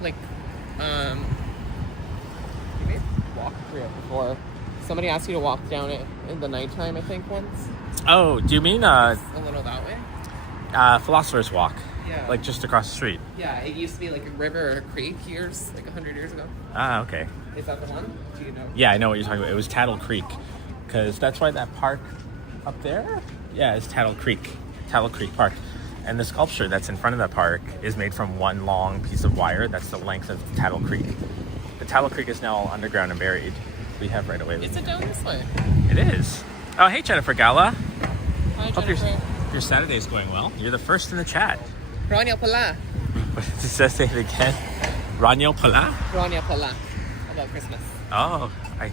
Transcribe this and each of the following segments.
Like, you may have walked through it before. Somebody asked you to walk down it in the nighttime, I think, once. Oh, do you mean A little that way? Philosopher's Walk? Yeah. Like just across the street? Yeah, it used to be like a river or a creek years, like 100 years ago. Ah, okay. Is that the one? Do you know? Yeah, I know what you're talking about. It was Tattle Creek. Because that's why that park up there? Yeah, it's Tattle Creek Park. And the sculpture that's in front of that park is made from one long piece of wire. That's the length of Tattle Creek. The Tattle Creek is now all underground and buried. We have right away. Is it down this way? It is. Oh, hey, Jennifer Gala. Hi, Hope Jennifer. your Saturday's going well. You're the first in the chat. Rania Pala. Does that say it again? Ranyo Pala? Rania Pala. About Christmas. Oh, I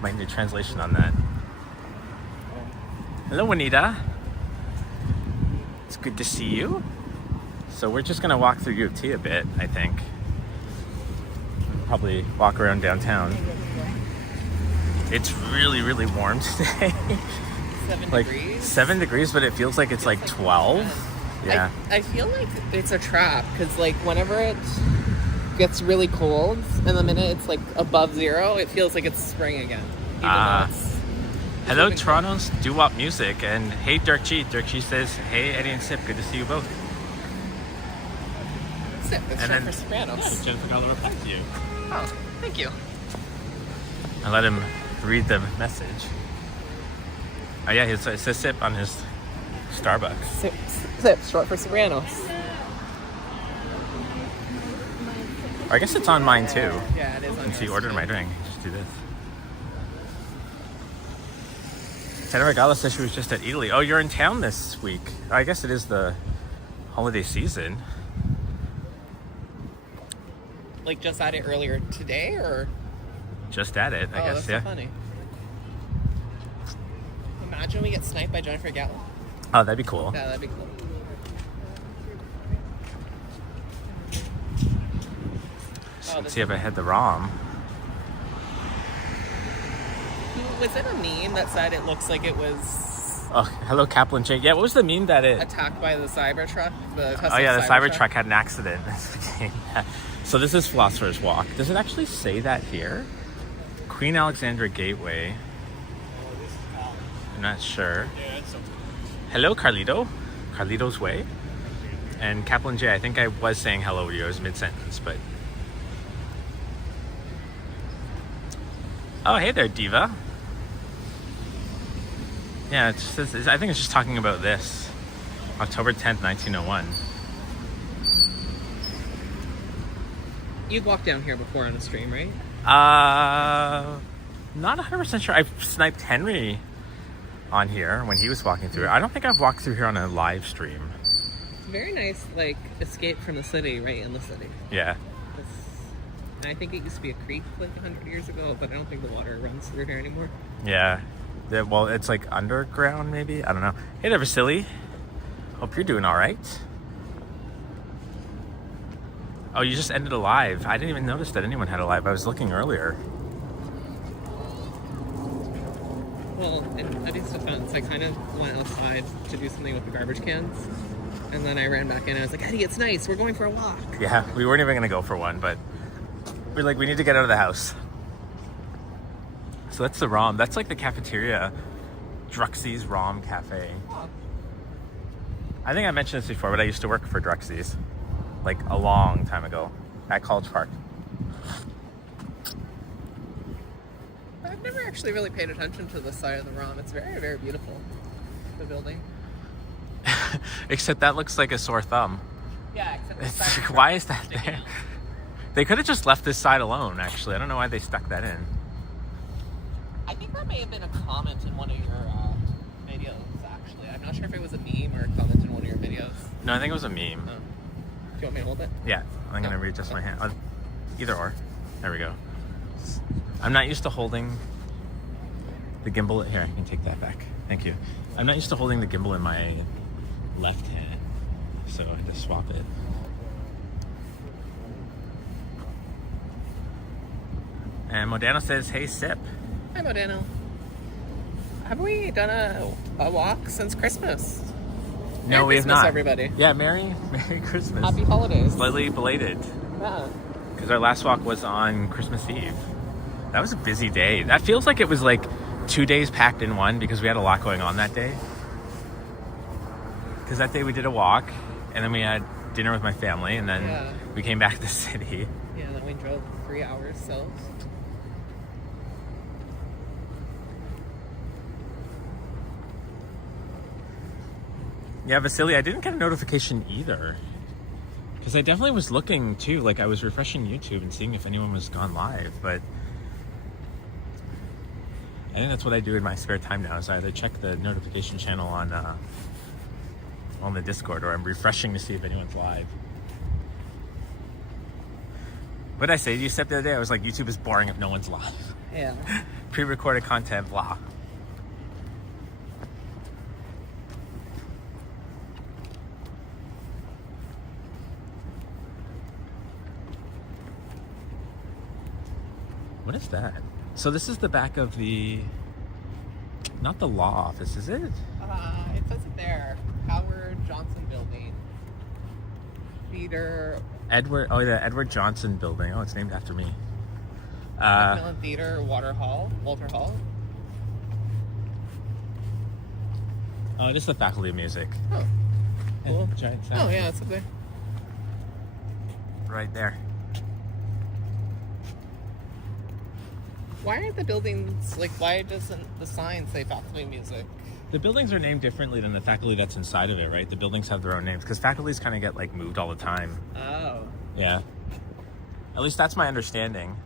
might need a translation on that. Hello, Juanita. It's good to see you. So we're just gonna walk through U of T a bit, I think. Probably walk around downtown. It's really, really warm today. 7 like degrees. 7 degrees, but it feels like it's like 12. Yeah. I feel like it's a trap because like whenever it gets really cold and the minute it's like above zero, it feels like it's spring again. Even though it's Hello, Toronto's doo-wop music, and hey, Dirk-G. Dirk-G says, hey, Eddie and Sip, good to see you both. Sip, it's And short then- for Sopranos. Yeah, Jennifer Gala replied to you. Oh, thank you. I let him read the message. Oh yeah, it says Sip on his Starbucks. Sip, short for Sopranos. Or I guess it's on mine too. Yeah, it is on Since you yours, ordered too. my drink, just do this. Jennifer Gala says she was just at Italy. Oh, you're in town this week. I guess it is the holiday season. Like just at it earlier today, or? Just at it, I guess, that's yeah. so funny. Imagine we get sniped by Jennifer Gala. Oh, that'd be cool. Yeah, that'd be cool. Let's see if I had the ROM. Was it a meme that said it looks like it was Oh, hello, Kaplan Jake. Yeah, what was the meme that it... attacked by the Cybertruck? The Tesla Oh yeah, the Cybertruck had an accident. That's the game. Yeah. So this is Philosopher's Walk. Does it actually say that here? Queen Alexandra Gateway. I'm not sure. Hello, Carlito. Carlito's Way. And Kaplan J, I think I was saying hello to you. I was mid-sentence, but... Oh, hey there, Diva. Yeah, it just says, I think it's just talking about this. October 10th, 1901. You've walked down here before on a stream, right? Not 100% sure. I've sniped Henry on here when he was walking through. I don't think I've walked through here on a live stream. Very nice, like, escape from the city, right in the city. Yeah. And I think it used to be a creek like 100 years ago, but I don't think the water runs through here anymore. Yeah. Well, it's like underground, maybe? I don't know. Hey there, Vasily. Hope you're doing all right. Oh, you just ended a live. I didn't even notice that anyone had a live. I was looking earlier. Well, in Eddie's defense, I kind of went outside to do something with the garbage cans. And then I ran back in and I was like, Eddie, it's nice. We're going for a walk. Yeah, we weren't even going to go for one, but we're like, we need to get out of the house. So that's the ROM. That's like the cafeteria. Druxy's ROM Cafe. I think I mentioned this before, but I used to work for Druxy's. Like a long time ago. At College Park. I've never actually really paid attention to the side of the ROM. It's very, very beautiful. The building. Except that looks like a sore thumb. Yeah, except It's the side like, of why the is that sticking there? out. They could have just left this side alone, actually. I don't know why they stuck that in. I think that may have been a comment in one of your videos, actually. I'm not sure if it was a meme or a comment in one of your videos. No, I think it was a meme. Do you want me to hold it? Yeah, I'm going to readjust my hand. Either or. There we go. I'm not used to holding the gimbal. Here, I can take that back. Thank you. I'm not used to holding the gimbal in my left hand, so I had to swap it. And Modano says, hey, Sip. Hi, Modano. Have we done a walk since Christmas? No, Merry we have Christmas, not. everybody. Yeah, Merry Christmas. Happy holidays. Slightly belated. Yeah. Because our last walk was on Christmas Eve. That was a busy day. That feels like it was like 2 days packed in one because we had a lot going on that day. Because that day we did a walk, and then we had dinner with my family, and then we came back to the city. Yeah, then we drove 3 hours, so... Yeah, Vasily, I didn't get a notification either. Because I definitely was looking, too. Like, I was refreshing YouTube and seeing if anyone was gone live, but... I think that's what I do in my spare time now, is I either check the notification channel on the Discord, or I'm refreshing to see if anyone's live. What did I say to you, Steph, the other day? I was like, YouTube is boring if no one's live. Yeah. Pre-recorded content, blah. What is that? So this is the back of the... Not the law office, is it? It says it there. Howard Johnson Building. Theater. The Edward Johnson Building. Oh, it's named after me. Macmillan Theater, Walter Hall. Oh, it is the Faculty of Music. Oh, cool. Giant Oh, yeah, it's up there. Right there. Why aren't the buildings, like, why doesn't the sign say Faculty of Music? The buildings are named differently than the faculty that's inside of it, right? The buildings have their own names, because faculties kind of get, like, moved all the time. Oh. Yeah. At least that's my understanding.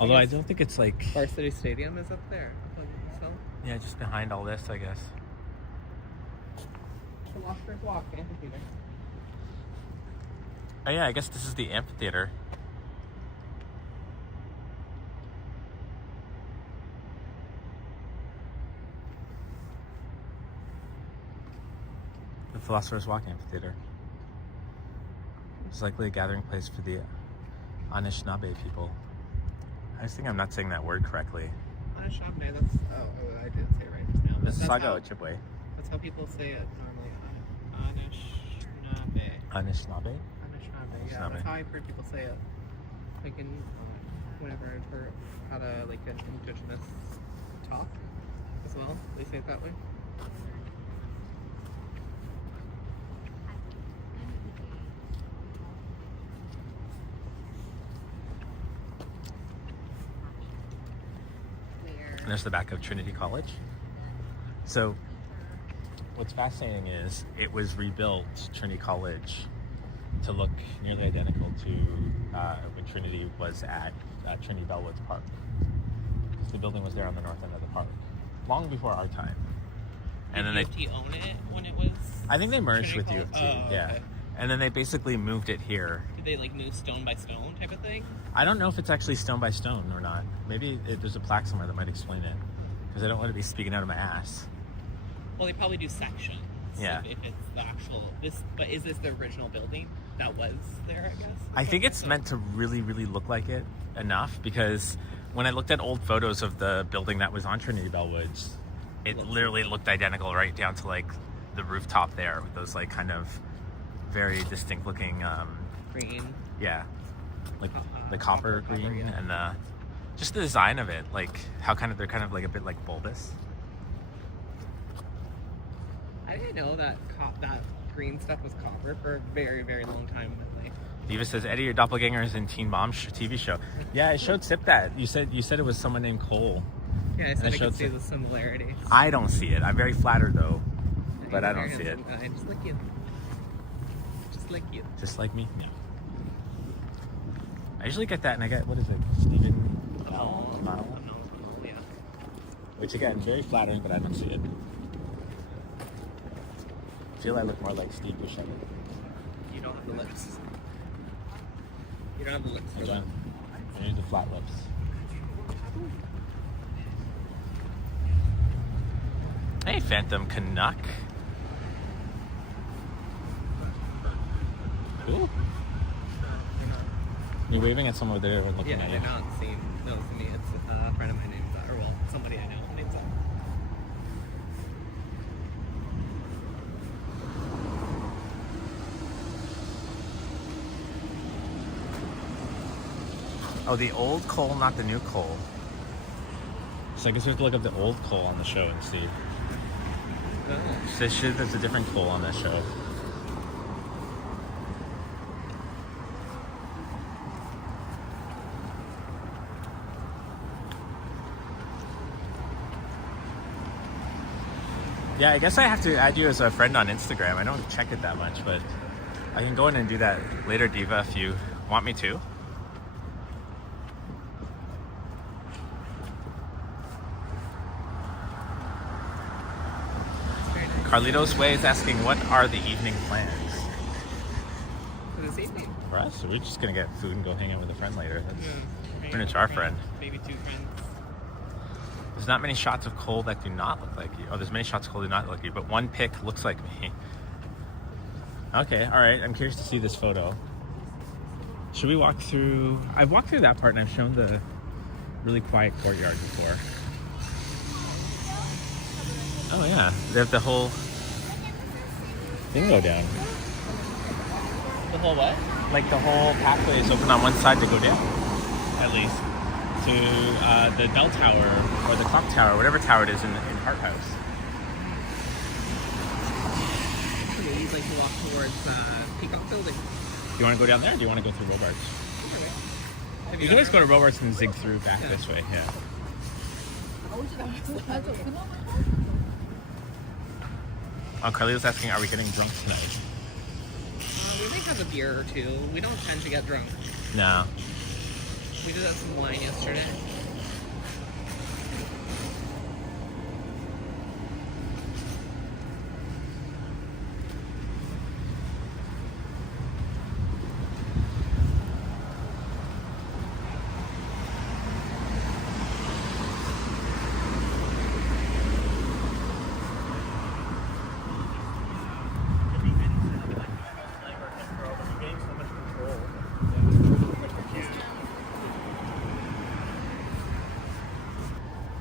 Although I don't think it's, like... Varsity Stadium is up there. So. Yeah, just behind all this, I guess. Philosopher's Walk, amphitheater. Oh, yeah, I guess this is the amphitheater. The Philosopher's Walk Amphitheater. It's likely a gathering place for the Anishinaabe people. I just think I'm not saying that word correctly. Anishinaabe, that's... Oh, I did say it right just now. Mississauga, Ojibwe. That's how people say it normally. Anishinaabe. Anishinaabe? Anishinaabe, yeah. That's how I've heard people say it. Like in... whenever I've heard how to, like, an indigenous talk as well. They say it that way. And there's the back of Trinity College. So what's fascinating is it was rebuilt, Trinity College, to look nearly identical to when Trinity was at Trinity Bellwoods Park. Because the building was there on the north end of the park, long before our time. And Did then U of T own it when it was... I think they merged Trinity with U of T, Oh, yeah. okay. And then they basically moved it here. Did they, like, move stone by stone type of thing? I don't know if it's actually stone by stone or not. Maybe there's a plaque somewhere that might explain it. Because I don't want to be speaking out of my ass. Well, they probably do sections. Yeah. If it's the actual... But is this the original building that was there, I guess? I think it's meant to really, really look like it enough. Because when I looked at old photos of the building that was on Trinity Bellwoods, it literally looked identical right down to, like, the rooftop there. With those, like, kind of very distinct looking... Green. Yeah. Like the copper green, yeah. and just the design of it, like how they're kind of like a bit like bulbous. I didn't know that that green stuff was copper for a very, very long time in my life. Diva says, Eddie, your doppelganger is in Teen Mom TV show. Yeah, I showed Sip that. You said it was someone named Cole. Yeah, I said I could see the similarities. I don't see it. I'm very flattered though, but I don't see it. Just like you. Just like you. Just like me? Yeah. I usually get that, and I get, what is it, Stephen Mao? Yeah. Which again, very flattering, but I don't see it. I feel I look more like Steve Buscemi. You don't have the lips. You don't have the lips. I don't. I need the flat lips. Hey, Phantom Canuck. Cool. You're waving at someone over there looking at you. Yeah, they're not seeing those to me. It's a friend of mine named that, or well, somebody I know named that. Oh, the old coal, not the new coal. So I guess we have to look up the old coal on the show and see. So there's a different coal on that show. Yeah, I guess I have to add you as a friend on Instagram. I don't check it that much, but I can go in and do that later, Diva, if you want me to. Carlito's Way is asking, what are the evening plans? For this evening? For us? So we're just going to get food and go hang out with a friend later. Yeah. Turn into our friend. Maybe 2 friends. There's not many shots of coal that do not look like you. Oh, there's many shots of coal that do not look like you, but one pic looks like me. Okay, all right. I'm curious to see this photo. Should we walk through? I've walked through that part and I've shown the really quiet courtyard before. Oh yeah, they have the whole thing go down. The whole what? Like the whole pathway is open on one side to go down, at least, to the bell tower or the clock tower, whatever tower it is in Hart House. Maybe you'd like to walk towards Peacock Building. Do you want to go down there or do you want to go through Robarts? Okay. You can always go to Robarts and zig through back this way, yeah. Oh, Carlito's asking, are we getting drunk tonight? We might have a beer or 2. We don't tend to get drunk. No. We did have some wine yesterday.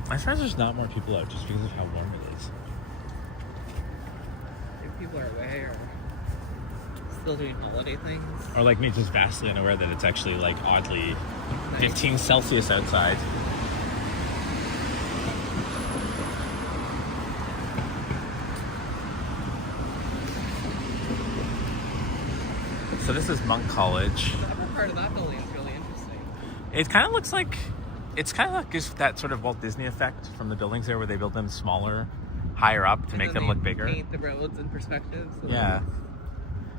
I'm surprised there's not more people out just because of how warm it is. If people are away or still doing holiday things. Or like me, just vastly unaware that it's actually like oddly 15 Celsius outside. So this is Monk College. The upper part of that building is really interesting. It kind of looks like, it's kind of like just that sort of Walt Disney effect from the buildings there where they build them smaller, higher up to make them look bigger. Paint the roads in perspective. So Yeah.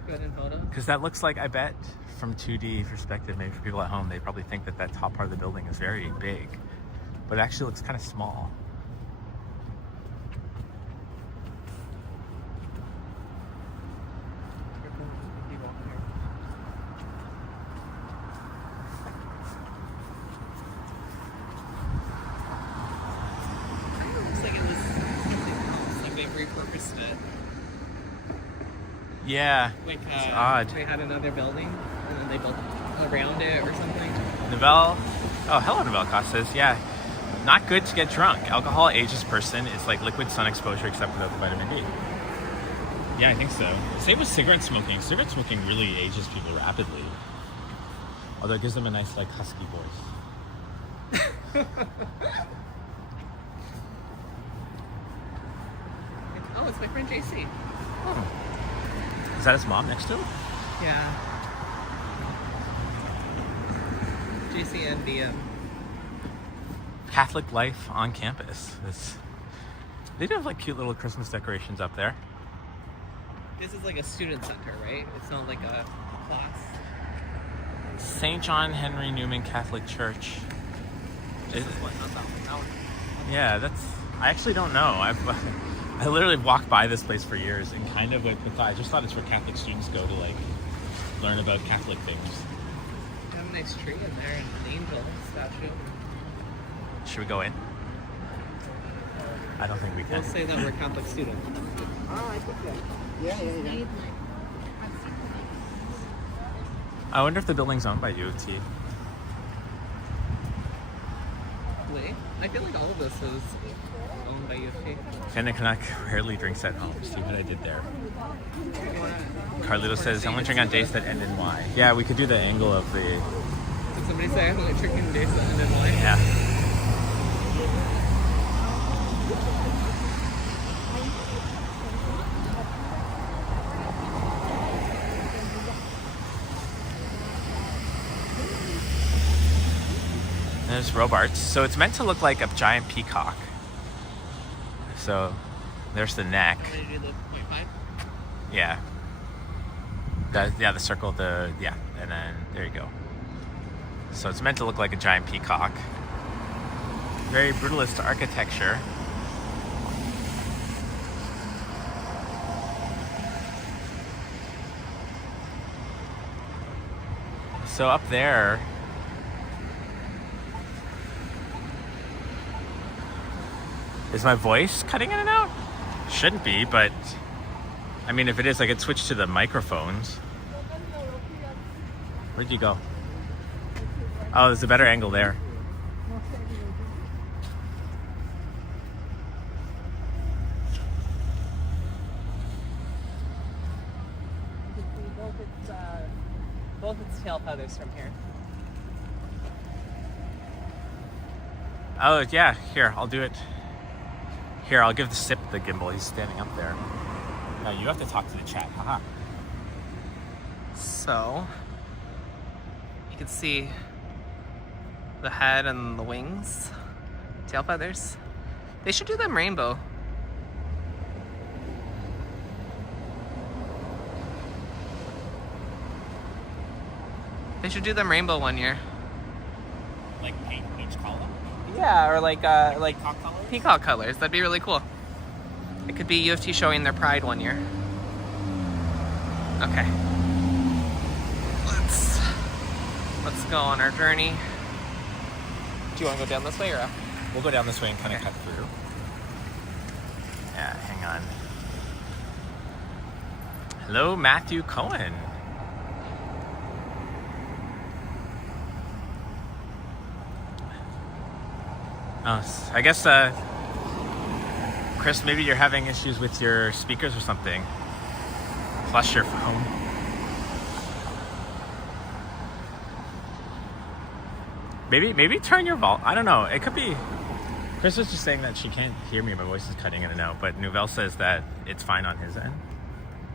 Good in photos. Because that looks like, I bet, from 2D perspective, maybe for people at home, they probably think that that top part of the building is very big. But it actually looks kind of small. Repurposed it. Yeah, Like, it's odd. They had another building and then they built around it or something. Novell, oh, hello, Novell Cost says, yeah, not good to get drunk. Alcohol ages person. It's like liquid sun exposure except without the vitamin D. Yeah, I think so. Same with cigarette smoking. Cigarette smoking really ages people rapidly. Although it gives them a nice, like, husky voice. Oh, it's my friend JC. Oh. Is that his mom next to him? Yeah. JC and DM. Catholic life on campus. They do have like cute little Christmas decorations up there. This is like a student center, right? It's not like a class. St. John Henry Newman Catholic Church. This is what, not that one. That one. Yeah, I actually don't know. I literally walked by this place for years and kind of like I just thought it's where Catholic students go to like learn about Catholic things. They have a nice tree in there and an angel statue. Should we go in? I don't think we can. We'll say that we're Catholic students. Oh, I think that. Yeah. I wonder if the building's owned by U of T. Wait, I feel like all of this is owned by U of T. Kenna Canuck rarely drinks at home. See what I did there. Carlito says, I only drink on days that end in Y. Yeah, we could do the angle of the somebody say I have a chicken days to end in life? Yeah. There's Robarts. So it's meant to look like a giant peacock. So there's the neck. I'm going to do the 0.5. Yeah. The circle, and then there you go. So it's meant to look like a giant peacock. Very brutalist architecture. So up there, is my voice cutting in and out? Shouldn't be, but I mean, if it is, I could switch to the microphones. Where'd you go? Oh, there's a better angle there. Both its tail feathers from here. Oh, yeah. Here, I'll do it. Here, I'll give the sip the gimbal. He's standing up there. No, you have to talk to the chat. Haha. So, you can see the head and the wings, tail feathers. They should do them rainbow. They should do them rainbow one year. Like paint each column? Yeah, or like Peacock colors? peacock colors. That'd be really cool. It could be U of T showing their pride one year. Okay. Let's go on our journey. Do you want to go down this way or up? We'll go down this way and kind of cut through. Yeah, hang on. Hello, Matthew Cohen. Oh, I guess, Chris, maybe you're having issues with your speakers or something. Flush your phone. Maybe turn your volume. I don't know. It could be. Chris was just saying that she can't hear me. My voice is cutting in and out. But Nouvelle says that it's fine on his end.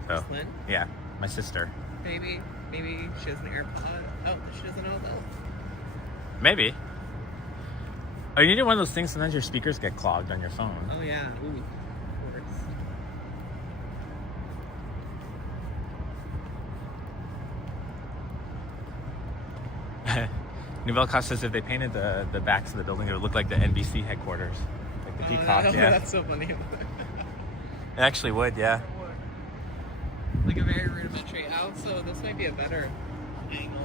So, Lynn? yeah, my sister. Maybe she has an AirPod. Oh, she doesn't know that. Maybe. Oh, you need one of those things. Sometimes your speakers get clogged on your phone. Oh yeah. Ooh. Works. Nouvelle Cost says if they painted the backs of the building, it would look like the NBC headquarters. Like the peacock, yeah. That's so funny. It actually would, yeah. Like a very rudimentary out, so this might be a better angle.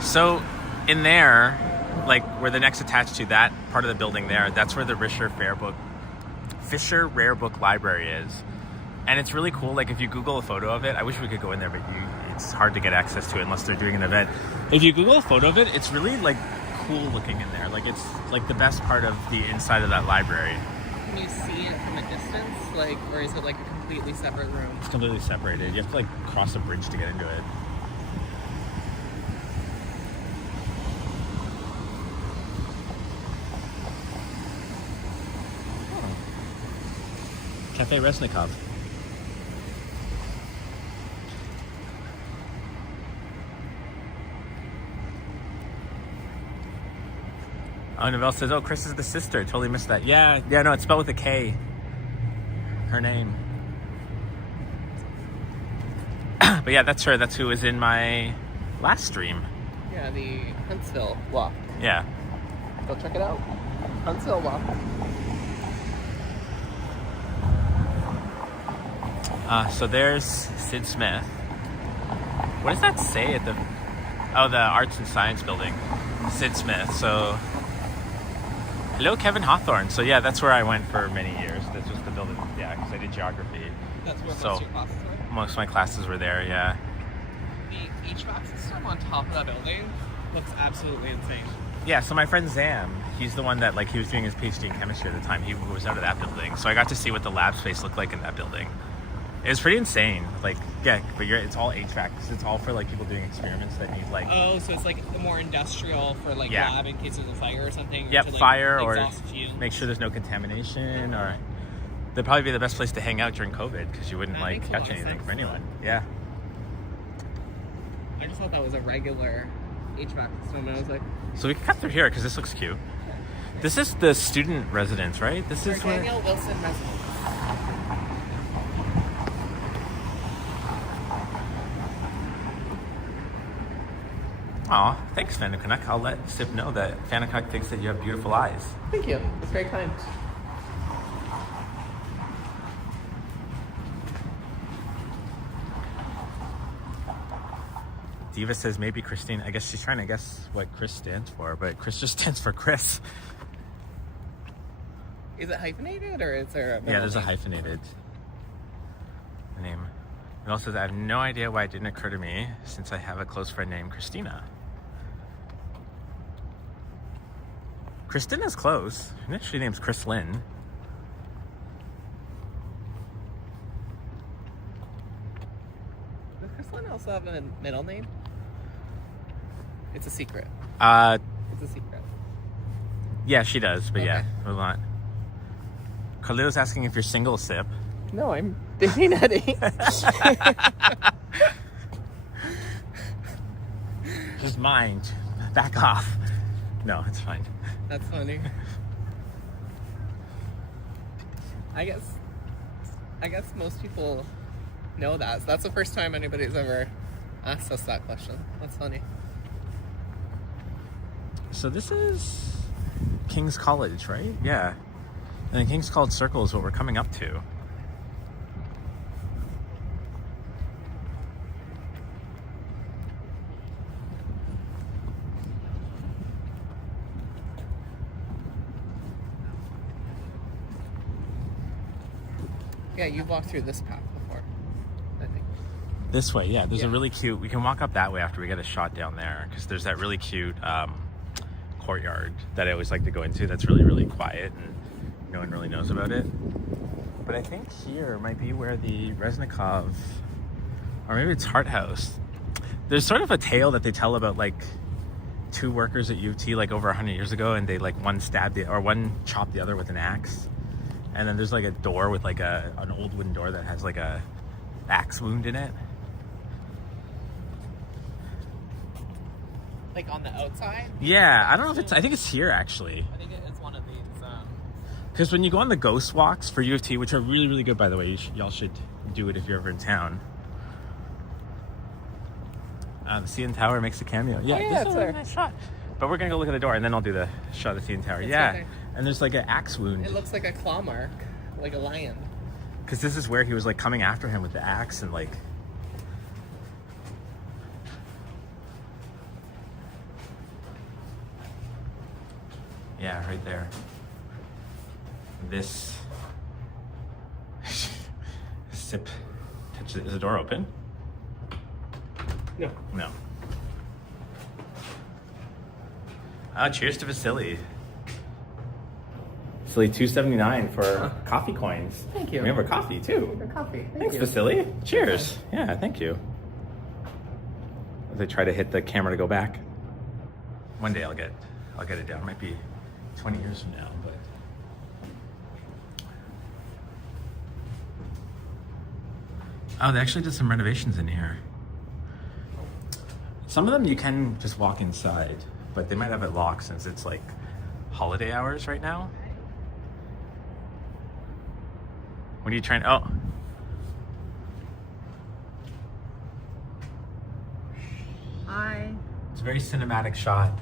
So in there, like where the neck's attached to that part of the building there, that's where the Fisher Rare Book Library is. And it's really cool. Like if you Google a photo of it, I wish we could go in there, but it's hard to get access to it unless they're doing an event. If you Google a photo of it, it's really like cool looking in there. Like it's like the best part of the inside of that library. Can you see it from a distance? Like, or is it like a completely separate room? It's completely separated. You have to like cross a bridge to get into it. Cafe Resnikov. Oh, Novelle says, oh, Chris is the sister. Totally missed that. Yeah, no, it's spelled with a K. Her name. But yeah, that's her. That's who was in my last stream. Yeah, the Huntsville walk. Yeah. Go check it out. Huntsville walk. So there's Sid Smith. What does that say at the... Oh, the Arts and Science Building. Sid Smith. So... Hello, Kevin Hawthorne. So yeah, that's where I went for many years. This was the building, yeah, because I did geography. That's where most So, of your classes were? Most of my classes were there, yeah. The HVAC system on top of that building looks absolutely insane. Yeah, so my friend Zam, he's the one that, like, he was doing his PhD in chemistry at the time. He was out of that building. So I got to see what the lab space looked like in that building. It's pretty insane. Like, yeah, but it's all HVAC. 'Cause it's all for like people doing experiments that need like. Oh, so it's like the more industrial for like Yeah. lab in case there's a fire or something. Yep, to, like, fire or exhaust fumes. make sure there's no contamination, or they'd probably be the best place to hang out during COVID because you wouldn't That like makes a catch lot of anything sense. from anyone. Yeah. I just thought that was a regular HVAC system, and I was like, So we can cut through here because this looks cute. This is the student residence, right? This is where. Daniel Wilson residence. Aw, thanks, Fanakuk. I'll let Sip know that Fanakuk thinks that you have beautiful eyes. Thank you. It's very kind. Diva says maybe Christine. I guess she's trying to guess what Chris stands for, but Chris just stands for Chris. Is it hyphenated or is there a middle Yeah, there's a name? hyphenated name. It also says, I have no idea why it didn't occur to me since I have a close friend named Christina. Christina's close. Her actually name's Chris Lynn. Does Chris Lynn also have a middle name? It's a secret. It's a secret. Yeah, she does, but yeah, Okay. move on. Khalil's asking if you're single, Sip. No, I'm dating Eddie. Just mind. Back off. No, it's fine. That's funny. I guess most people know that. So that's the first time anybody's ever asked us that question. That's funny. So this is King's College, right? Yeah. And the King's College Circle is what we're coming up to. Yeah, you've walked through this path before, I think. This way, yeah. There's a Yeah. really cute. We can walk up that way after we get a shot down there because there's that really cute courtyard that I always like to go into. That's really, really quiet and no one really knows about it. But I think here might be where the Reznikov, or maybe it's Hart House. There's sort of a tale that they tell about like two workers at U of T like over 100 years ago, and they like one chopped the other with an axe. And then there's like a door with like an old wooden door that has like a axe wound in it. Like on the outside? Yeah, I don't know if it's. I think it's here actually. I think it's one of these. Because when you go on the ghost walks for U of T, which are really, really good by the way, y'all should do it if you're ever in town. The CN Tower makes a cameo. Yeah, yeah, this it's is a there. nice shot. But we're gonna go look at the door and then I'll do the shot of the CN Tower. It's Yeah, right there. and there's like an axe wound. It looks like a claw mark, like a lion. Because this is where he was like coming after him with the axe and like. Yeah, right there. This. Sip. Is the door open? No. No. Cheers to Vasily. Vasily, $2.79 for coffee coins. Thank you. Remember coffee too. For coffee. Thanks, Vasily. Cheers. Yeah, thank you. As I try to hit the camera to go back. One day I'll get it down. It might be 20 years from now, but. Oh, they actually did some renovations in here. Some of them you can just walk inside, but they might have it locked since it's like holiday hours right now. What are you trying? Oh. Hi. It's a very cinematic shot.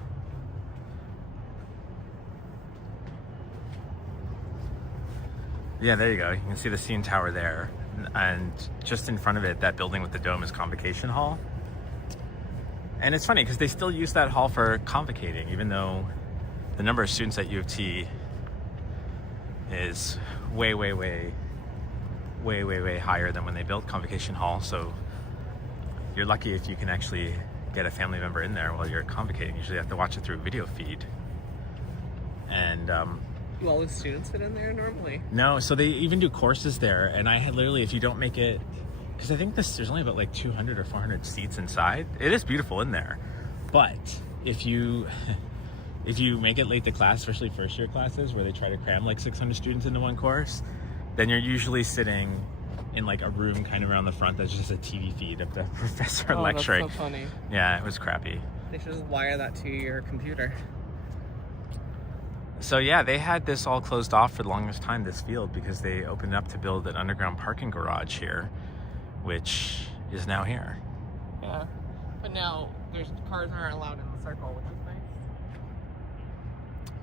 Yeah, there you go. You can see the CN Tower there. And just in front of it, that building with the dome is Convocation Hall. And it's funny because they still use that hall for convocating, even though the number of students at U of T is way higher than when they built Convocation Hall. So you're lucky if you can actually get a family member in there while you're convocating. Usually you have to watch it through a video feed. And Do all the students fit in there normally? No, so they even do courses there, and I had literally, if you don't make it, because I think there's only about like 200 or 400 seats inside. It is beautiful in there, but if you make it late to class, especially first year classes where they try to cram like 600 students into one course, then you're usually sitting in like a room kind of around the front that's just a TV feed of the professor lecturing. That's so funny. Yeah, it was crappy. They should just wire that to your computer. So yeah, they had this all closed off for the longest time, this field, because they opened it up to build an underground parking garage here, which is now here. Yeah, but now cars aren't allowed in the circle, which is nice.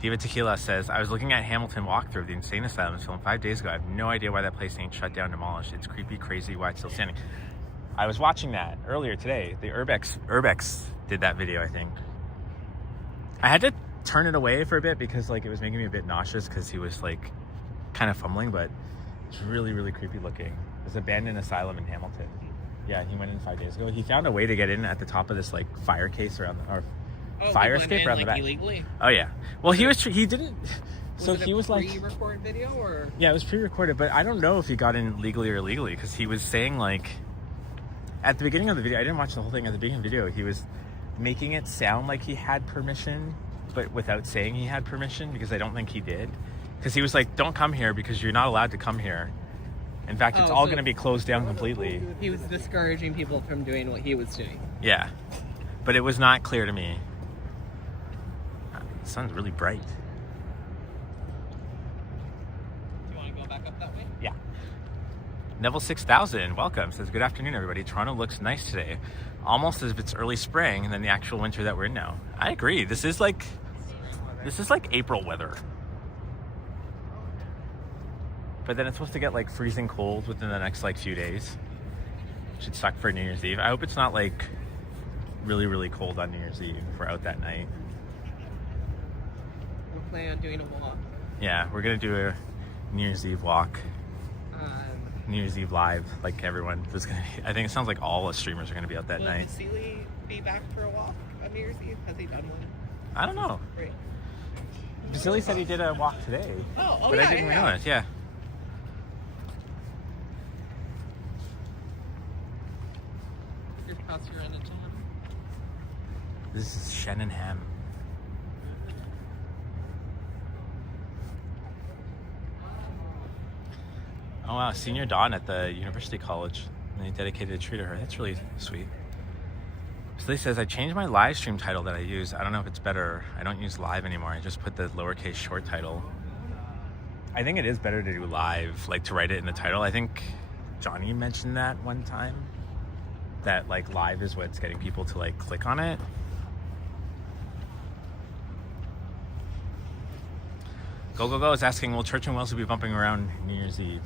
Diva Tequila says, I was looking at Hamilton walkthrough of the Insane Asylum film 5 days ago. I have no idea why that place ain't shut down, demolished. It's creepy, crazy, why it's still standing. I was watching that earlier today. The Urbex did that video, I think. I had to turn it away for a bit because like it was making me a bit nauseous because he was like kind of fumbling, but it's really, really creepy looking. There's an abandoned asylum in Hamilton. Yeah, he went in 5 days ago. He found a way to get in at the top of this like fire case around the fire escape around the back. Illegally? Oh yeah. Well, he didn't. So he was like pre-recorded video or? Yeah, it was pre-recorded, but I don't know if he got in legally or illegally because he was saying like at the beginning of the video. I didn't watch the whole thing. At the beginning of the video, he was making it sound like he had permission, but without saying he had permission, because I don't think he did. Because he was like, don't come here because you're not allowed to come here. In fact, it's all going to be closed down completely. He was discouraging people from doing what he was doing. Yeah. But it was not clear to me. The sun's really bright. Do you want to go back up that way? Yeah. Neville 6000, welcome. Says, good afternoon, everybody. Toronto looks nice today. Almost as if it's early spring than the actual winter that we're in now. I agree. This is like April weather. But then it's supposed to get like freezing cold within the next like few days. Should suck for New Year's Eve. I hope it's not like really, really cold on New Year's Eve if we're out that night. We're planning on doing a walk. Yeah, we're gonna do a New Year's Eve walk. New Year's Eve live, like everyone. There's gonna be, I think it sounds like all the streamers are gonna be out that night. Will Vasily be back for a walk on New Year's Eve? Has he done one? I don't know. Great. Vasily said he did a walk today. But I didn't realize. Yeah. Just pass your end into him. This is Shannon Ham. Oh wow, Senior Dawn at the University College. And they dedicated a tree to her. That's really sweet. Vasily says, I changed my live stream title that I use. I don't know if it's better. I don't use live anymore. I just put the lowercase short title. I think it is better to do live, like to write it in the title. I think Johnny mentioned that one time. That like live is what's getting people to like click on it. Go Go Go is asking, will Church and Wells be bumping around New Year's Eve?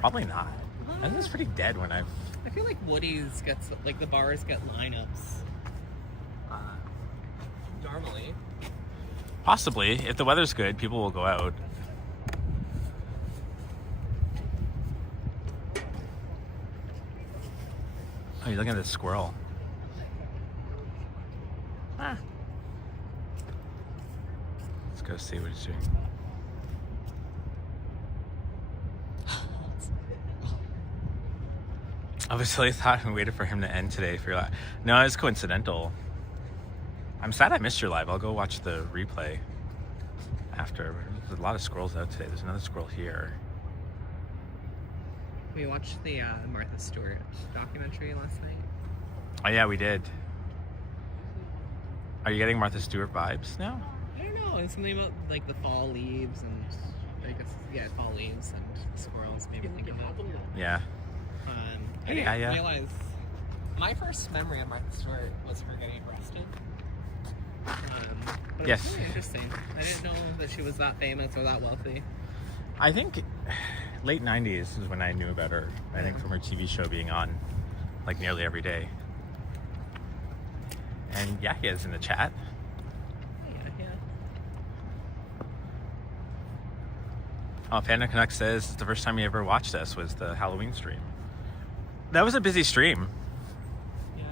Probably not. I think it's pretty dead when I feel like Woody's gets, like the bars get lineups. Normally. Possibly. If the weather's good, people will go out. Oh, you're looking at the squirrel. Ah. Let's go see what he's doing. Obviously, I thought we waited for him to end today for your live. No, it's coincidental. I'm sad I missed your live. I'll go watch the replay after. There's a lot of squirrels out today. There's another squirrel here. We watched the Martha Stewart documentary last night. Oh yeah, we did. Are you getting Martha Stewart vibes now? I don't know. It's something about like the fall leaves and I guess fall leaves and squirrels maybe think about. Yeah. I didn't realize my first memory of Martha Stewart was her getting arrested. But Yes. It's really interesting. I didn't know that she was that famous or that wealthy. I think late 90s is when I knew about her. I think from her TV show being on like nearly every day. And Yahya is in the chat. Yeah. Oh, Panda Canuck says the first time he ever watched us was the Halloween stream. That was a busy stream. Yeah.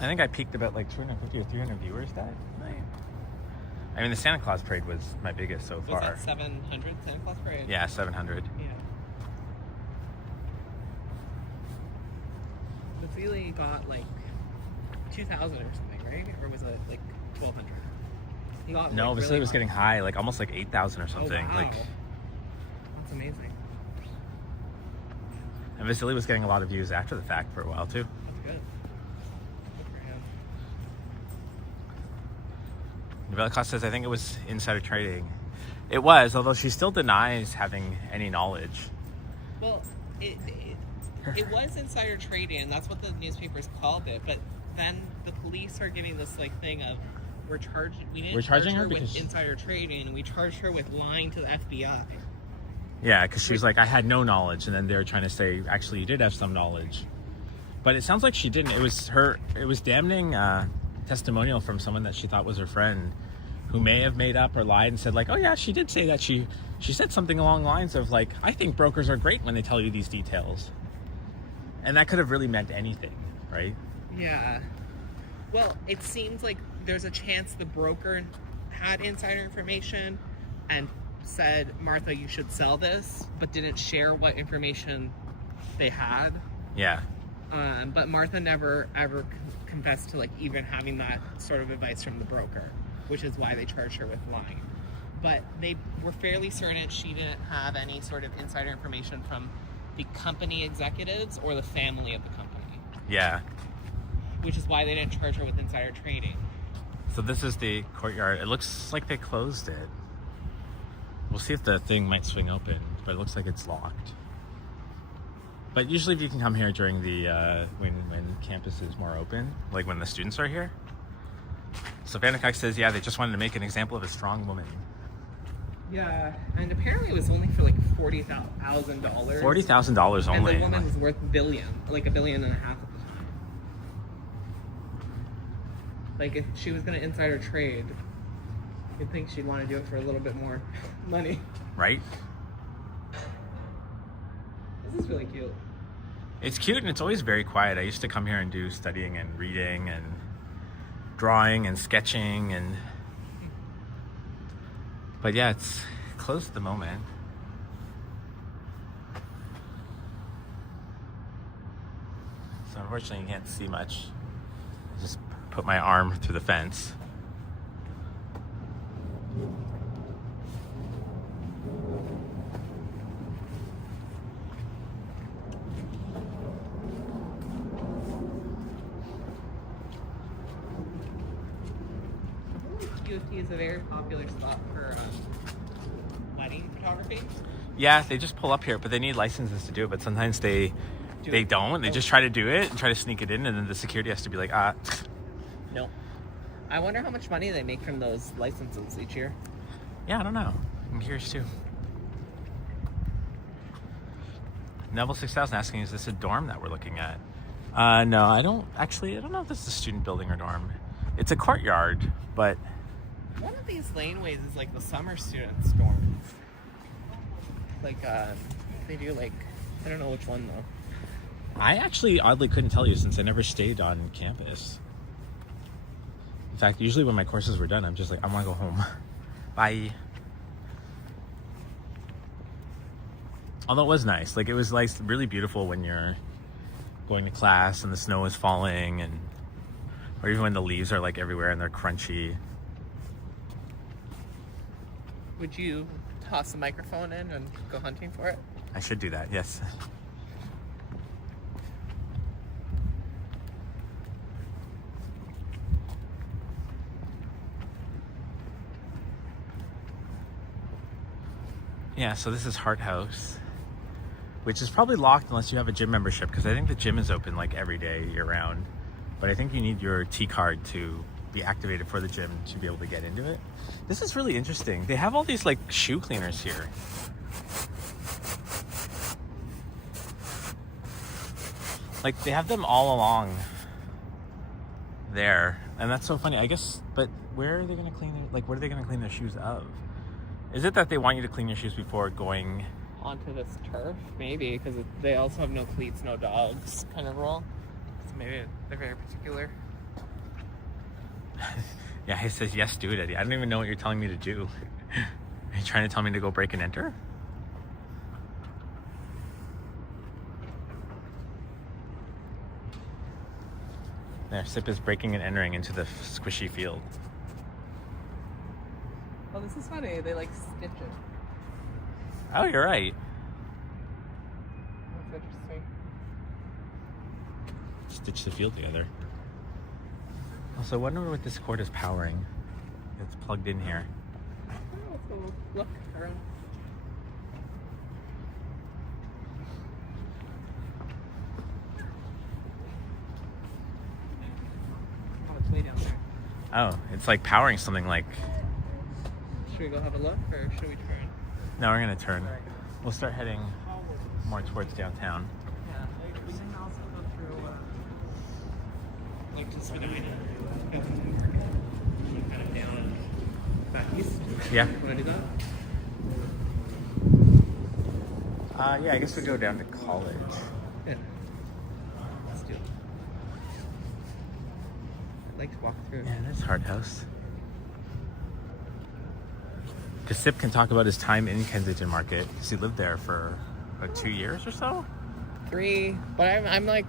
I think I peaked about like 250 or 300 viewers that night. I mean, the Santa Claus parade was my biggest so far. Was that 700 Santa Claus parade? Yeah, 700. Yeah. Vasily got like 2,000 or something, right? Or was it like 1,200? He got No, like, Vasily really was high. getting high, like almost like 8,000 or Oh, something. wow. Like, That's amazing. and Vasily was getting a lot of views after the fact for a while too. That's good. Good for him. Novella says, I think it was insider trading. It was, although she still denies having any knowledge. Well, it was insider trading, and that's what the newspapers called it. But then the police are giving this like thing of we didn't charge her with insider trading, and we charged her with lying to the FBI. Yeah, because she was like, I had no knowledge, and then they were trying to say, actually, you did have some knowledge. But it sounds like she didn't. It was damning testimonial from someone that she thought was her friend, who may have made up or lied and said like, oh yeah, she did say that. She said something along the lines of like, I think brokers are great when they tell you these details. And that could have really meant anything, right? Yeah. Well, it seems like there's a chance the broker had insider information and said, Martha, you should sell this, but didn't share what information they had. Yeah. But Martha never ever confessed to like even having that sort of advice from the broker, which is why they charged her with lying. But they were fairly certain she didn't have any sort of insider information from the company executives or the family of the company. Yeah. Which is why they didn't charge her with insider trading. So this is the courtyard. It looks like they closed it. We'll see if the thing might swing open, but it looks like it's locked. But usually if you can come here during the, when campus is more open, like when the students are here. So Vanderkijk says, yeah, they just wanted to make an example of a strong woman. Yeah, and apparently it was only for like $40,000. $40,000 only. And the woman was worth $1 billion at the time. Like if she was going to insider trade, you'd think she'd want to do it for a little bit more money. Right? This is really cute. It's cute and it's always very quiet. I used to come here and do studying and reading and drawing and sketching and... But yeah, it's closed at the moment. So unfortunately you can't see much. I just put my arm through the fence. UFT is a very popular spot for wedding photography. Yeah, they just pull up here, but they need licenses to do it. But sometimes they don't. They just try to do it and try to sneak it in, and then the security has to be like, No. I wonder how much money they make from those licenses each year. Yeah, I don't know. I'm curious too. Neville 6000 asking, is this a dorm that we're looking at? No, I don't know if this is a student building or dorm. It's a courtyard, but... One of these laneways is like the summer students' dorm. Like, they do like, I don't know which one though. I actually oddly couldn't tell you since I never stayed on campus. In fact, usually when my courses were done, I'm just like, I want to go home. Bye. Although it was nice. Like, it was like really beautiful when you're going to class and the snow is falling, and or even when the leaves are like everywhere and they're crunchy. Would you toss a microphone in and go hunting for it? I should do that, yes. Yeah, so this is Hart House, which is probably locked unless you have a gym membership, because I think the gym is open like every day year round. But I think you need your T card to be activated for the gym to be able to get into it. This is really interesting. They have all these like shoe cleaners here. Like they have them all along there, and that's so funny. I guess, but where are they going to clean their, like what are they going to clean their shoes of? Is it that they want you to clean your shoes before going onto this turf? Maybe, because they also have no cleats, no dogs kind of rule. So maybe they're very particular. Yeah, he says, yes, do it, Eddie. I don't even know what you're telling me to do. Are you trying to tell me to go break and enter? There, Sip is breaking and entering into the squishy field. Oh, this is funny. They like stitch it. Oh, you're right. That's interesting. Stitch the field together. Also, I wonder what this cord is powering. It's plugged in here. Oh, so look around. Oh, it's way down there. Oh, it's like powering something like... Should we go have a look, or should we turn? No, we're going to turn. We'll start heading more towards downtown. Yeah. We can also go through, like, to Spadina. Kensington Market. Kind of down back east. Yeah. Want to do that? Yeah, I guess we go down to college. Yeah. Let's do it. I'd like to walk through. Yeah, that's Hart House. Because Sip can talk about his time in Kensington Market, because he lived there for like 2 years or so. 3, but I'm like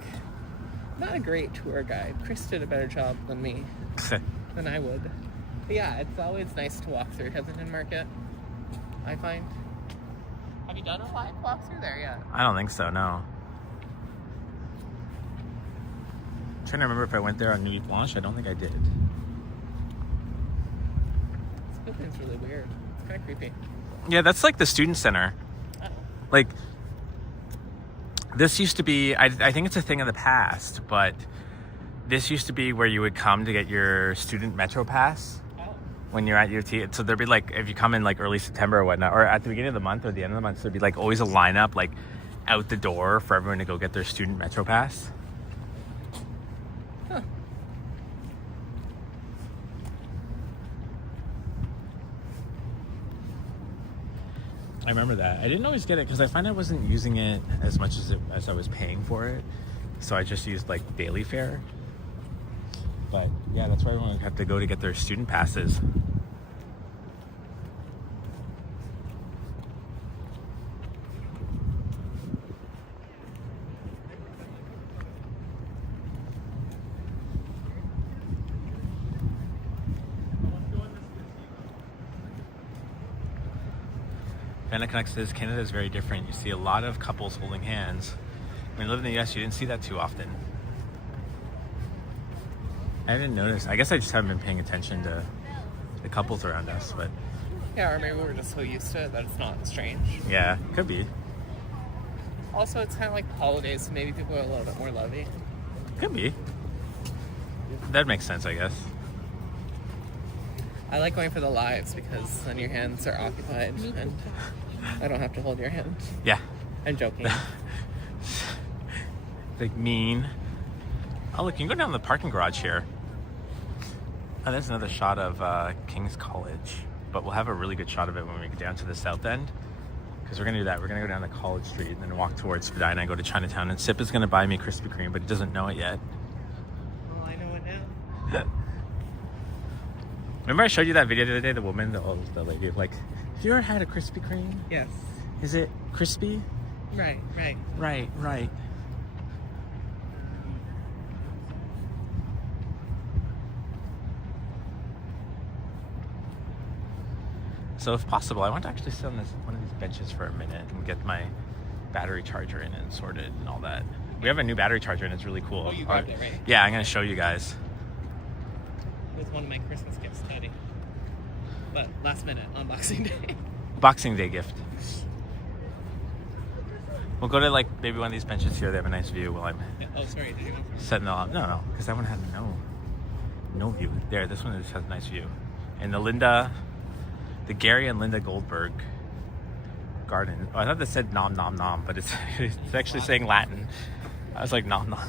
not a great tour guide. Chris did a better job than me, than I would. But yeah, it's always nice to walk through Kensington Market, I find. Have you done a live walk through there yet? I don't think so, no. I'm trying to remember if I went there on Nuit Blanche. I don't think I did. This building's really weird. It's kind of creepy. Yeah, that's like the student center. Oh. Like, this used to be, I think it's a thing of the past, but this used to be where you would come to get your student Metro Pass when you're at U of T. So there'd be like, if you come in like early September or whatnot, or at the beginning of the month or the end of the month, there'd be like always a lineup like out the door for everyone to go get their student Metro Pass. Huh. I remember that. I didn't always get it because I find I wasn't using it as much as I was paying for it. So I just used like daily fare. But yeah, that's why everyone would have to go to get their student passes. Vanna Connect says Canada is very different. You see a lot of couples holding hands. When you live in the US, you didn't see that too often. I didn't notice. I guess I just haven't been paying attention to the couples around us, but Yeah, or maybe we're just so used to it that it's not strange. yeah, could be. Also, it's kind of like the holidays, so maybe people are a little bit more lovey. Could be. That makes sense, I guess. I like going for the lives because then your hands are occupied and I don't have to hold your hand. Yeah. I'm joking. Like mean. Oh, look, you can go down the parking garage here. Oh, there's another shot of King's College. But we'll have a really good shot of it when we get down to the south end. Because we're going to do that. We're going to go down to College Street and then walk towards Spadina and go to Chinatown. And Sip is going to buy me Krispy Kreme, but he doesn't know it yet. Well, I know it now. Remember I showed you that video the other day? The woman, the lady, like, have you ever had a Krispy Kreme? Yes. Is it crispy? Right. Right. So if possible, I want to actually sit on one of these benches for a minute and get my battery charger in and sorted and all that. We have a new battery charger and it's really cool. Oh, you grabbed it, right? Yeah, I'm going to show you guys. It was one of my Christmas gifts, Teddy. But last minute on Boxing Day. Boxing Day gift. We'll go to like maybe one of these benches here. They have a nice view while I'm Yeah. Oh, sorry. Did you want some? setting it all up. No, because that one has no view. There, this one just has a nice view. And the Gary and Linda Goldberg garden. Oh, I thought that said nom nom nom, but it's actually saying Latin. I was like nom nom.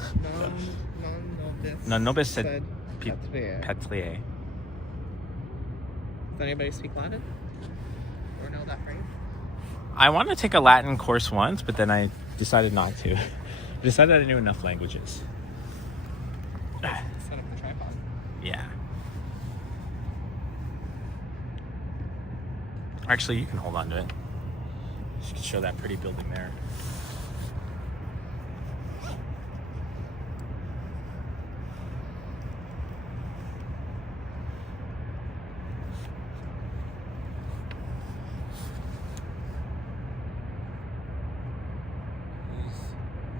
Non nobis said Patriae. Patriae. Does anybody speak Latin? Or know that phrase? I wanted to take a Latin course once, but then I decided not to. I decided I knew enough languages. Set up the tripod. Yeah. Actually, you can hold on to it. You can show that pretty building there.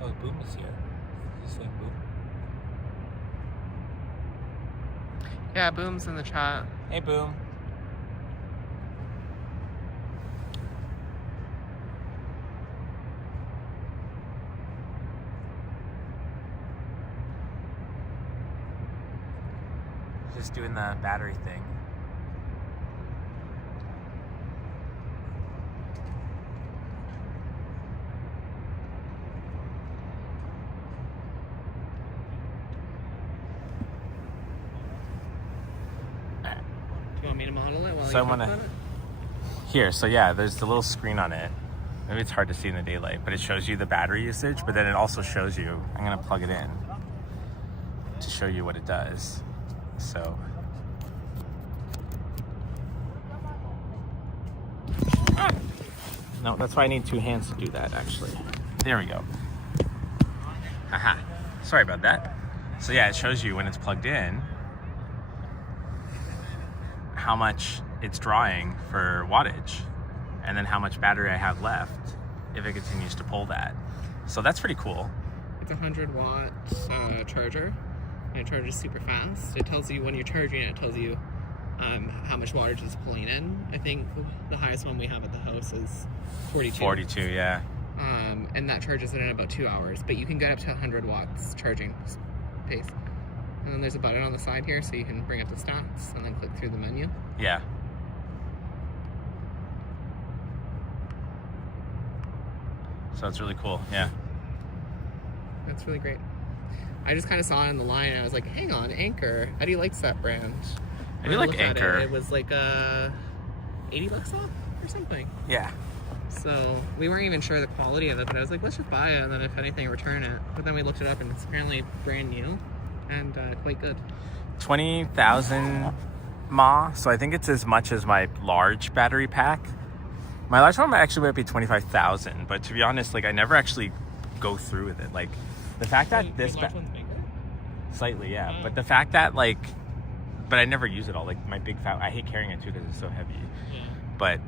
Oh, Boom is here. Is this like Boom? Yeah, Boom's in the chat. Hey, Boom. Just doing the battery thing. Do you want me to model it while So you I'm talk gonna- about it? Here, so yeah, there's the little screen on it. Maybe it's hard to see in the daylight, but it shows you the battery usage, but then it also shows you, I'm gonna plug it in to show you what it does. So. No, that's why I need two hands to do that, actually. There we go. Haha. Sorry about that. So yeah, it shows you when it's plugged in how much it's drawing for wattage, and then how much battery I have left if it continues to pull that. So that's pretty cool. It's a 100-watt charger, and it charges super fast. It tells you when you're charging it, it tells you how much wattage it's pulling in. I think the highest one we have at the house is 42. 42, yeah. And that charges it in about 2 hours, but you can get up to 100 watts charging pace. And then there's a button on the side here, so you can bring up the stats and then click through the menu. Yeah. So it's really cool, yeah. That's really great. I just kind of saw it in the line, and I was like, hang on, Anchor. Eddie likes that brand. I do When like looked at Anchor. It was like $80 off or something. Yeah. So we weren't even sure the quality of it, but I was like, let's just buy it, and then if anything, return it. But then we looked it up, and it's apparently brand new and quite good. 20,000 mAh, so I think it's as much as my large battery pack. My large one actually might be 25,000, but to be honest, like I never actually go through with it. Like the fact that this large one's bigger? slightly, yeah, but the fact that like, but I never use it all. Like my big fat, I hate carrying it too because it's so heavy. Yeah. But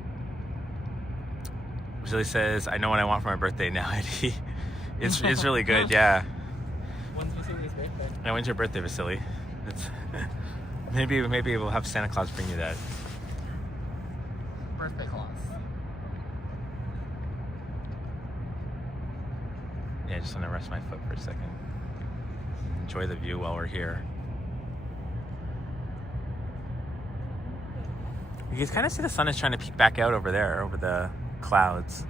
Vasily says, "I know what I want for my birthday now, Eddie." It's really good, yeah. When's Vasily's birthday? Now, when's your birthday, Vasily? It's maybe we'll have Santa Claus bring you that. Birthday class. Yeah, just want to rest my foot for a second. Enjoy the view while we're here. You can kind of see the sun is trying to peek back out over there, over the clouds.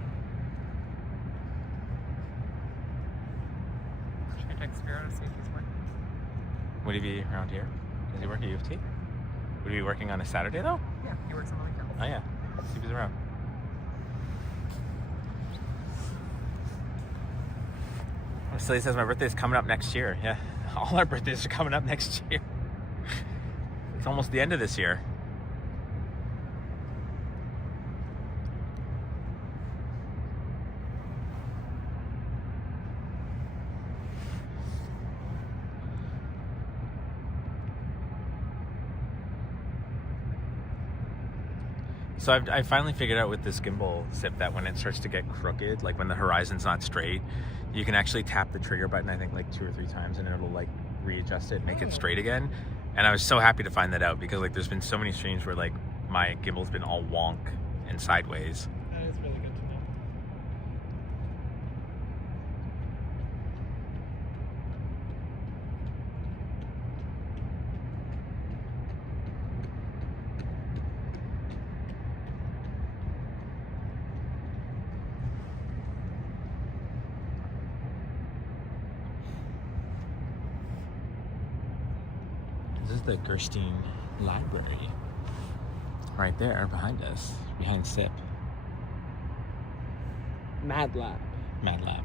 Should I text Spiro to see if he's working? Would he be around here? Does he work at U of T? Would he be working on a Saturday though? Yeah, he works on the weekends. Oh yeah, see if he's around. So he says my birthday's coming up next year. Yeah, all our birthdays are coming up next year. It's almost the end of this year. So I finally figured out with this gimbal zip that when it starts to get crooked, like when the horizon's not straight, you can actually tap the trigger button, I think like 2 or 3 times, and it'll like readjust it, make it straight again. And I was so happy to find that out because like there's been so many streams where like my gimbal's been all wonk and sideways. That is really good to know. This is the Gerstein Library. Right there behind us, behind SIP. Mad Lab. Mad Lab.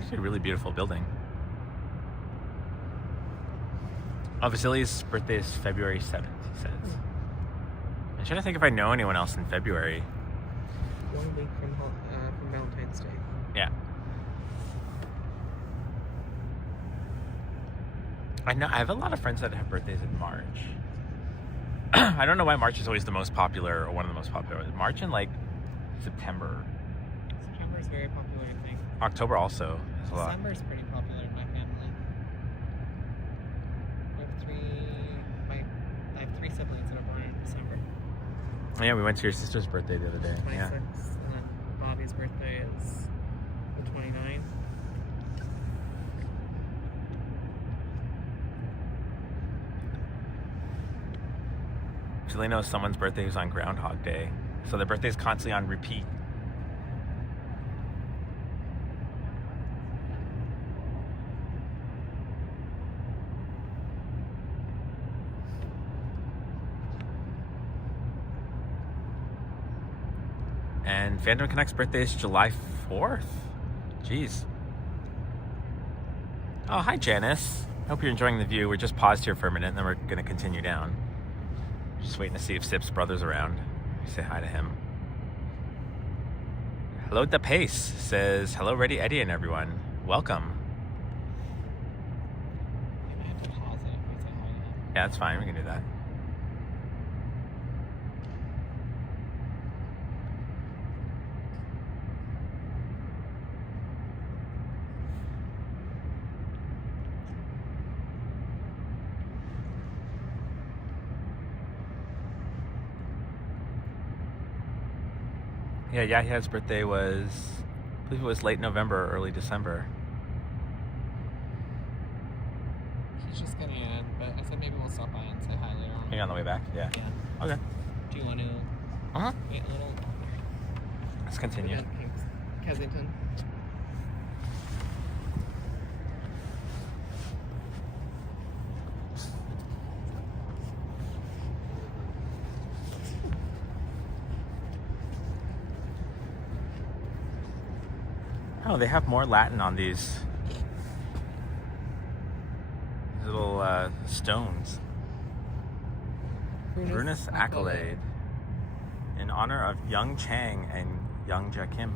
Actually a really beautiful building. Oh, Vasily's birthday is February 7th, he says. I'm trying to think if I know anyone else in February. 1 week from Valentine's Day. Yeah. I know I have a lot of friends that have birthdays in March. I don't know why March is always the most popular or one of the most popular. March and like September. September is very popular, I think. October also is a lot. December is pretty popular in my family. I have three siblings that are born in December. Oh, yeah, we went to your sister's birthday the other day. 26, Yeah. and then Bobby's birthday is the 29th. Julie knows someone's birthday who's on Groundhog Day. So their birthday's constantly on repeat. And Fandom Connect's birthday is July 4th. Jeez. Oh, hi, Janice. Hope you're enjoying the view. We're just paused here for a minute, and then we're going to continue down. Just waiting to see if Sip's brother's around. Say hi to him. Hello, Da Pace says, hello, Ready Eddie and everyone. Welcome. I have to pause it if we say hi to him. Yeah, that's fine. We can do that. Yeah, Yahya's birthday was, I believe it was late November or early December. He's just getting in, but I said maybe we'll stop by and say hi later on. Maybe on the way back? Yeah. Yeah. Okay. Do you want to Uh-huh. wait a little? Let's continue. Kensington. Oh, they have more Latin on these little stones. Brunus Accolade. In honor of Young Chang and Young Jakim.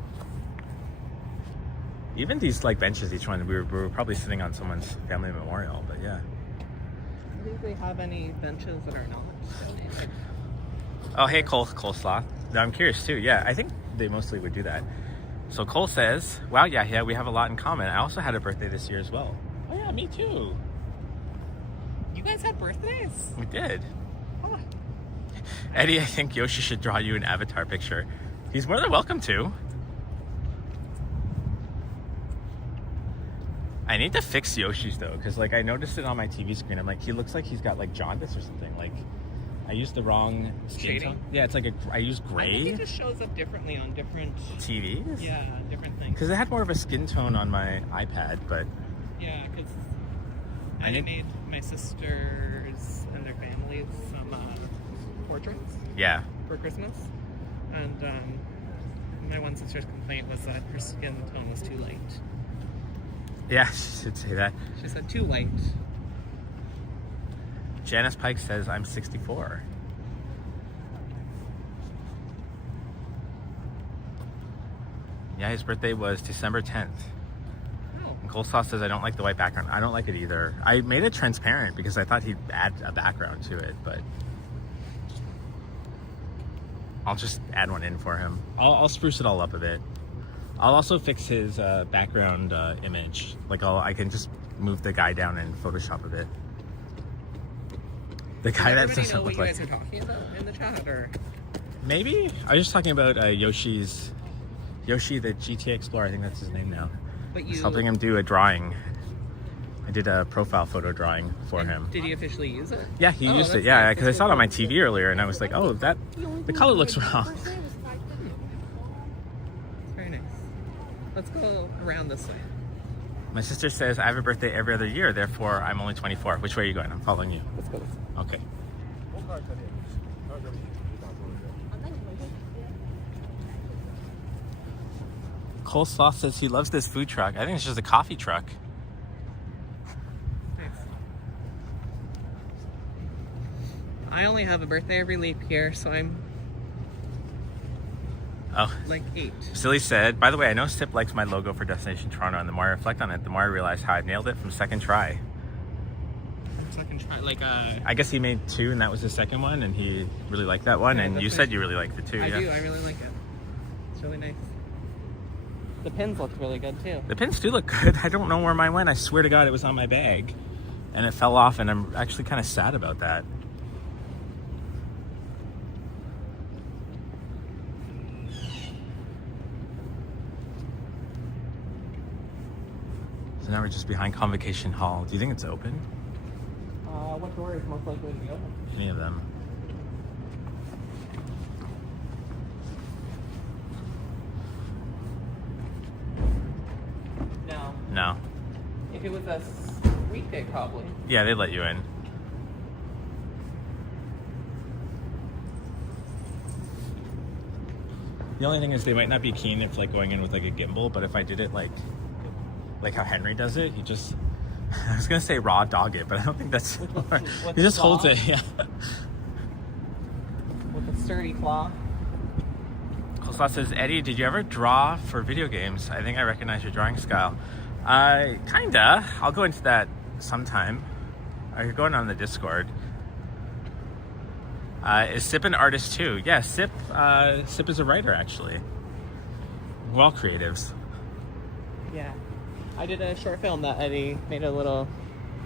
Even these like benches, each one, we were probably sitting on someone's family memorial, but yeah. Do you think they have any benches that are not donated? Oh, hey, Coleslaw. No, I'm curious too. Yeah, I think they mostly would do that. So Cole says, wow, yeah, we have a lot in common. I also had a birthday this year as well. Oh yeah, me too. You guys had birthdays? We did. Oh. Eddie, I think Yoshi should draw you an avatar picture. He's more than welcome to. I need to fix Yoshi's though, because like I noticed it on my TV screen. I'm like, he looks like he's got like jaundice or something. Like I used the wrong skin Shading? tone. Yeah, it's like I used I think gray it just shows up differently on different... TVs. Yeah, different things. Because it had more of a skin tone on my iPad, but Yeah, because I I need- made my sisters and their families some portraits yeah. for Christmas. And my one sister's complaint was that her skin tone was too light. Yeah, she should say that. She said, too light. Janice Pike says, I'm 64. Yeah, his birthday was December 10th. Oh. And Coleslaw says, I don't like the white background. I don't like it either. I made it transparent because I thought he'd add a background to it, but I'll just add one in for him. I'll spruce it all up a bit. I'll also fix his background image. Like I can just move the guy down in Photoshop a bit. The guy that Does doesn't everybody know what look you like. guys are talking about in the chat, or... Maybe? I was just talking about Yoshi, the GTA Explorer. I think that's his name now. But I was you... helping him do a drawing. I did a profile photo drawing for him. Did he officially use it? Yeah, he Oh, used it. that's Yeah, nice. because I saw it on my TV earlier, and I was like, oh, the color looks wrong. It's very nice. Let's go around this way. My sister says, I have a birthday every other year, therefore I'm only 24. Which way are you going? I'm following you. Let's go this way. Okay. Coleslaw says he loves this food truck. I think it's just a coffee truck. Nice. I only have a birthday every leap year, so I'm Oh. like 8. Silly said, by the way, I know Sip likes my logo for Destination Toronto, and the more I reflect on it, the more I realize how I nailed it from second try. Second try, like I guess he made 2, and that was his second one, and he really liked that one, Yeah, and you that's said nice. you really liked it too. I Yeah. do. I really like it. It's really nice. The pins look really good too. The pins do look good. I don't know where mine went. I swear to God, it was on my bag, and it fell off, and I'm actually kind of sad about that. So now we're just behind Convocation Hall. Do you think it's open? What door is most likely to be open? Any of them? No. No. If it was a weekday, probably. Yeah, they let you in. The only thing is they might not be keen if like going in with like a gimbal, but if I did it like how Henry does it, he just I was gonna say raw dog it, but I don't think that's with he just holds claw? it, yeah. With a sturdy claw. Coleslaw says, Eddie, did you ever draw for video games? I think I recognize your drawing style. Kinda. I'll go into that sometime. You're going on the Discord. Is Sip an artist too? Yeah, Sip is a writer actually. We're all creatives. Yeah. I did a short film that Eddie made a little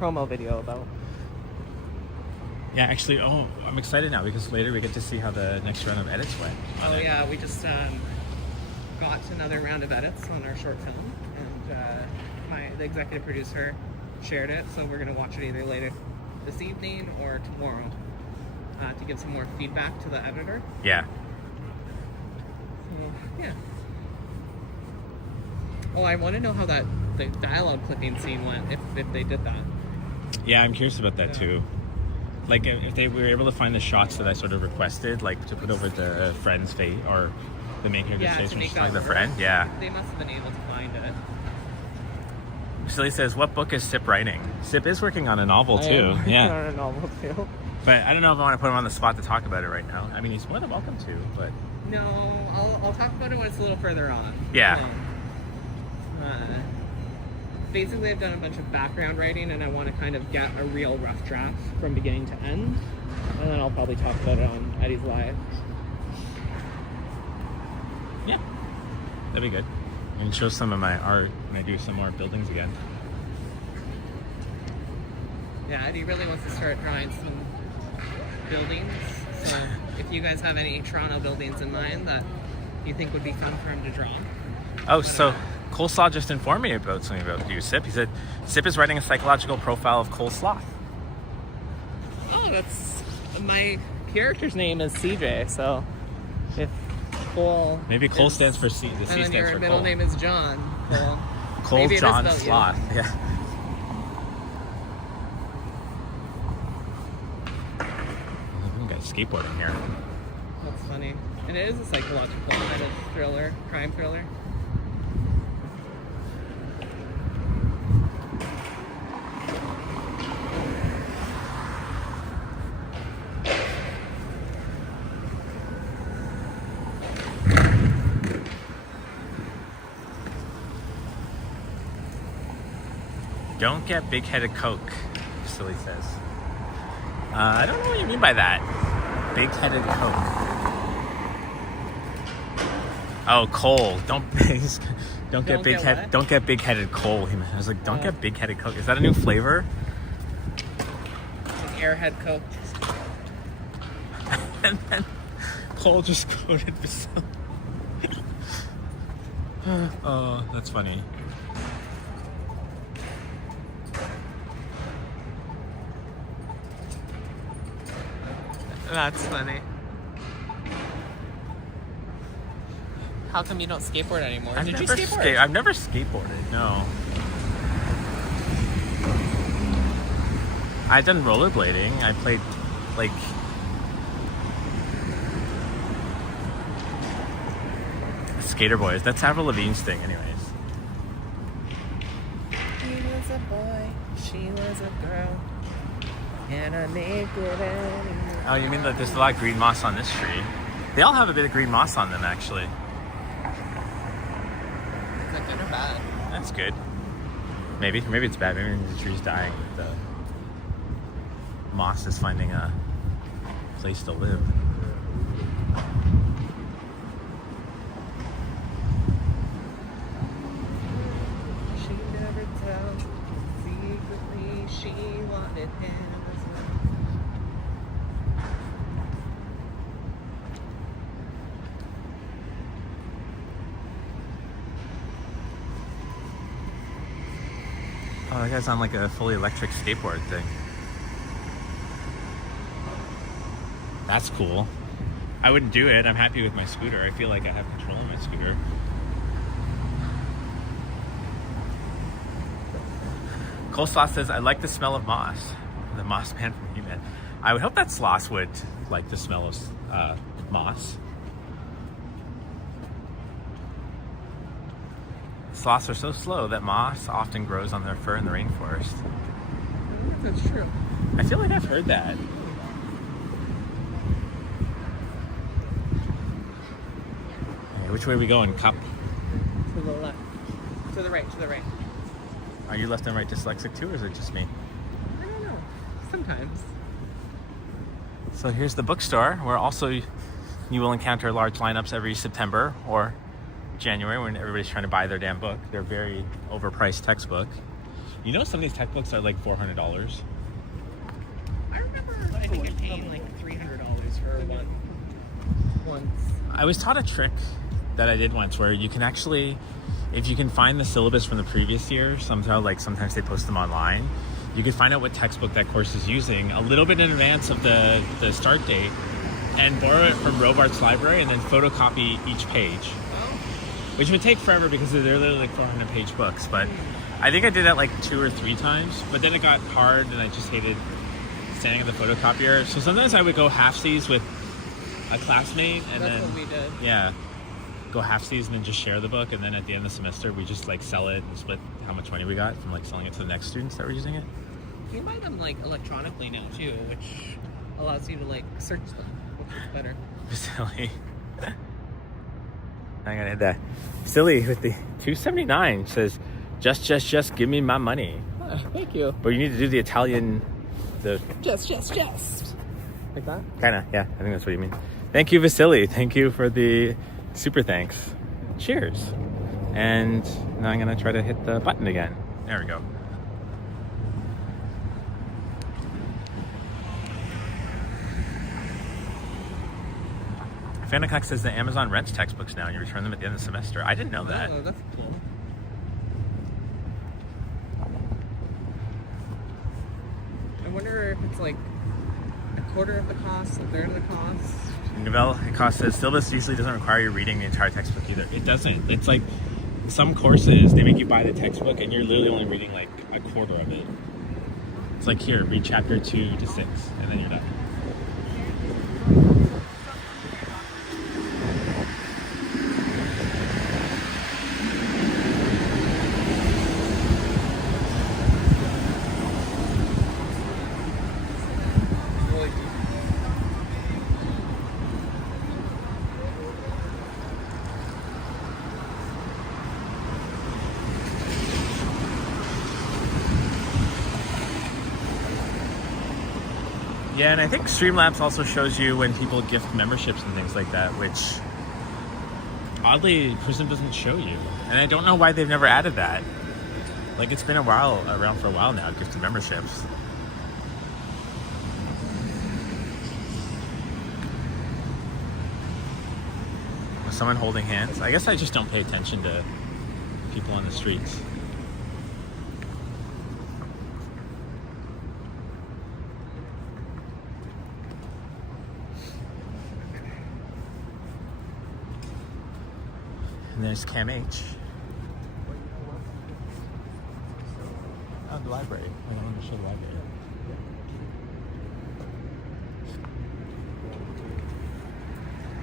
promo video about. Yeah, actually, I'm excited now because later we get to see how the next round of edits went. Oh yeah, we just got another round of edits on our short film, and the executive producer shared it, so we're gonna watch it either later this evening or tomorrow to give some more feedback to the editor. Yeah. So, yeah. Oh, I want to know how the dialogue clipping scene went, if they did that. Yeah, I'm curious about that Yeah. too. Like if they were able to find the shots that I sort of requested, like to put over the friend's face or the main character's face to when make she's that like the work. friend. Yeah. They must have been able to find it. Silly says, what book is Sip writing? Sip is working on a novel I am too. working Yeah. on a novel too. But I don't know if I want to put him on the spot to talk about it right now. I mean, he's more than welcome to, but No, I'll talk about it when it's a little further on. Yeah. Basically, I've done a bunch of background writing, and I want to kind of get a real rough draft from beginning to end, and then I'll probably talk about it on Eddie's Live. yeah, that'd be good. And show some of my art when I do some more buildings again. Yeah, Eddie really wants to start drawing some buildings. So if you guys have any Toronto buildings in mind that you think would be fun for him to draw. Oh, so Coleslaw just informed me about something about you, Sip. He said Sip is writing a psychological profile of Coleslaw. Oh, that's my character's name is CJ. So if Cole, Maybe Cole stands for C. The C and then stands your for middle Cole. name is John. Cole. Cole Maybe it is John about you. Sloth. Yeah. Some guy's skateboarding here. That's funny. And it is a psychological kind of thriller, crime thriller. Don't get big-headed Coke, Silly says. I don't know what you mean by that. Big-headed Coke. Oh, Cole. Don't get big-headed. what? Don't get big-headed Cole. I was like, don't Oh. get big-headed Coke. Is that a new flavor? Like Airhead Coke. And then Cole just quoted himself. Oh, that's funny. That's funny. How come you don't skateboard anymore? Did you skateboard? I've never skateboarded, no. I've done rollerblading. I played, like... Skater Boys. That's Avril Lavigne's thing, anyways. He was a boy, she was a girl, and I naked anymore. Oh, you mean that there's a lot of green moss on this tree? They all have a bit of green moss on them, actually. Is that good or bad? That's good. Maybe it's bad. Maybe the tree's dying. The moss is finding a place to live. She never tells secretly she wanted him as well. Oh, that guy's on like a fully electric skateboard thing. That's cool. I wouldn't do it. I'm happy with my scooter. I feel like I have control of my scooter. Coleslaw says, I like the smell of moss. The moss man from He-Man. I would hope that Sloss would like the smell of moss. Sloths are so slow that moss often grows on their fur in the rainforest. That's true. I feel like I've heard that. Okay, which way are we going, Cup? To the left. To the right, to the right. Are you left and right dyslexic too, or is it just me? I don't know. Sometimes. So here's the bookstore, where also you will encounter large lineups every September or January when everybody's trying to buy their damn book. They're very overpriced textbook. You know, some of these textbooks are like $400. I remember I think I paid like $300 for one once. I was taught a trick that I did once where you can actually, if you can find the syllabus from the previous year, sometimes they post them online, you can find out what textbook that course is using a little bit in advance of the start date and borrow it from Robart's library and then photocopy each page. Which would take forever because they're literally like 400-page books. But I think I did that like 2 or 3 times. But then it got hard and I just hated standing at the photocopier. So sometimes I would go halfsies with a classmate. And That's then, what we did. Yeah. Go halfsies and then just share the book. And then at the end of the semester, we just like sell it and split how much money we got from like selling it to the next students that were using it. You buy them like electronically now too, which allows you to like search them, which is better. Silly. I'm gonna hit that. Silly with the $2.79 says, just give me my money. Thank you. But you need to do the Italian, Just. Like that? kinda, yeah, I think that's what you mean. Thank you, Vasily. Thank you for the super thanks. Cheers. And now I'm gonna try to hit the button again. There we go. Fanacock says that Amazon rents textbooks now and you return them at the end of the semester. I didn't know that. Oh, that's cool. I wonder if it's like a quarter of the cost, a third of the cost. Novell Cost says syllabus usually doesn't require you reading the entire textbook either. It doesn't. It's like some courses, they make you buy the textbook and you're literally only reading like a quarter of it. It's like, here, read chapter 2 to 6, and then you're done. Yeah, and I think Streamlabs also shows you when people gift memberships and things like that, which oddly Prism doesn't show you. And I don't know why they've never added that. Like, it's been around for a while now, gifted memberships. Was someone holding hands? I guess I just don't pay attention to people on the streets. And there's Cam H. Oh, the library. I don't want to show the library.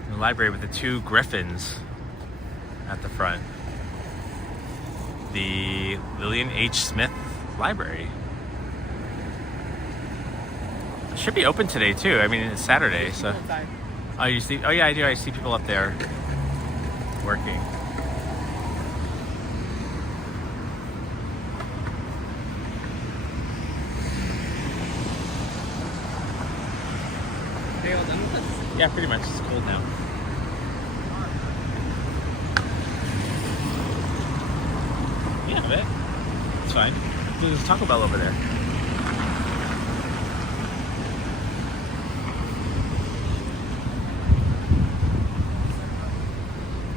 The library with the 2 griffins. at the front. The Lillian H. Smith Library. It should be open today too. I mean, it's Saturday, so. Oh, you see? Oh yeah, I do. I see people up there working. Are you all done with this? Yeah, pretty much. It's cold now. Yeah, a bit. It's fine. There's a Taco Bell over there.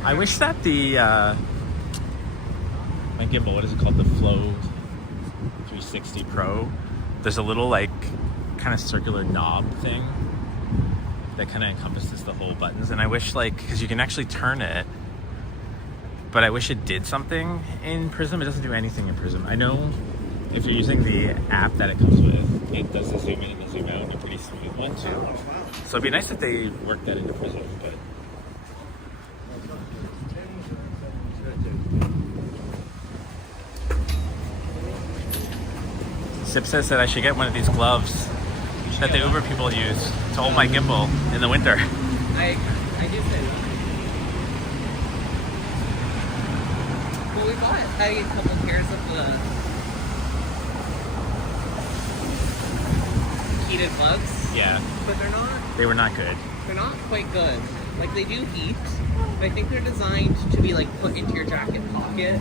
I wish that the my gimbal, what is it called? The Flow 360 Pro. There's a little like kind of circular knob thing that kind of encompasses the whole buttons, and I wish like, because you can actually turn it, but I wish it did something in Prism. It doesn't do anything in Prism. I know if you're using the app that it comes with, it does the zoom in and the zoom out, and a pretty smooth one too. Oh, wow. So it'd be nice if they worked that into Prism, but Sip says that I should get one of these gloves that the Uber people use to hold my gimbal in the winter. I do say that. Well, we bought a couple pairs of the heated gloves. Yeah, But they were not good. they're not quite good. Like, they do heat, but I think they're designed to be like put into your jacket pocket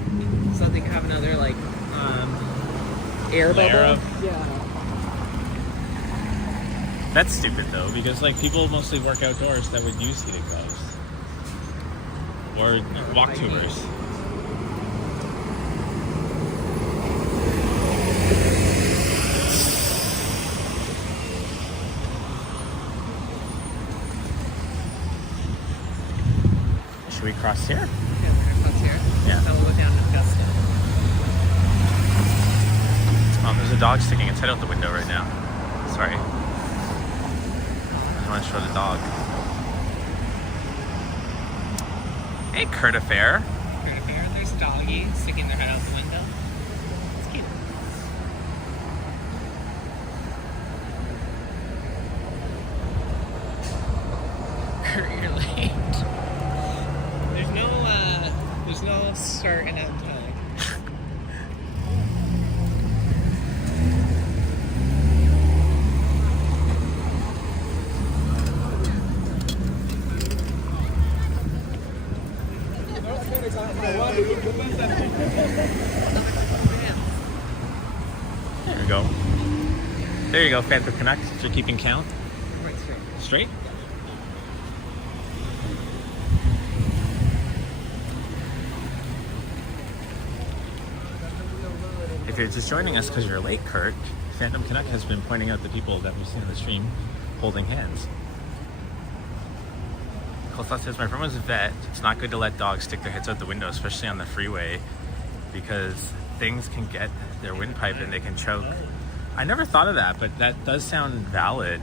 so that they can have another like air Layer bubble. of- Yeah. That's stupid though, because like people mostly work outdoors that would use heated gloves or walk tubers. Should we cross here? Yeah, we're gonna cross here. Yeah. So we'll go down to Augusta. Oh, there's a dog sticking its head out the window right now. Sorry. I want to show the dog. Hey, Kurt Affair. There's doggy sticking their head out the window. It's cute. Kurt, you're late. There's no start and end time. There we go. There you go, Phantom Connect. If you're keeping count. Right straight. Straight? If you're just joining us because you're late, Kurt, Phantom Connect has been pointing out the people that we've seen on the stream holding hands. Colthus says, my friend was a vet. It's not good to let dogs stick their heads out the window, especially on the freeway, because things can get their windpipe and they can choke. I never thought of that, but that does sound valid.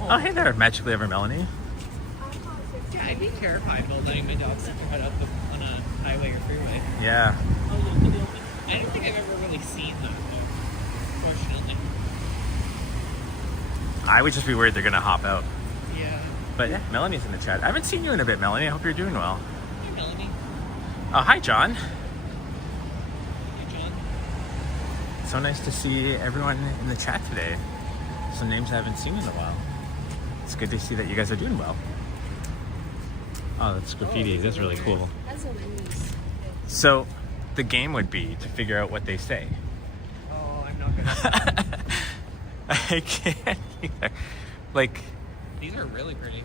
Oh, hey there, Magically Ever Melanie. Yeah, I'd be terrified about letting my dog stick their head up on a highway or freeway. Yeah. I don't think I've ever really seen that, though. Fortunately. I would just be worried they're going to hop out. Yeah. But yeah, Melanie's in the chat. I haven't seen you in a bit, Melanie. I hope you're doing well. Hey, Melanie. Hi, John. Hey, John. So nice to see everyone in the chat today. Some names I haven't seen in a while. It's good to see that you guys are doing well. Oh, that's Graffiti. That's really cool. That's so nice. So, the game would be to figure out what they say. Oh, I'm not gonna. I can't either. Like, These are really pretty.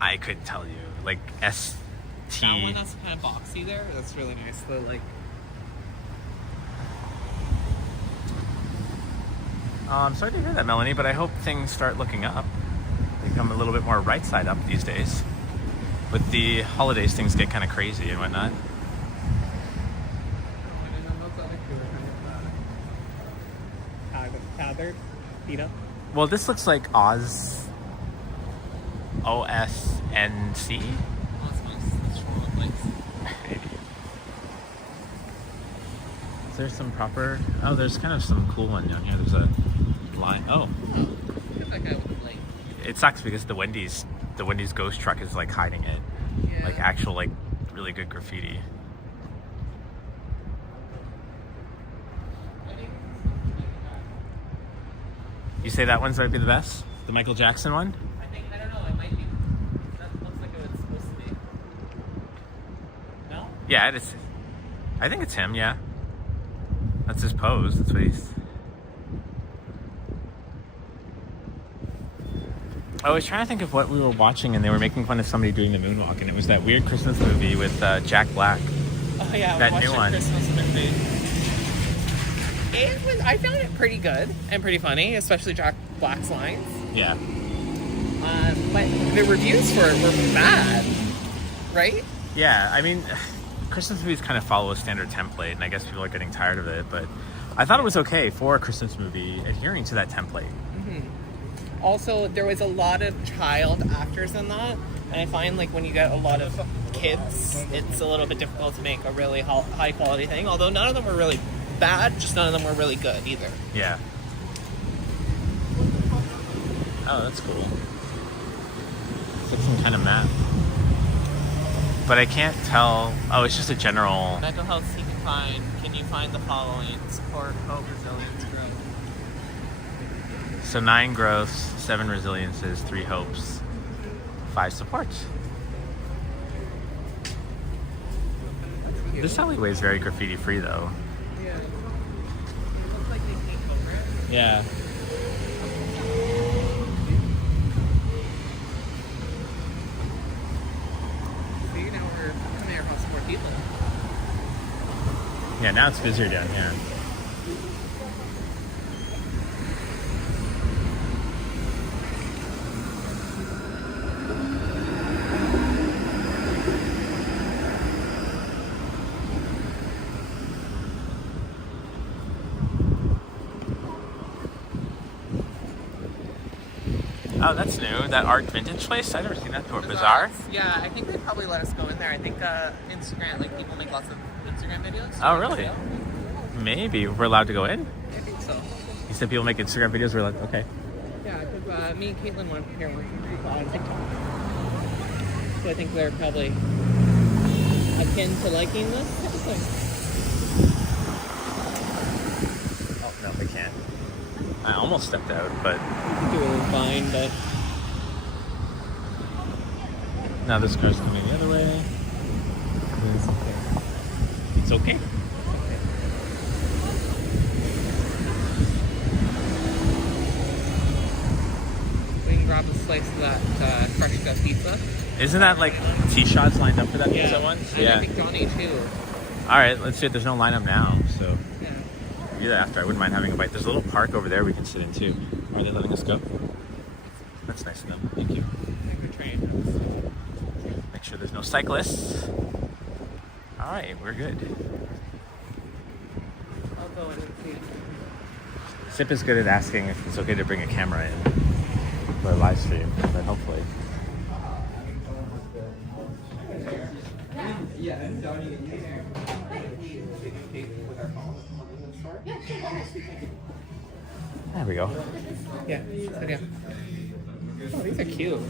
I could tell you. Like, ST. That one that's kind of boxy there. That's really nice. The like. I'm sorry to hear that, Melanie, but I hope things start looking up. They become a little bit more right side up these days. With the holidays, things get kind of crazy and whatnot. Tethered, feet up. Well, this looks like Oz. OSNC. Oh, that's nice. buildings. Maybe. Is there some proper... Oh, there's kind of some cool one down here. There's a line. Oh. Look at that guy with the light. It sucks because the Wendy's ghost truck is like hiding it. Yeah. Like actual, like really good graffiti. You say that one's might be the best? The Michael Jackson one? I don't know, it might be. That looks like it was supposed to be. No? Yeah, it is. I think it's him, yeah. That's his pose. That's what he's... I was trying to think of what we were watching, and they were making fun of somebody doing the moonwalk, and it was that weird Christmas movie with Jack Black. Oh yeah, that we watched new one. Christmas movie. I found it pretty good and pretty funny, especially Jack Black's lines. Yeah. But the reviews for it were bad, right? Yeah, I mean, Christmas movies kind of follow a standard template, and I guess people are getting tired of it, but I thought it was okay for a Christmas movie adhering to that template. Mm-hmm. Also, there was a lot of child actors in that, and I find like when you get a lot of kids, it's a little bit difficult to make a really high quality thing, although none of them were really bad, just none of them were really good either. Yeah. Oh, that's cool. It's like some kind of map. But I can't tell. Oh, it's just a general... Mental health seek and find. Can you find the following? Support, hope, resilience, growth. So 9 growths, 7 resiliences, 3 hopes, 5 supports. This alleyway is very graffiti free though. Yeah. It looks like they paint over it. Yeah. See, now we're coming across more people. Yeah, now it's busier down here. Oh, that's new. That art vintage place? I've never seen that before. Bazaar? Yeah, I think they probably let us go in there. I think Instagram, like people make lots of Instagram videos. Oh, really? Maybe. We're allowed to go in? I think so. You said people make Instagram videos? We're like, okay. Yeah, because me and Caitlin went here on TikTok. So I think they're probably akin to liking this type of thing. Oh, no, they can't. I almost stepped out, but... I think it was fine, but... Now this car's coming the other way. It's okay. We can grab a slice of that crushed up pizza. Isn't that like T-shots lined up for that pizza one? And I think Johnny too. All right, let's see it. There's no lineup now, so Yeah. we'll do that after. I wouldn't mind having a bite. There's a little park over there we can sit in too. Are they letting us go? That's nice of them. Thank you. I think the train has... Make sure there's no cyclists. All right, we're good. I'll go in and see. Sip is good at asking if it's okay to bring a camera in for a live stream, but hopefully. There we go. Yeah, so yeah. Oh, these are cute.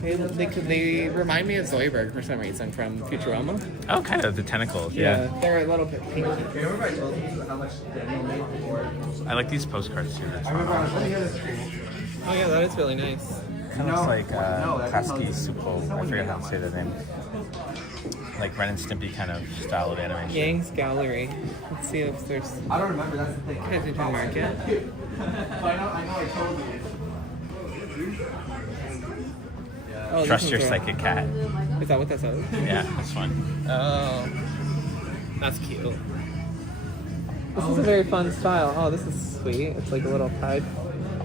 They remind me of Zoidberg for some reason from Futurama. Oh, kind of the tentacles. Yeah. They're a little bit pinky. Remember I told you how much Daniel made before? I like these postcards too. That's I remember I fun. was Oh yeah, that is really nice. Kind of looks like that's Klasky not- Supo. I forget how to say the name. Like Ren and Stimpy kind of style of animation. Yang's Gallery. Let's see if there's I don't remember, that's the thing. Kensington Market. I know I told you. Oh, Trust this your one's psychic cat. Is that what that says? Yeah, that's fun. Oh, that's cute. This is a very fun style. Oh, this is sweet. It's like a little tide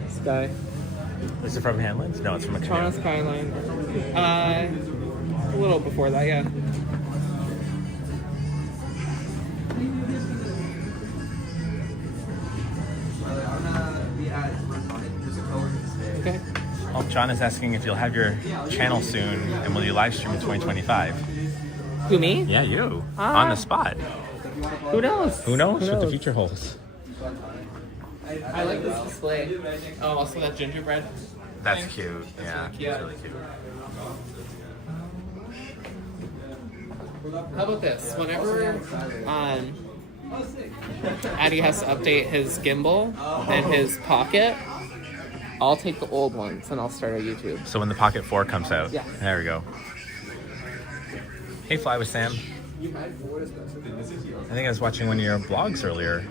sky. Is it from Hamlin's? No, it's from a Toronto canoe. skyline. A little before that, yeah. Okay. Well, John is asking if you'll have your channel soon, and will you live stream in 2025? Who, me? Yeah, you. On the spot. Who knows? Who knows what the future holds? I like this display. Oh, also that gingerbread. That's thing. cute. Yeah, really cute. it's really cute. How about this? Whenever Addy has to update his gimbal and his pocket, I'll take the old ones and I'll start a YouTube. So when the Pocket 4 comes out, Yeah. there we go. Hey, Fly with Sam. I think I was watching one of your blogs earlier.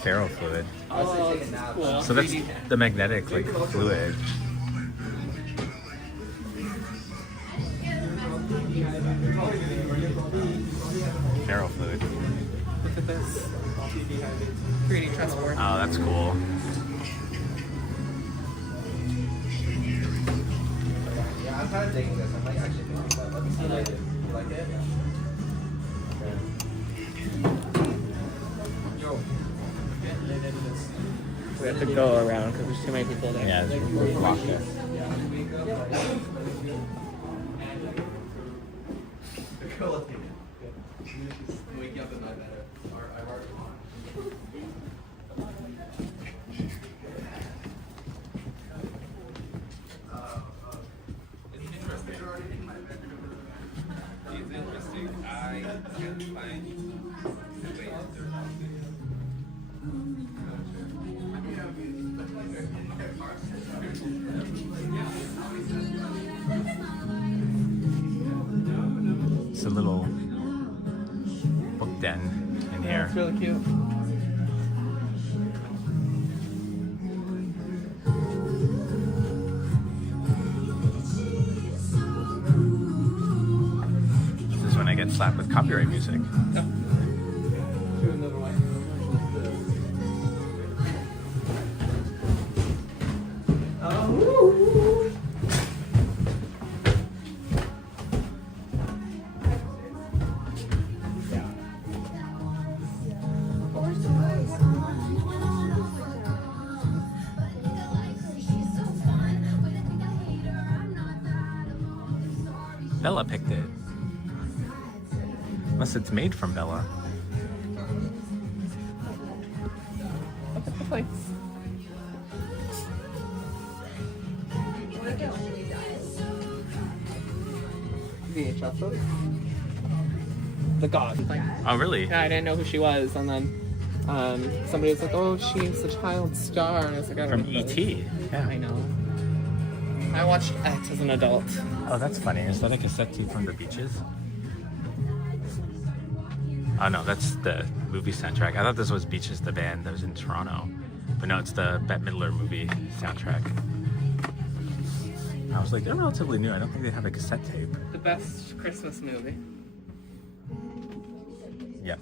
Ferrofluid. Oh, cool. So that's the magnetic like fluid. Ferrofluid. Look at this. 3D chessboard. Oh, that's cool. Yeah, I'm kind of digging this. I might actually pick this up. Let me see. Like it. You like it? We have to go around because there's too many people there. Yeah, it's blocked it. Wake you up at night better. I've already It's a little book den in Yeah, here. it's really cute. This is when I get slapped with copyright music. Bella picked it. Unless it's made from Bella. Look at the place. VHS book? The God. Like, Oh, really? yeah, I didn't know who she was, and then somebody was like, "Oh, she's a child star," and I was like, "I don't From know." E.T. Yeah. I know. I watched X as an adult. Oh, that's funny. Is that a cassette tape from the Beaches? Oh, no, that's the movie soundtrack. I thought this was Beaches, the band that was in Toronto. But no, it's the Bette Midler movie soundtrack. I was like, they're relatively new. I don't think they have a cassette tape. The best Christmas movie. Yep.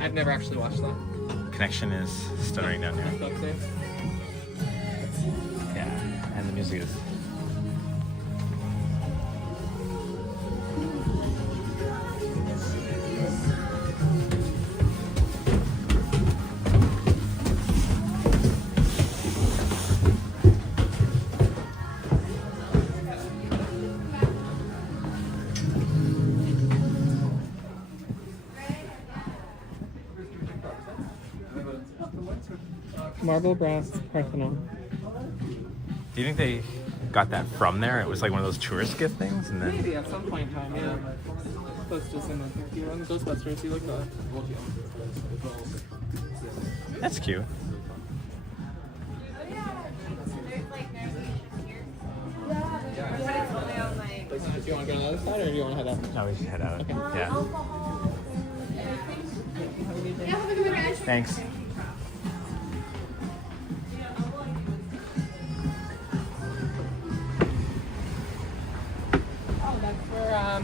I've never actually watched that. Connection is stuttering down here. Folks there. Yeah, and the music is... Marble brass Parthenon. Do you think they got that from there? It was like one of those tourist gift things? And then... Maybe at some point in time, yeah. Close to some if you're on the Ghostbusters, you look at that. That's cute. Do you want to go on the other side or do you want to head up? No, we should head out. Okay. Yeah. Thanks. Oh, that's where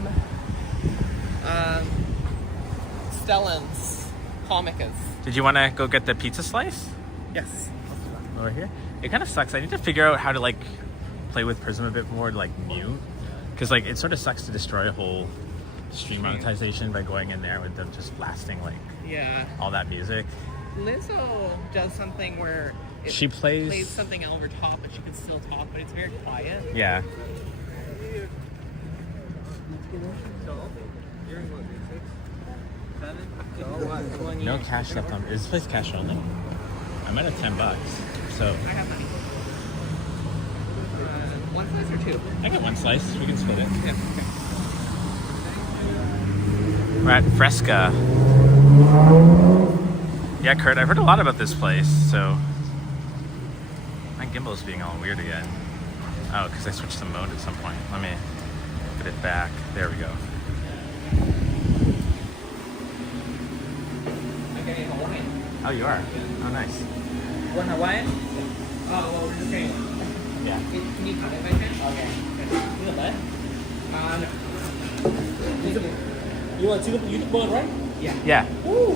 Stellan's comic is. Did you want to go get the pizza slice? Yes. Over here? It kind of sucks. I need to figure out how to like play with Prism a bit more, like mute. Because like it sort of sucks to destroy a whole stream monetization by going in there with them just blasting like Yeah. all that music. Lizzo does something where She plays something over top, but she can still talk, but it's very quiet. Yeah. No cash left on. Is this place cash only? I'm at $10, so. I have money. One slice or two? I got one slice. We can split it. Yeah. Okay. We're at Fresca. Yeah, Kurt, I've heard a lot about this place, so. My gimbal's being all weird again. Oh, because I switched the mode at some point. Let me put it back. There we go. I'm getting Hawaiian. Oh, you are? Oh, nice. One Hawaiian? Oh, well, we're just getting one. Yeah. Can you cut it by chance? Okay. You know that? No. You want to you born, right? Yeah. Yeah. Woo!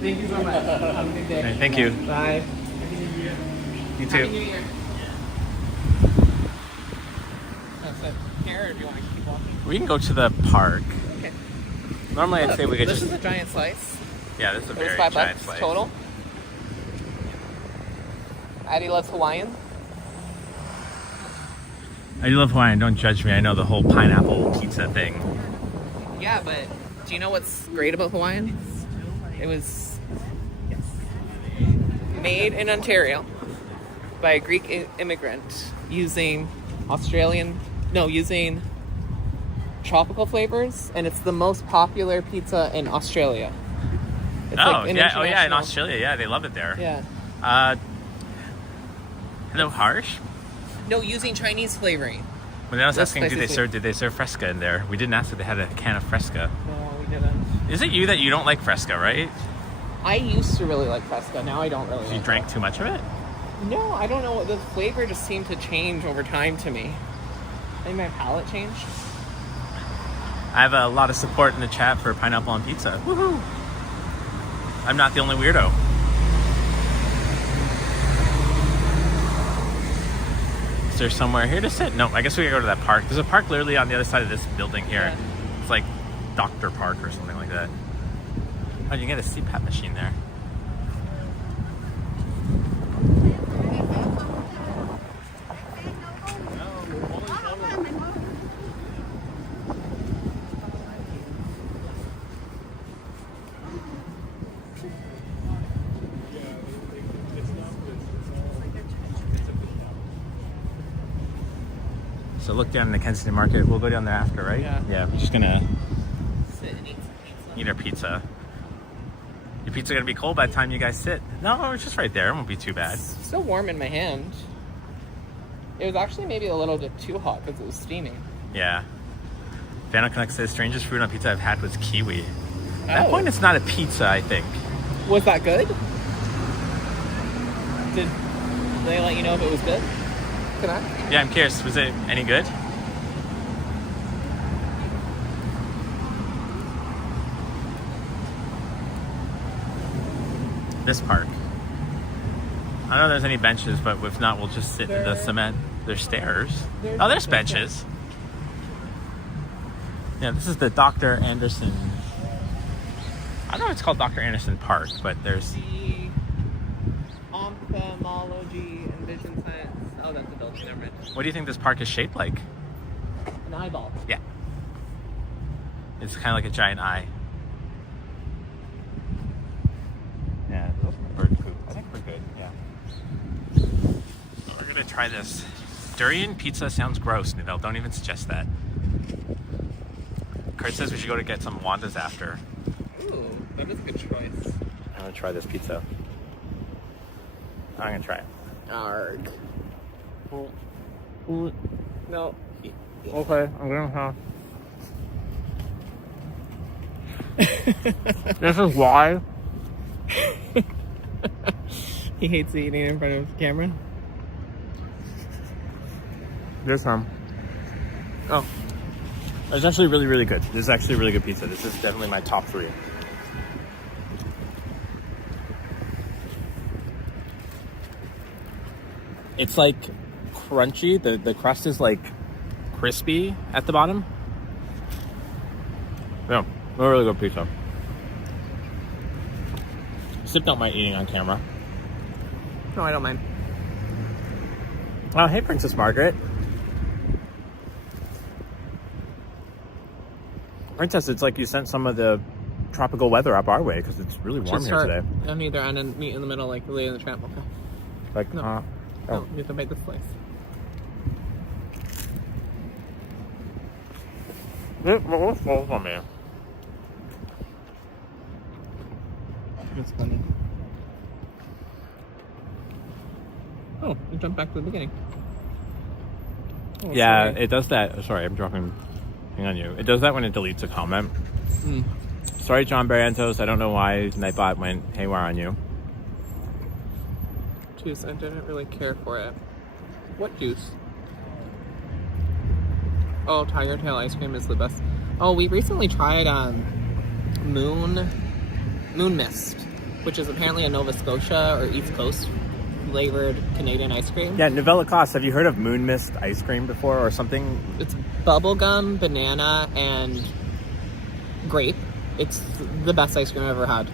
Thank you so much. Have a good day. Okay, thank you. Bye. You Happy New too. Year. Here, or do you want to keep walking? We can go to the park. Okay. Normally, I'd say we could This just. is a giant slice. Yeah, this is a It was very $5 giant slice. total. Addie loves Hawaiian. I do love Hawaiian. Don't judge me. I know the whole pineapple pizza thing. Yeah, but do you know what's great about Hawaiian? It was made in Ontario by a Greek immigrant using using tropical flavors, and it's the most popular pizza in Australia. It's Oh, like an yeah. Oh, yeah. In international- Australia, yeah, they love it there. Yeah. Hello, harsh. No, using Chinese flavoring. When I was This asking, place did they serve Fresca in there? We didn't ask if they had a can of Fresca. No, we didn't. Is it you that you don't like Fresca, right? I used to really like Fresca. Now I don't really. You like drank too much of it? it. No, I don't know. The flavor just seemed to change over time to me. I think my palate changed. I have a lot of support in the chat for pineapple on pizza. Woohoo! I'm not the only weirdo. Is there somewhere here to sit? No, I guess we gotta go to that park. There's a park literally on the other side of this building here. Yeah. It's like Dr. Park or something like that. Oh, you can get a CPAP machine there. So look down in the Kensington Market. We'll go down there after, right? Yeah. Yeah, we're just gonna Sit and eat some pizza. eat our pizza. Your pizza gonna be cold by the time you guys sit. No, it's just right there. It won't be too bad. It's still warm in my hand. It was actually maybe a little bit too hot because it was steaming. Yeah. Vano Connect says, strangest fruit on pizza I've had was kiwi. At that Oh. point, it's not a pizza, I think. Was that good? Did they let you know if it was good? Can I? Yeah, I'm curious. Was it any good? This park. I don't know if there's any benches, but if not, we'll just sit in the cement. There's stairs. Oh, there's benches. Yeah, this is the Dr. Anderson. I don't know if it's called Dr. Anderson Park, but there's... The ophthalmology and vision science. Oh, that's a building. Never mind. What do you think this park is shaped like? An eyeball. Yeah. It's kind of like a giant eye. Yeah, bird poop. I think we're good, yeah. So we're gonna try this. Durian pizza sounds gross, Novelle. Don't even suggest that. Kurt says we should go to get some Wandas after. Ooh, that is a good choice. I'm gonna try this pizza. I'm gonna try it. Arg. No. Okay, I'm gonna have. This is why. He hates eating in front of the camera. There's some. Oh. It's actually really, really good. This is actually really good pizza. This is definitely my top 3. It's like crunchy. The crust is like crispy at the bottom. Yeah, a really good pizza. Sipped out my eating on camera. No, I don't mind. Oh, hey, Princess Margaret. Princess, it's like you sent some of the tropical weather up our way because it's really warm here today. On either end and meet in the middle, like Lady in the Tramp. Okay. Like, No, you have to make this place. What's full for me? It's funny. Oh, you jumped back to the beginning. Oh, Yeah, sorry. it does that. Sorry, I'm dropping thing on you. It does that when it deletes a comment. Sorry, John Barrientos. I don't know why Nightbot went haywire on you. Juice, I didn't really care for it. What juice? Oh, Tiger Tail ice cream is the best. Oh, we recently tried Moon Mist, which is apparently a Nova Scotia or East Coast flavored Canadian ice cream. Yeah, Novella Cost. Have you heard of Moon Mist ice cream before or something? It's bubblegum, banana, and grape. It's the best ice cream I've ever had.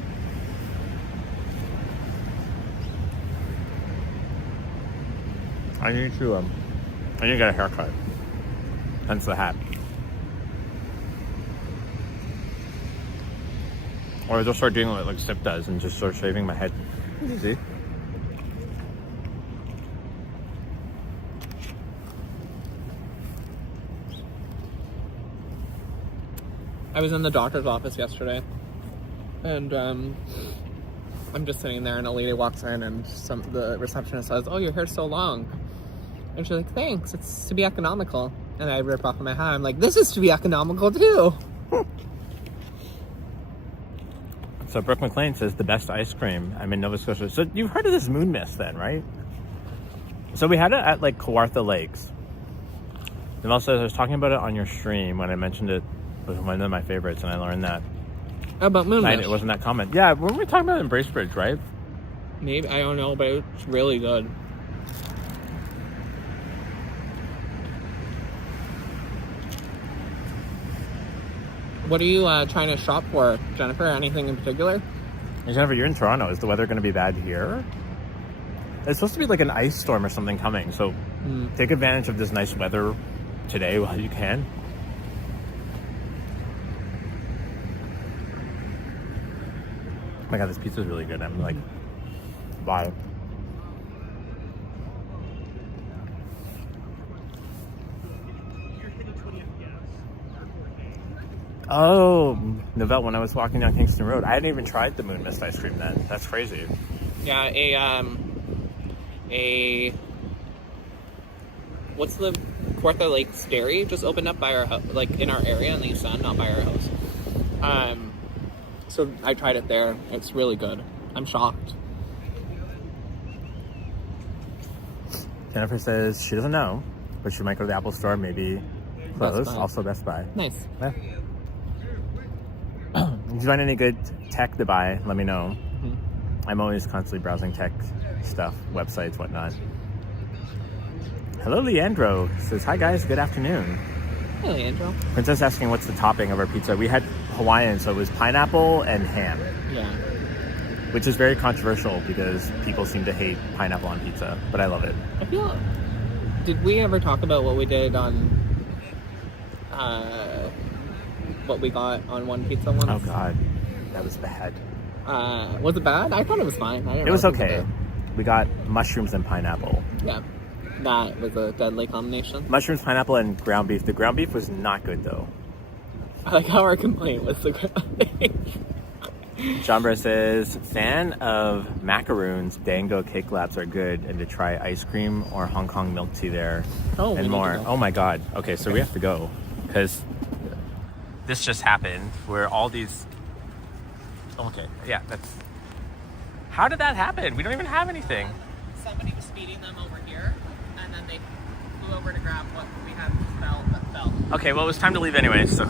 I need to get a haircut. Hence the hat. Or I'll just start doing what like Sip does and just start shaving my head. Easy. I was in the doctor's office yesterday, and I'm just sitting there, and a lady walks in, and the receptionist says, "Oh, your hair's so long," and she's like, "Thanks, it's to be economical." And I rip off my hat. I'm like, "This is to be economical too." So Brooke McLean says the best ice cream. I'm in Nova Scotia. So you've heard of this Moon Mist then, right? So we had it at like Kawartha Lakes. And also I was talking about it on your stream when I mentioned it was one of my favorites, and I learned that About Moon night Mist. it wasn't that common. Yeah, when we were talking about it in Bracebridge, right? Maybe, I don't know, but it's really good. What are you trying to shop for, Jennifer? Anything in particular? And Jennifer, you're in Toronto. Is the weather going to be bad here? It's supposed to be like an ice storm or something coming, so take advantage of this nice weather today while you can. Oh my god, this pizza is really good. I'm like, bye. Oh, Novelle, when I was walking down Kingston Road, I hadn't even tried the Moon Mist ice cream then. That's crazy. Yeah, what's the Kawartha Lakes Dairy just opened up by our house, like in our area in the East End, not by our house. So I tried it there. It's really good. I'm shocked. Jennifer says she doesn't know, but she might go to the Apple Store, maybe close. Best Buy. Also Best Buy. Nice. Yeah. If you find any good tech to buy, let me know. I'm always constantly browsing tech stuff, websites, whatnot. Hello, Leandro. Says, hi guys, good afternoon. Hey, Leandro. Princess asking what's the topping of our pizza. We had Hawaiian, so it was pineapple and ham, Yeah. which is very controversial because people seem to hate pineapple on pizza, but I love it. I feel. Did we ever talk about what we did on? What we got on one pizza once? Oh god, that was bad. Was it bad? I thought it was fine. I didn't It was realize okay. We got mushrooms and pineapple. Yeah. That was a deadly combination. Mushrooms, pineapple, and ground beef. The ground beef was not good though. I like how our complaint was the Jambra says, fan of macaroons, dango cake labs are good, and to try ice cream or Hong Kong milk tea there Oh, we and need more. to go. Oh my god. Okay, so we have to go because this just happened where all these. Okay, yeah, that's. How did that happen? We don't even have anything. Somebody was feeding them over here, and then they flew over to grab what we had that fell. Okay, well, it was time to leave anyway, so.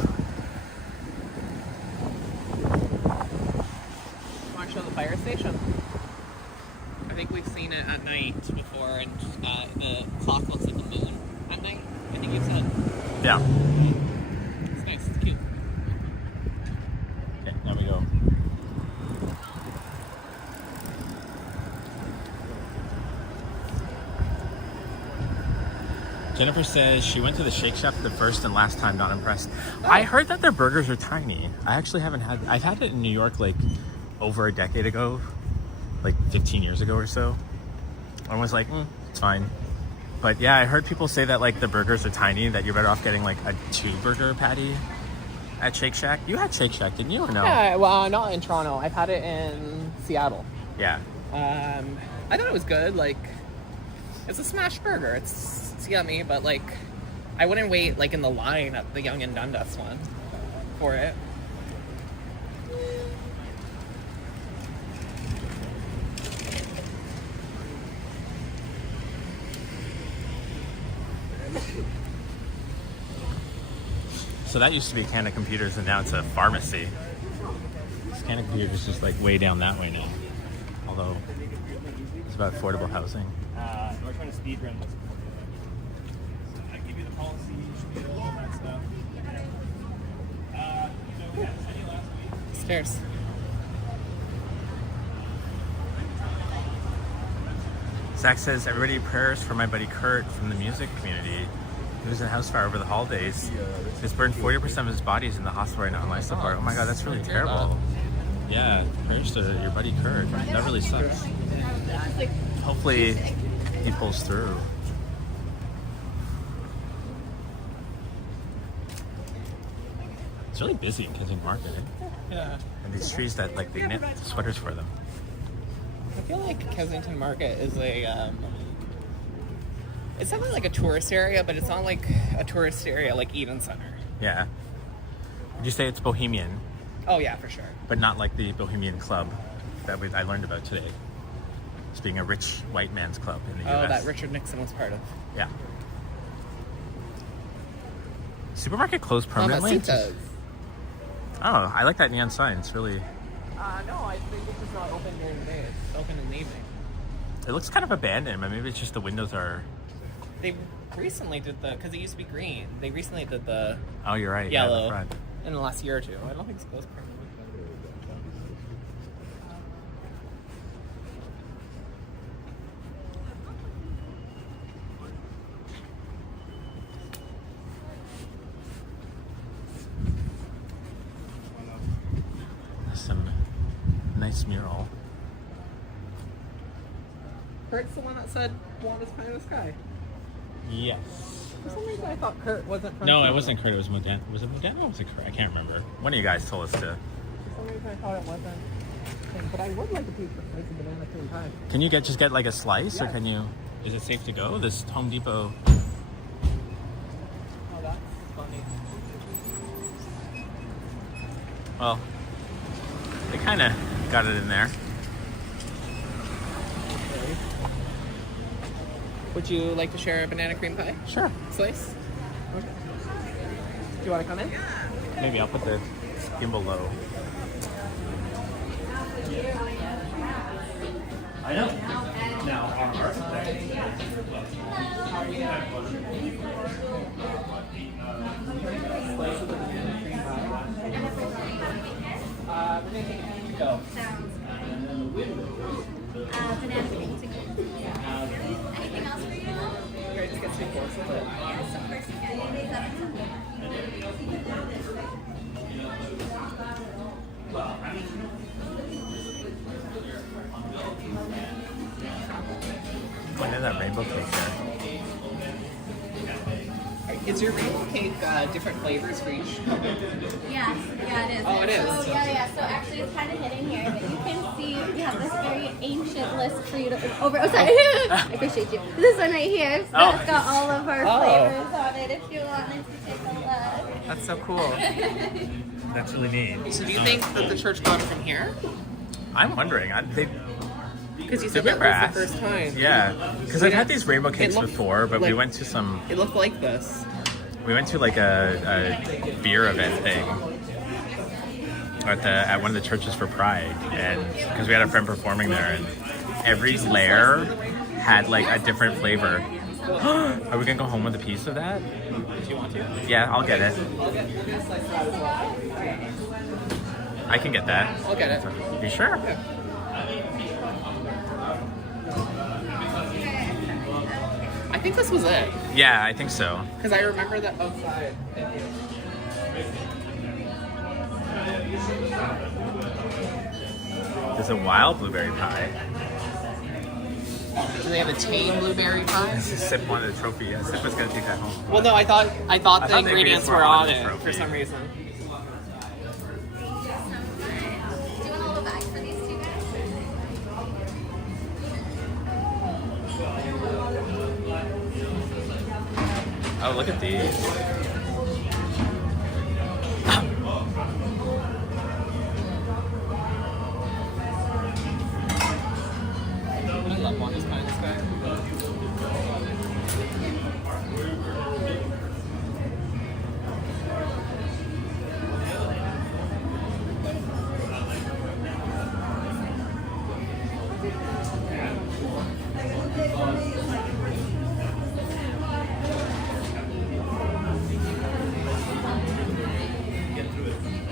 Want to show the fire station? I think we've seen it at night before, and the clock looks like a moon at night. I think you've said. Yeah. It's nice. It's cute. Okay, there we go. Jennifer says she went to the Shake Shack the first and last time, not impressed. I heard that their burgers are tiny. I actually haven't had... I've had it in New York like over a decade ago, like 15 years ago or so. I was like, it's fine. But yeah, I heard people say that like the burgers are tiny, that you're better off getting like a 2-burger patty at Shake Shack. You had Shake Shack, didn't you, or no? Yeah, well, not in Toronto. I've had it in Seattle. Yeah. I thought it was good. Like, it's a smash burger. It's yummy, but like, I wouldn't wait like in the line at the Yonge and Dundas one for it. So that used to be Canada Computers, and now it's a pharmacy. This Canada Computers is just like way down that way now. Although it's about affordable housing. We're trying to speed run this. I give you the policy, spiel, all that stuff. Any last week? Stairs. Zach says, everybody prayers for my buddy Kurt from the music community. He was in a house fire over the holidays. He's burned 40% of his body is in the hospital right now in life support. Oh my god, that's really terrible. Yeah, prayers to your buddy Kurt. That really sucks. Hopefully he pulls through. It's really busy in Kensington Market, eh? Yeah. And these trees that like they knit sweaters for them. I feel like Kensington Market is it's definitely like a tourist area, but it's not like a tourist area like Eden Center. Yeah. Would you say it's bohemian, Oh yeah, for sure. but not like the Bohemian Club that I learned about today? It's being a rich white man's club in the Oh, U.S. that Richard Nixon was part of. Yeah. Supermarket closed permanently? Mamacitas. Oh, I like that neon sign. It's really... No, I think it's just not open during the day. It's open in the evening. It looks kind of abandoned, but maybe it's just the windows are... They recently did because it used to be green. They recently did the Oh, you're right. yellow Yeah, the front. in the last year or two. I don't think it's closed permanently. Some nice mural. Kurt's the one that said, "Want is pie in the sky." Yes. For some reason, I thought Kurt wasn't from No, Toronto. it wasn't Kurt. It was Modena. Was it Modena or was it Kurt? I can't remember. One of you guys told us to. For some reason, I thought it wasn't. But I would like a piece of banana cream pie. Can you just get like a slice, or Yes. can you? Is it safe to go? This Home Depot. Oh, that's funny. Well, they kind of got it in there. Would you like to share a banana cream pie Sure. slice? Okay. Do you want to come in? Maybe I'll put the gimbal low. I know. Now, on our side, Slice of the banana cream pie. We're going to take a few to go. Banana cream to go. Anything else for you? Okay, just get 2 courses of it. Yes, of course you can. When did that rainbow cake there? Is your rainbow cake different flavors for each? Yes, yeah, it is. Oh, it is. So, yeah. So actually, it's kind of hidden here, but you can see we have this very ancient list for you to over. Oh, sorry. I appreciate you. This one right here. So Oh. it's got all of our Oh. flavors on it. If you wanted to take a look. That's so cool. That's really neat. So do you think that the church got it from here? I'm wondering. Because you They're said that brass. was the first time. Yeah, because I've had these rainbow It cakes looked before, but we like- went to some. It looked like this. We went to like a beer event thing at one of the churches for Pride, and because we had a friend performing there, and every layer had like a different flavor. Are we gonna go home with a piece of that? Do you want to? Yeah, I'll get it. I can get that. I'll get it. You sure? I think this was it. Yeah, I think so. Because I remember that outside. There's a wild blueberry pie. Do they have a tame blueberry pie? Sip wanted a trophy. Yeah, Sip was gonna take that home. Well, no, I thought the ingredients were on it trophy. for some reason. Do you want a little bag for these two guys? Oh, look at these. I love Wanda's pie in the sky.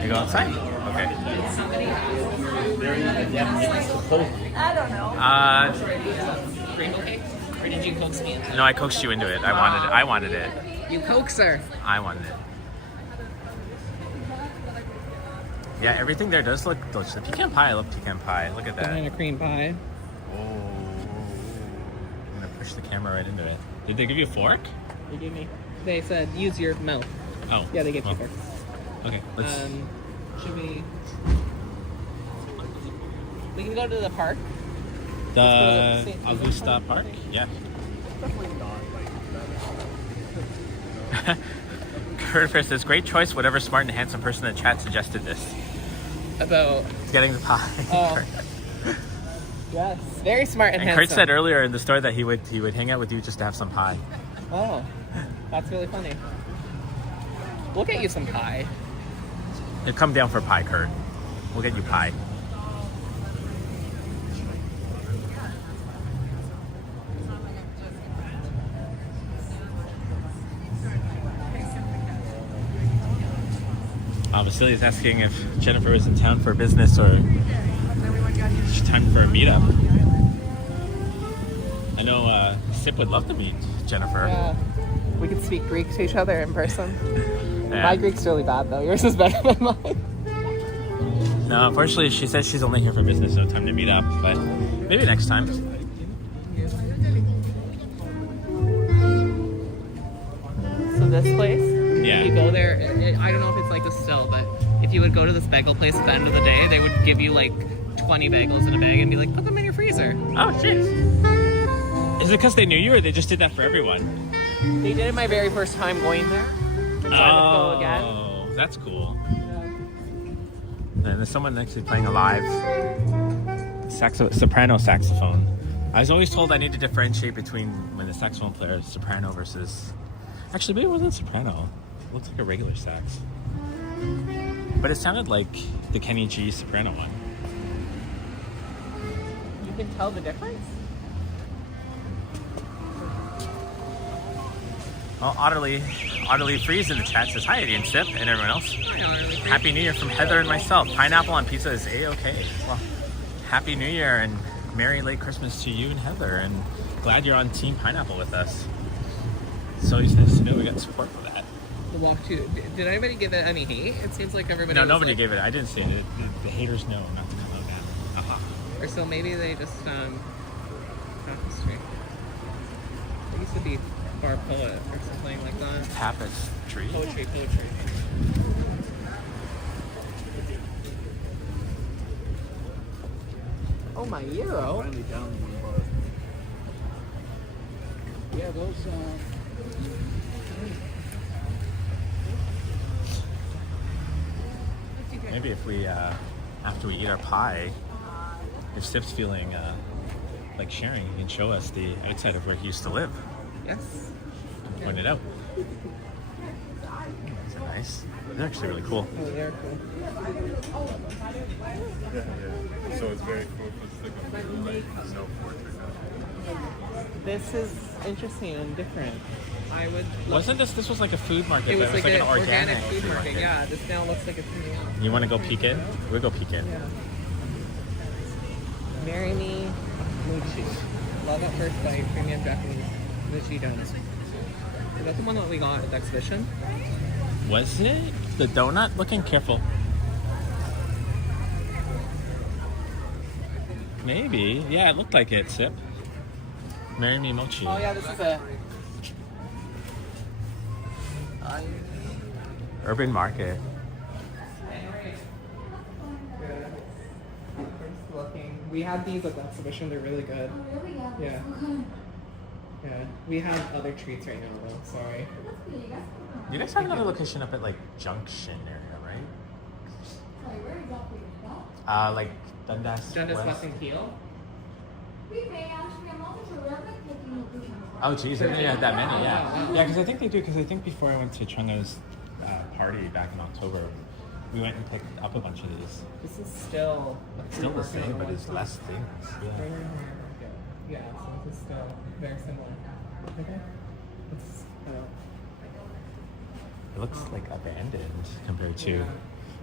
You go outside? Okay. I don't know. Rainbow cake? Or did you coax me into it? No, I coaxed you into it. I wanted it. You coaxer. I wanted it. Yeah, everything there does look delicious. The pecan pie, I love pecan pie. Look at that. Banana cream pie. Oh. I'm gonna push the camera right into it. Did they give you a fork? They gave me. They said use your mouth. Oh. Yeah, they gave me well, a fork. Okay, let's. Should we? We can go to the park. The let's go to the Augusta Park? Yeah. Curtis says, great choice, whatever smart and handsome person in the chat suggested this. About. Getting the pie. Oh. Yes. Very smart and And handsome. Kurt said earlier in the story that he would hang out with you just to have some pie. Oh, that's really funny. We'll get you some pie. He'll come down for pie, Kurt. We'll get you pie. Vasili's asking if Jennifer was in town for business or it's time for a meetup. I know Sip would love to meet Jennifer. Yeah. We could speak Greek to each other in person. Yeah. My Greek's really bad though. Yours is better than mine. No, unfortunately, she says she's only here for business, no time to meet up. But maybe next time. So this place, Yeah. if you go there, I don't know if it's like this still, but if you would go to this bagel place at the end of the day, they would give you like 20 bagels in a bag and be like, put them in your freezer. Oh, jeez. Is it because they knew you, or they just did that for everyone? They did it my very first time going there, so I would go again. Oh, that's cool. And there's someone actually playing a live soprano saxophone. I was always told I need to differentiate between when the saxophone player is soprano versus... Actually, maybe it wasn't soprano. It looks like a regular sax. But it sounded like the Kenny G soprano one. You can tell the difference? Well, Otterly Freeze in the chat says, hi, Eddie and Sip, and everyone else. Happy New Year from Heather and myself. Pineapple on pizza is A-okay. Well, Happy New Year and Merry late Christmas to you and Heather, and glad you're on Team Pineapple with us. So it's nice to know we got support for that. The walk to. Did anybody give it any hate? It seems like everybody. No, was nobody like, gave it. I didn't see it. The haters know not to come out bad. Or so maybe they just tapestry. It used to be bar poet or something like that. Tapestry. Poetry. Oh my euro. Yeah, those. Maybe if we, after we eat our pie, if Sip's feeling like sharing, he can show us the outside of where he used to live. Yes. And point it out. These are nice. They're actually really cool. Oh, they're cool. Yeah. So it's very cool. It's like no portrait. This is interesting and different. I would. Wasn't this was like a food market, It was but it was like like an an organic food market. Yeah, this now looks like it's something else. You want to go peek in? We'll go peek in. Yeah. Marry me, Muchi. Love at first sight, premium Japanese. The G donut. Is that the one that we got at the exhibition? Was it the donut? Looking careful. Maybe. Yeah, it looked like it, Sip. Marry Me Mochi. Oh yeah, this is a Urban Market. looking. We had these at the exhibition. They're really good. Really? Yeah. Yeah. We have other treats right now though. Sorry. You guys have another location up at like Junction area, right? Sorry, where exactly is that? Like Dundas. Dundas West. West and Peel. We may actually, I'm not sure. We're like taking location. Oh, geez, I didn't know you had that many. Yeah, yeah, because I think they do. Because I think before I went to Chungo's party back in October, we went and picked up a bunch of these. This is still Still the same, but it's less things. Yeah. Yeah, so this is still very similar. Okay. It's, It looks like abandoned compared to,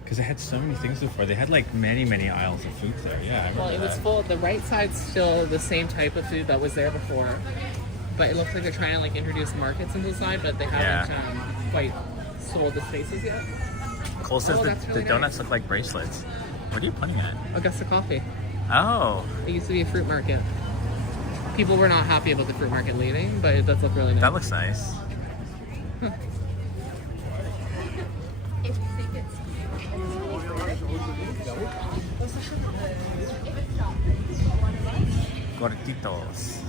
because it had so many things before. They had like many aisles of food there. Yeah, I remember well, it was that. full. The right side's still the same type of food that was there before, but it looks like they're trying to like introduce markets into the side, but they haven't quite sold the spaces yet. Cole says Oh, the, that's the really donuts nice. look like bracelets. What are you pointing at? Augusta Coffee. Oh, It used to be a fruit market. People were not happy about the fruit market leaving, but it does look really nice. that looks nice. Gorditos.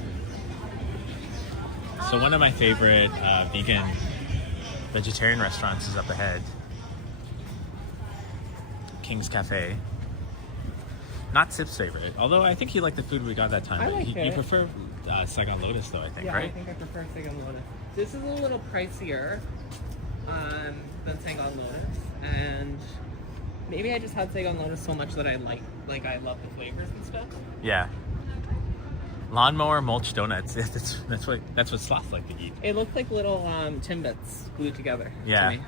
So one of my favorite vegan vegetarian restaurants is up ahead. King's Cafe. Not Sip's favorite, although I think he liked the food we got that time. I but like you it. prefer Saigon Lotus though, I think, Yeah, right? I think I prefer Saigon Lotus. This is a little pricier than Saigon Lotus, and maybe I just had Saigon Lotus so much that I I love the flavors and stuff. Yeah. Lawnmower mulch donuts. That's what sloths like to eat. It looks like little Timbits glued together. Yeah. To me.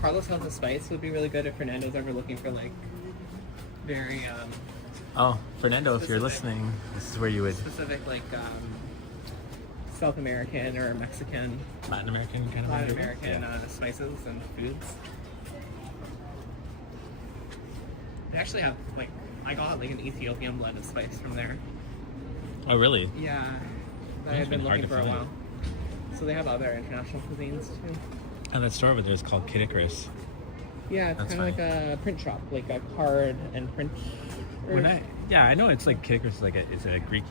Carlos House of Spice would be really good if Fernando's ever looking for like very Oh, Fernando, if you're Specific. listening, this is where you would specific like South American or Mexican, Latin American kind of Latin idea? American Yeah. spices and foods. They actually have like I got like an Ethiopian blend of spice from there. Oh, really? Yeah, that It's I've been been hard looking to for a find. while. So they have other international cuisines too. And that store over there is called Kid Icarus. Yeah, it's That's kind of like a print shop, like a card and print. I know it's like Kid Icarus is it's a Greek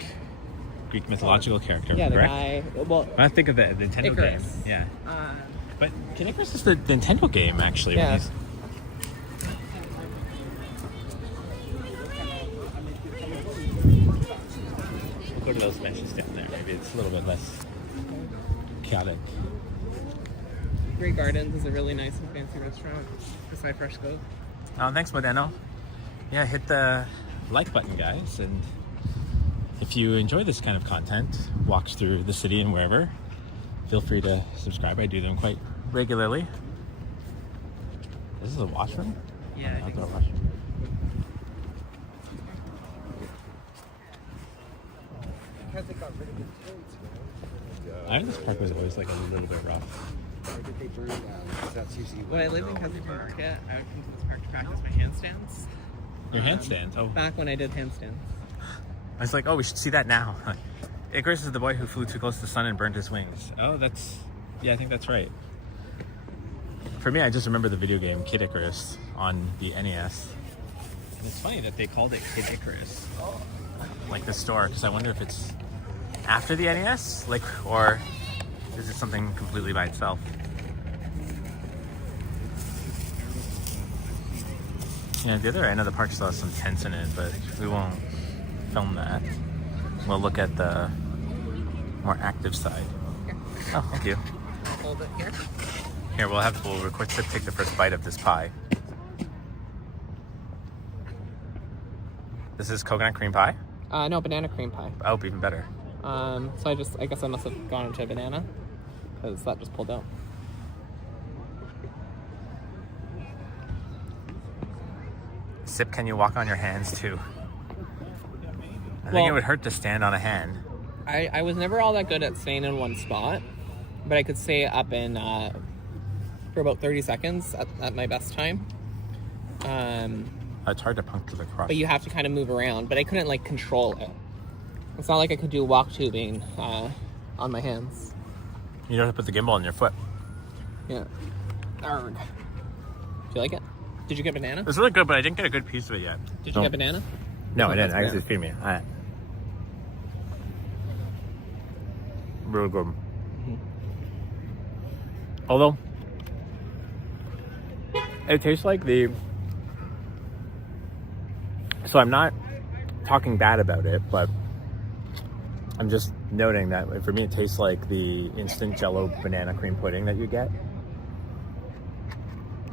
mythological character, Yeah, the correct? guy. Well, When I think of the Nintendo Icarus. game, yeah. uh, But Kid Icarus is the Nintendo game, actually. when Yeah. he's- We'll go to those benches down there. Maybe it's a little bit less chaotic. Grey Gardens is a really nice and fancy restaurant beside Fresh Cove. Oh, thanks, Modeno. Yeah, hit the like button, guys. And if you enjoy this kind of content, walks through the city and wherever, feel free to subscribe. I do them quite regularly. This is a washroom? Yeah, I think Outdoor so. washroom. Because they got rid of the toads, man. I know this park was always like a little bit rough. Or did they burn down? 'Cause that's usually When I lived in Kensington Market, I would come to this park to practice my handstands. Your handstands. Oh, Back when I did handstands. I was like, oh, we should see that now. Icarus is the boy who flew too close to the sun and burned his wings. Oh, I think that's right. For me, I just remember the video game Kid Icarus on the NES. And it's funny that they called it Kid Icarus, like the store, because I wonder if it's after the NES, or is it something completely by itself? Yeah, the other end of the park still has some tents in it, but we won't film that. We'll look at the more active side. Oh, thank you. I'll hold it here. Here, we'll request to take the first bite of this pie. This is coconut cream pie? No, banana cream pie. Oh, even better. So I guess I must have gone into a banana because that just pulled out. Sip, can you walk on your hands too? I think Well- it would hurt to stand on a hand. I was never all that good at staying in one spot, but I could stay up in for about 30 seconds at my best time. It's hard to puncture the crust. But you have to kind of move around. But I couldn't like control it. It's not like I could do walk tubing on my hands. You don't have to put the gimbal on your foot. Yeah. Arrgh. Do you like it? Did you get banana? It's really good, but I didn't get a good piece of it yet. Did you get banana? No, I didn't. that's I guess banana. it's feeding me. Really good. Although, it tastes like the... So I'm not talking bad about it, but I'm just noting that for me it tastes like the instant Jell-O banana cream pudding that you get.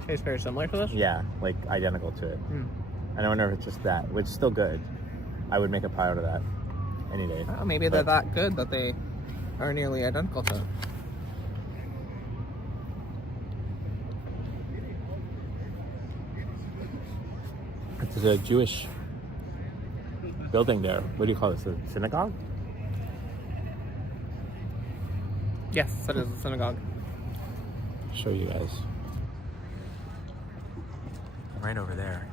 Tastes very similar to this? Yeah, like identical to it. And I wonder if it's just that, which is still good. I would make a pie out of that any day. Oh, maybe they're that good that they are nearly identical to it. It's a Jewish building there. What do you call this? A synagogue? Yes, that is a synagogue. I'll show you guys. Right over there.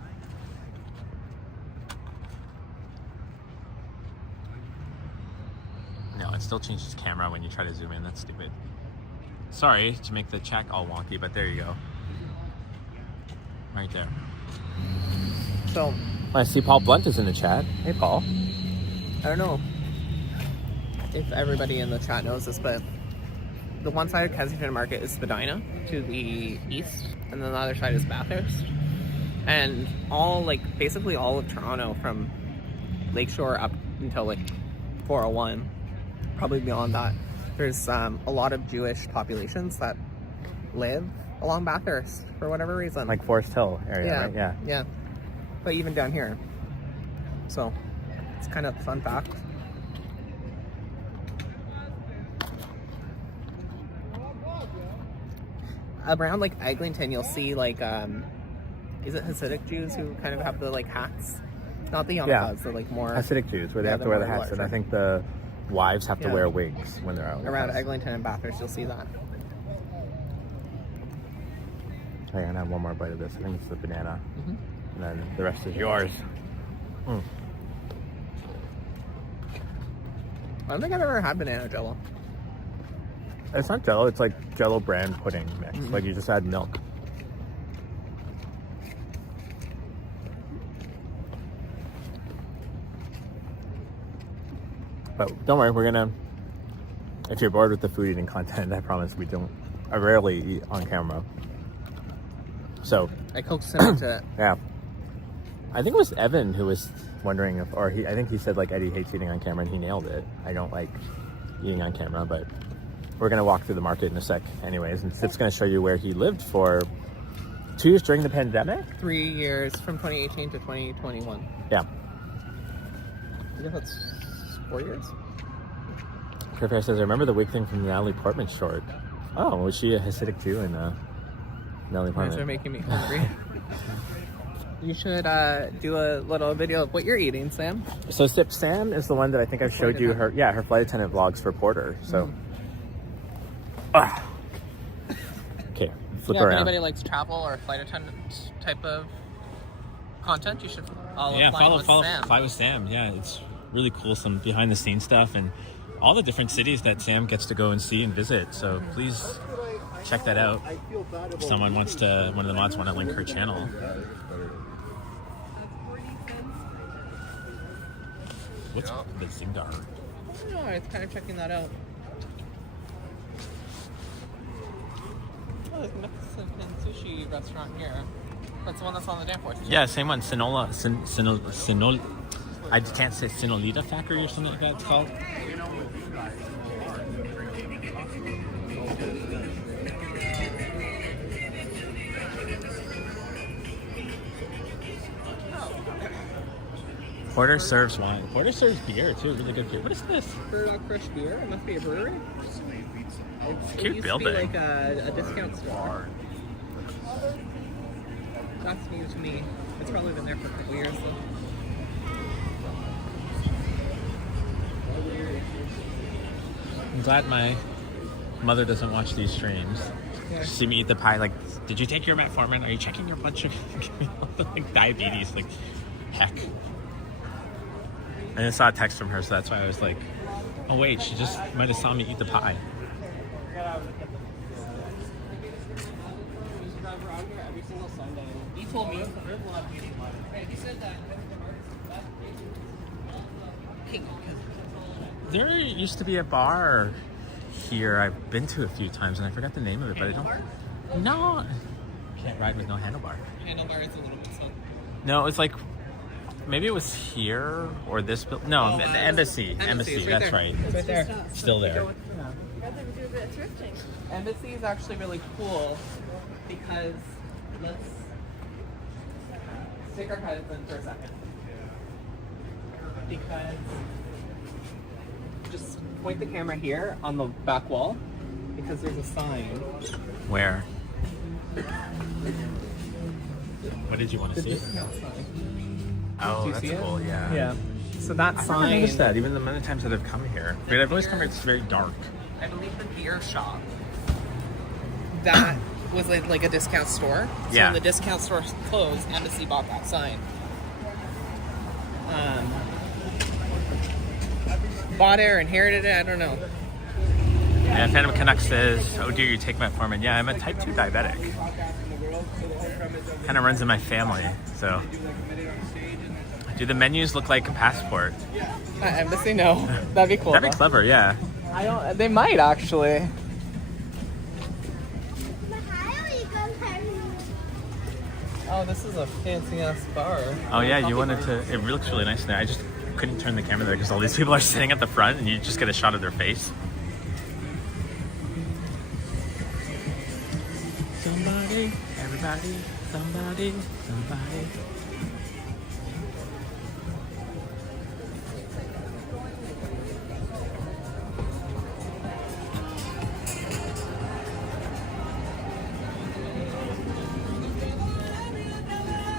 No, it still changes camera when you try to zoom in. That's stupid. Sorry to make the check all wonky, but there you go. Right there. So, I see Paul Blunt is in the chat. Hey, Paul. I don't know if everybody in the chat knows this, but the one side of Kensington Market is Spadina to the east, and then the other side is Bathurst. And basically all of Toronto from Lakeshore up until like 401, probably beyond that, there's a lot of Jewish populations that live along Bathurst for whatever reason. Like Forest Hill area, right? Yeah. Yeah. But even down here. So, it's kind of a fun fact. Around like Eglinton, you'll see like, is it Hasidic Jews who kind of have the like hats? Not the yarmulkes, they're like more... Hasidic Jews, where they Yeah, have to they're wear the more hats, and I larger. think the wives have to Yeah. wear wigs when they're out. Around Eglinton and Bathurst, you'll see that. I'm gonna have one more bite of this. I think it's the banana. And then the rest is yours. I don't think I've ever had banana jello. It's not Jell-O, it's like Jell-O brand pudding mix. Like you just add milk. But don't worry, we're gonna... If you're bored with the food eating content, I promise I rarely eat on camera. So, I coaxed him into it. yeah. I think it was Evan who was wondering if, I think he said like Eddie hates eating on camera, and he nailed it. I don't like eating on camera, but we're gonna walk through the market in a sec anyways, and Sip's gonna show you where he lived for 2 years during the pandemic. 3 years from 2018 to 2021. Yeah. I guess that's 4 years. Fair says, I remember the wig thing from the Natalie Portman short. Oh, was she a Hasidic Jew in Natalie You guys are Portman? making me hungry. You should do a little video of what you're eating, Sam. So Sip Sam is the one that I think I've showed you her flight attendant vlogs for Porter. So okay, flip If around. anybody likes travel or flight attendant type of content, you should follow Fly with Sam. Yeah, it's really cool. Some behind the scenes stuff and all the different cities that Sam gets to go and see and visit. So please check that out. If someone wants to, one of the mods want to link her channel. What's the Zingar? No, I was kind of checking that out. Oh, there's a Mexican sushi restaurant here. That's the one that's on the Danforth. Yeah, same one. Sinol. I can't say Sinolita Factory or something like that. It's called. Porter serves wine. Porter serves beer too. Really good beer. What is this? Brewdog Fresh Beer. It must be a brewery. Cute It used building. to be like a discount store. That's new to me. It's probably been there for a couple years though. I'm glad my mother doesn't watch these streams. Yeah. She see me eat the pie, like, did you take your metformin? Are you checking your blood sugar? Like diabetes, like, heck. And I saw a text from her, so that's why I was like, oh wait, she just might have saw me eat the pie. He told me. There used to be a bar here I've been to a few times, and I forgot the name of it, but I don't... No! Can't ride with no handlebar. Handlebar is a little bit slow. No, it's like... Maybe it was here, or this... No, the Embassy. Embassy, it's right That's there. right. It's right there. Still there. Embassy is actually really cool because let's stick our heads in for a second. Because just point the camera here on the back wall because there's a sign. Where? What did you want to The see? discount sign. Oh, Do you that's see it? cool, yeah. Yeah. So that I've never sign. noticed that, even the many times that I've come here. But I've always come here, it's very dark. I believe the beer shop. That was like a discount store. So Yeah. when the discount store closed, Embassy bought that sign. Bought it or inherited it, I don't know. Yeah, Phantom Canuck says, oh dear, you take metformin. Yeah, I'm a type 2 diabetic. Kind of runs in my family, so. Do the menus look like a passport? Embassy, no. That'd be cool. That'd be clever, yeah. I don't. They might actually. Oh, this is a fancy ass bar. Oh yeah, you wanted to, it looks really nice in there. I just couldn't turn the camera there because all these people are sitting at the front and you just get a shot of their face. Somebody, everybody, somebody, somebody.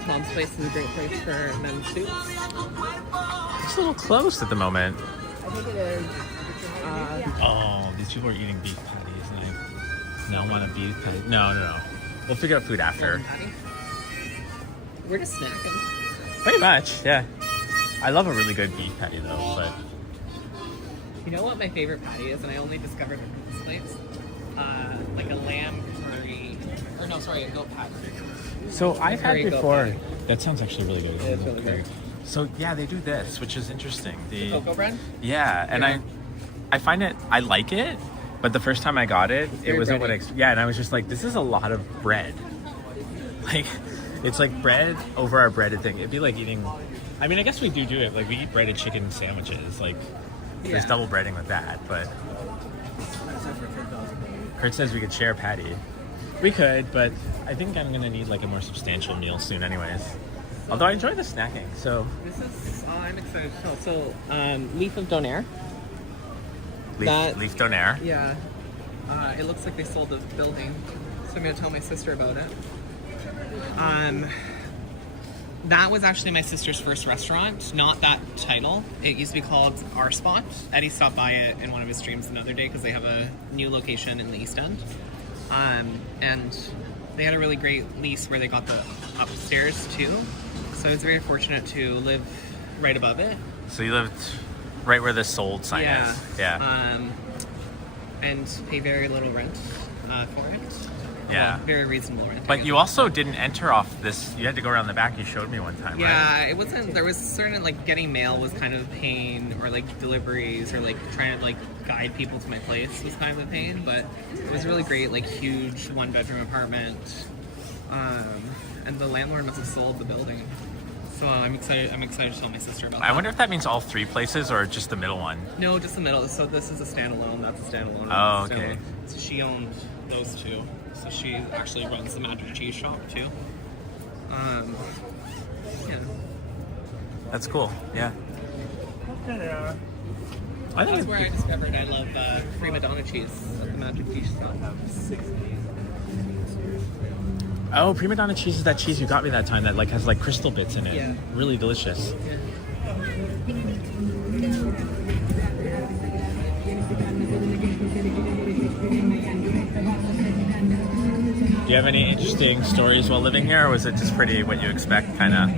Tom's Place is a great place for men's suits. It's a little closed at the moment. I think it is. Oh, these people are eating beef patties and I now want a beef patty. No. We'll figure out food after. We're just snacking. Pretty much, yeah. I love a really good beef patty though, but You know what my favorite patty is, and I only discovered it from this place? Like a lamb curry, or no, sorry, a goat patty. so I've had Curry goat before. patty. That sounds actually really good. Yeah, it's really good. So yeah, they do this, which is interesting. The Cocoa bread? yeah, and Yeah. I find it, I like it, but the first time I got it, it very wasn't what I bready. yeah, and I was just like, this is a lot of bread. Like, it's like bread over our breaded thing. It'd be like eating. I mean, I guess we do it. Like we eat breaded chicken sandwiches. Like there's Yeah. double breading with that, but. Kurt says we could share patty. We could, but I think I'm gonna need like a more substantial meal soon, anyways. Although I enjoy the snacking, so This is, I'm excited to tell. So, leaf of donair. leaf donair. Yeah. It looks like they sold the building, so I'm gonna tell my sister about it. That was actually my sister's first restaurant, not that title. It used to be called Our Spot. Eddie stopped by it in one of his streams another day because they have a new location in the East End. And they had a really great lease where they got the upstairs too. So I was very fortunate to live right above it. So you lived right where the sold sign is. Yeah. And pay very little rent for it. Yeah. Very reasonable rent. I But guess. you also didn't enter off this. You had to go around the back. You showed me one time, right? Yeah, it wasn't. There was certain like getting mail was kind of a pain, or like deliveries, or like trying to like guide people to my place was kind of a pain. But it was really great, like huge 1-bedroom apartment, and the landlord must have sold the building. So I'm excited. I'm excited to tell my sister about that. I wonder if that means all three places or just the middle one. No, just the middle. So this is a standalone. That's a standalone. Oh, that's a okay. standalone. So she owned those two. So she actually runs the Magic Cheese shop too. Yeah. That's cool. Yeah. I think That's where I discovered I love prima donna cheese at the Magic Cheese shop. Oh, prima donna cheese is that cheese you got me that time that like has like crystal bits in it. Yeah. Really delicious. Yeah. you have any interesting stories while living here, or was it just pretty what you expect, kind of?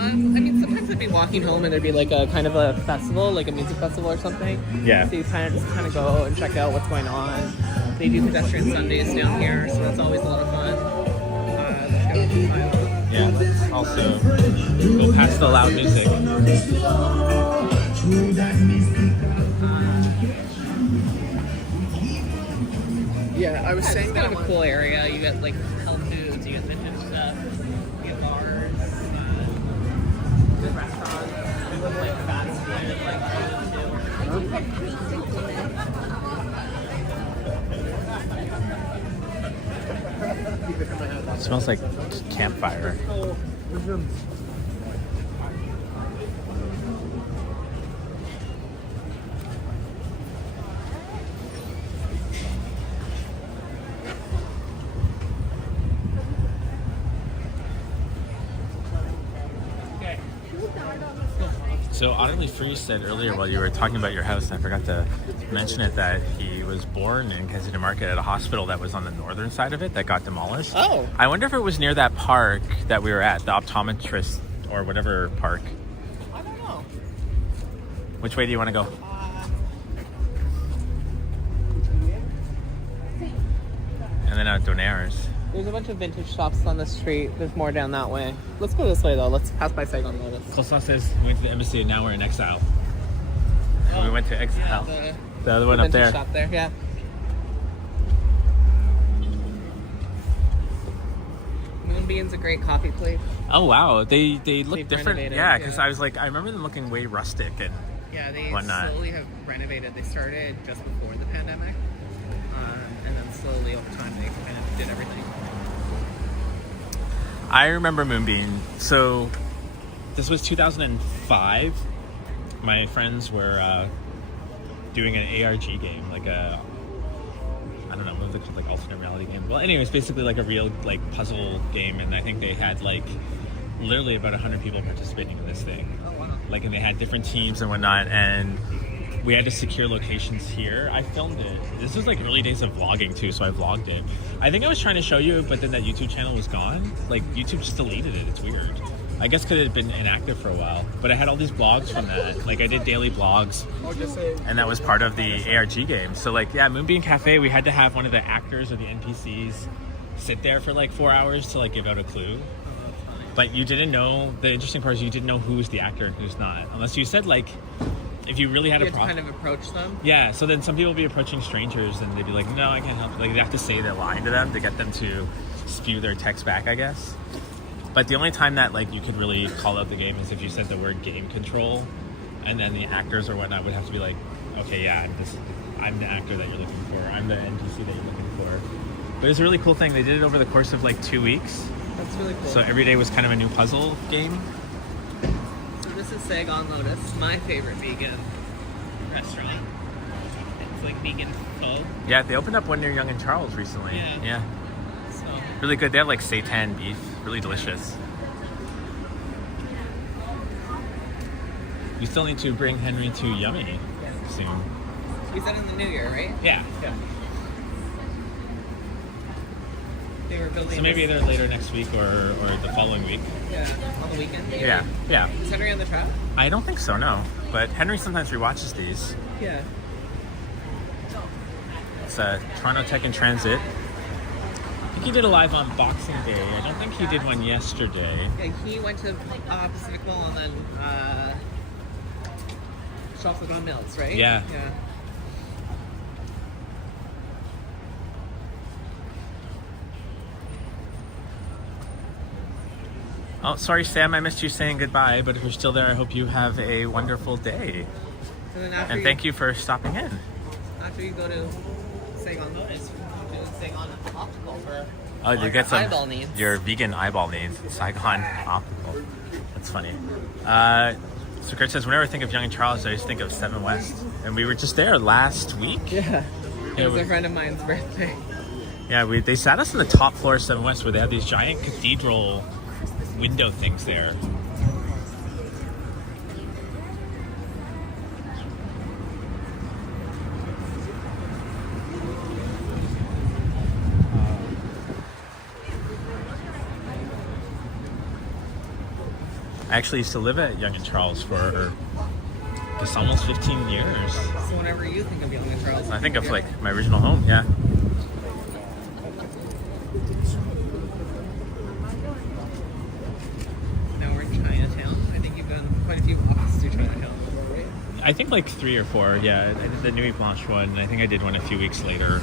I mean, sometimes I'd be walking home and there'd be like a kind of a festival, like a music festival or something. Yeah. So you kind of go and check out what's going on. They do pedestrian Sundays down here, so that's always a lot of fun. Yeah, let's also go past the loud music. Yeah, I was saying kind of a cool area. You get like health foods, you get vintage stuff, you get bars, good restaurants, good like fast food, like It smells like campfire. So Audibly Free said earlier while you were talking about your house, and I forgot to mention it, that he was born in Kensington Market at a hospital that was on the northern side of it that got demolished. Oh. I wonder if it was near that park that we were at, the optometrist or whatever park. I don't know. Which way do you want to go? And then out Donaires. There's a bunch of vintage shops on the street. There's more down that way. Let's go this way though. Let's pass by Saigon Lotus. Coleslaw says we went to the embassy and now we're in exile. And we went to exile. Yeah, The other one up vintage there. shop there, yeah. Moonbeam's a great coffee place. Oh wow, they look They've different. renovated, Yeah, because yeah. I was like, I remember them looking way rustic and Yeah, they whatnot. slowly have renovated. They started just before the pandemic, and then slowly over time they kind of did everything. I remember Moonbeam. So this was 2005. My friends were doing an ARG game, like a, I don't know, what was it called, like alternate reality game. Well, anyways, basically like a real like puzzle game, and I think they had like literally about 100 people participating in this thing. Oh wow! Like, and they had different teams and whatnot, and we had to secure locations here. I filmed it. This was like early days of vlogging too, so I vlogged it. I think I was trying to show you, but then that YouTube channel was gone. Like, YouTube just deleted it. It's weird. I guess because it had been inactive for a while. But I had all these blogs from that. Like, I did daily blogs, and that was part of the ARG game. So, like, yeah, Moonbeam Cafe, we had to have one of the actors or the NPCs sit there for like 4 hours to like give out a clue. But you didn't know, the interesting part is you didn't know who's the actor and who's not. Unless you said, like, if you really had You a had to problem. kind of approach them. Yeah, so then some people would be approaching strangers and they'd be like, no, I can't help. Like, they have to say their line to them to get them to spew their text back, I guess. But the only time that, like, you could really call out the game is if you said the word game control, and then the actors or whatnot would have to be like, okay, yeah, I'm the actor that you're looking for. I'm the NPC that you're looking for. But it was a really cool thing. They did it over the course of, like, 2 weeks. That's really cool. So every day was kind of a new puzzle game. So this is Saigon Lotus, my favorite vegan restaurant. It's like vegan pho. Yeah, they opened up one near Young and Charles recently. Yeah. So Really good. They have like seitan beef. Really delicious. You still need to bring Henry to Yummy soon. we said in the new year, right? Yeah. They were building. So maybe this, either later next week or the following week. Yeah, on the weekend. Maybe. Yeah. Is Henry on the trap? I don't think so, no. But Henry sometimes rewatches these. Yeah. It's Toronto Tech in Transit. I think he did a live on Boxing Day. I don't think he did one yesterday. Yeah, he went to Pacific Mall and then Chocolate on Mills, right? Yeah. Yeah. Oh, sorry, Sam, I missed you saying goodbye, but if you're still there, I hope you have a wonderful day. And then after And thank you for stopping in. After you go to Saigon Lotus, you do Saigon Optical for Oh, you like get some eyeball needs. your vegan eyeball needs. Saigon Optical. That's funny. So Kurt says, whenever I think of Young and Charles, I always think of 7 West. And we were just there last week. Yeah. It was we- a friend of mine's birthday. Yeah, they sat us on the top floor of 7 West where they have these giant cathedral window things there. I actually used to live at Yonge and Charles for I guess almost 15 years. So whenever you think of Young and Charles, I think of like my original home, yeah. now we're in Chinatown. I think you've done quite a few walks through Chinatown. I think like 3 or 4, yeah. I did the Nuit Blanche one, and I think I did one a few weeks later.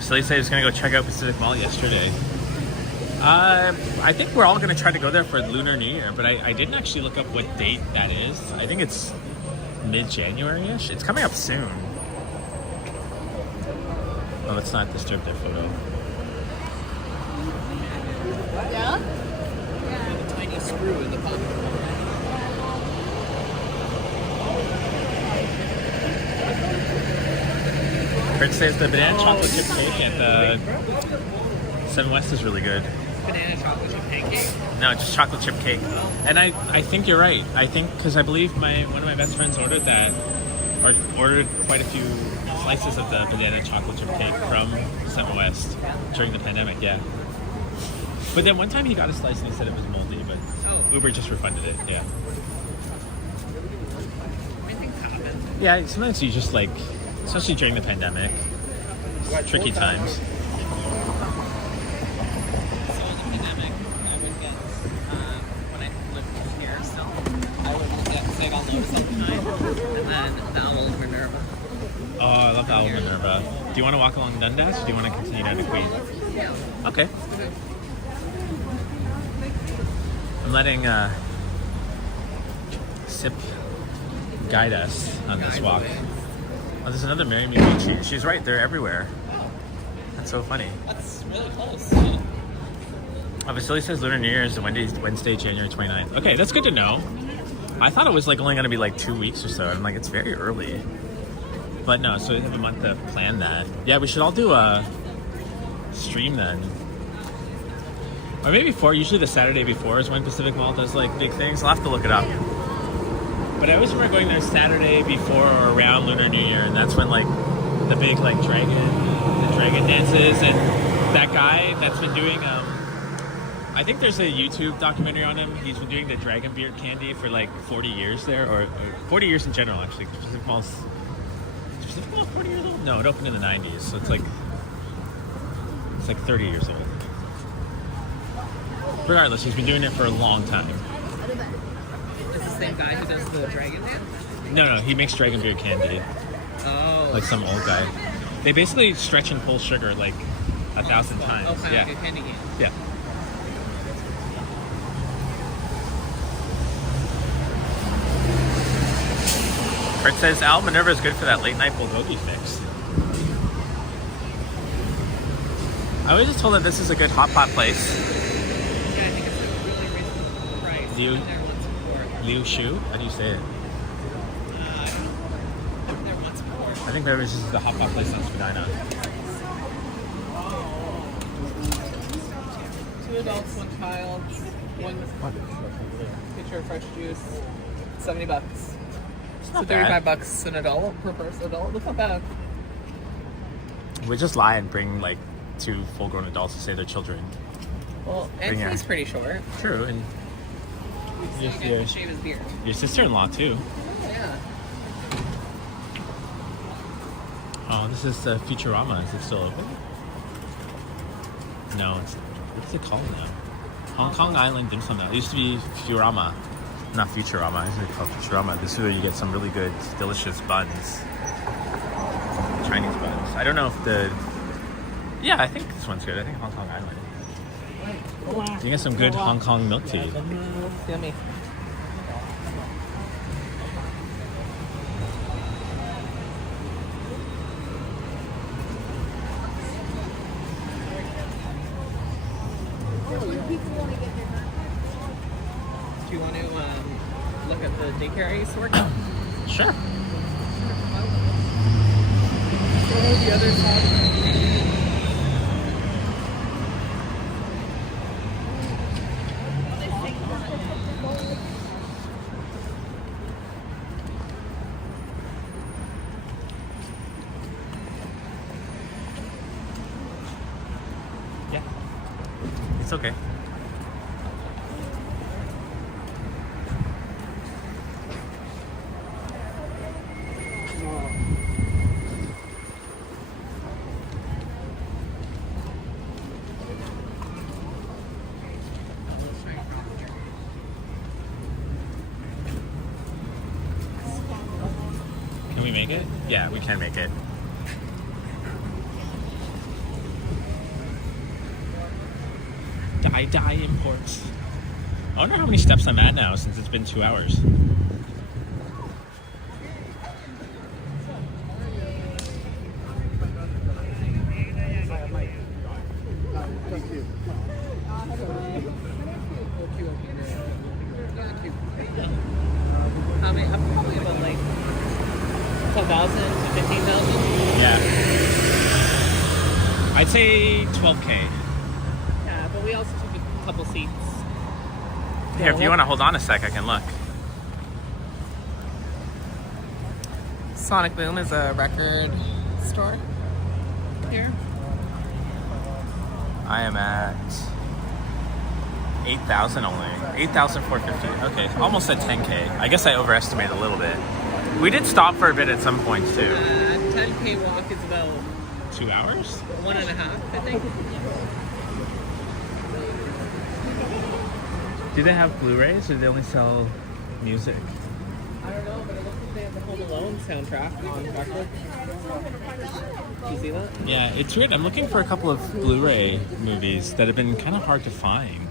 So they say I was going to go check out Pacific Mall yesterday. I think we're all going to try to go there for Lunar New Year, but I didn't actually look up what date that is. I think it's mid-January-ish. It's coming up soon. Oh, let's not disturb their photo. Yeah? A tiny screw in the bottom. Kurt says the banana chocolate chip cake at the 7 West is really good. Banana chocolate chip pancake. No, just chocolate chip cake. And I think you're right. I think because I believe one of my best friends ordered that, or ordered quite a few slices of the banana chocolate chip cake from 7 West during the pandemic. Yeah. But then one time he got a slice and he said it was moldy, but Uber just refunded it. Yeah. Things happen. Yeah. Sometimes you just like, especially during the pandemic, tricky times. So in the pandemic, I would get when I lived here, so I would get Sag on Low sometimes, and then the Owl of Minerva. Oh, I love the Owl of Minerva. Do you want to walk along Dundas, or do you want to continue down to Queen? Yeah. Okay. I'm letting Sip guide us on this walk. Oh, there's another Mary Me Beach. She's right, they're everywhere. That's so funny. That's really close. Oh, Vasily says Lunar New Year is Wednesday, January 29th. Okay, that's good to know. I thought it was like only going to be like 2 weeks or so. I'm like, it's very early. But no, so we have a month to plan that. Yeah, we should all do a stream then. Or maybe before, usually the Saturday before is when Pacific Mall does like big things. I'll have to look it up. But I always remember going there Saturday before or around Lunar New Year, and that's when like the big like dragon dances, and that guy that's been doing I think there's a YouTube documentary on him. He's been doing the dragon beard candy for like 40 years there, or 40 years in general actually. Pacific Mall's 40 years old? No, it opened in the 90s, so it's like 30 years old. Regardless, he's been doing it for a long time. Is the same guy who does the dragon dance? No, he makes dragon beard candy. Oh. Like some old guy. They basically stretch and pull sugar like 1,000 times. Oh, kind yeah. of like a candy cane. Yeah. Kurt says Al Minerva is good for that late night bulgogi fix. I was just told that this is a good hot pot place. Yeah, I think it's a really reasonable price. Liu- I've been there once before. Liu Shu? How do you say it? I don't know. I've been there once before. I think maybe this is the hot pot place on Spadina. 2 adults, 1 child, 1 pitcher of fresh juice, $70. So not bad. $35 an adult per person. Adult, that's not bad. We just lie and bring like 2 full-grown adults to say they're children. Well, Bring Anthony's it. pretty short. True, and So you get to shave his beard. your sister-in-law too. Yeah. Oh, this is Futurama. Is it still open? No, it's what's it called now? Hong Kong Island Dim Sum. It used to be Futurama, not Futurama. It's called Futurama. This is where you get some really good, delicious buns, Chinese buns. I don't know if the. Yeah, I think this one's good. I think Hong Kong Island. You get some good Hong Kong milk tea. Yummy. Do you want to look at the daycare I used to work at? Sure. The other side. Yeah. It's okay. Yeah, we can make it. Die imports. I wonder how many steps I'm at now since it's been 2 hours. Probably about like 12,000 to 15,000. Yeah. I'd say 12K. Yeah, but we also took a couple seats. Here, if you want to hold on a sec, I can look. Sonic Boom is a record store here. I am at 8,000 only. 8,450. Okay, almost at 10K. I guess I overestimated a little bit. We did stop for a bit at some points too. 10K walk is about 2 hours? 1.5, I think. Do they have Blu-rays or do they only sell music? I don't know, but it looks like they have the Home Alone soundtrack on record. Did you see that? Yeah, it's weird. I'm looking for a couple of Blu-ray movies that have been kind of hard to find.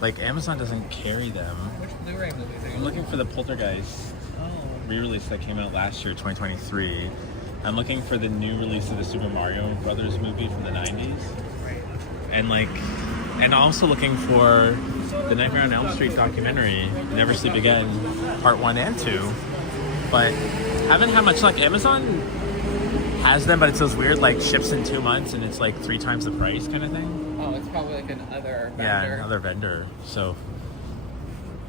Like, Amazon doesn't carry them. Which Blu-ray movies are you I'm looking for the Poltergeist re-release that came out last year, 2023. I'm looking for the new release of the Super Mario Brothers movie from the 90s. And also looking for the Nightmare on Elm Street documentary, Never Sleep Again, part 1 and 2. But haven't had much luck. Amazon has them, but it's those weird, like, ships in 2 months and it's like 3 times the price kind of thing. Oh, it's probably like another vendor. Yeah, another vendor. So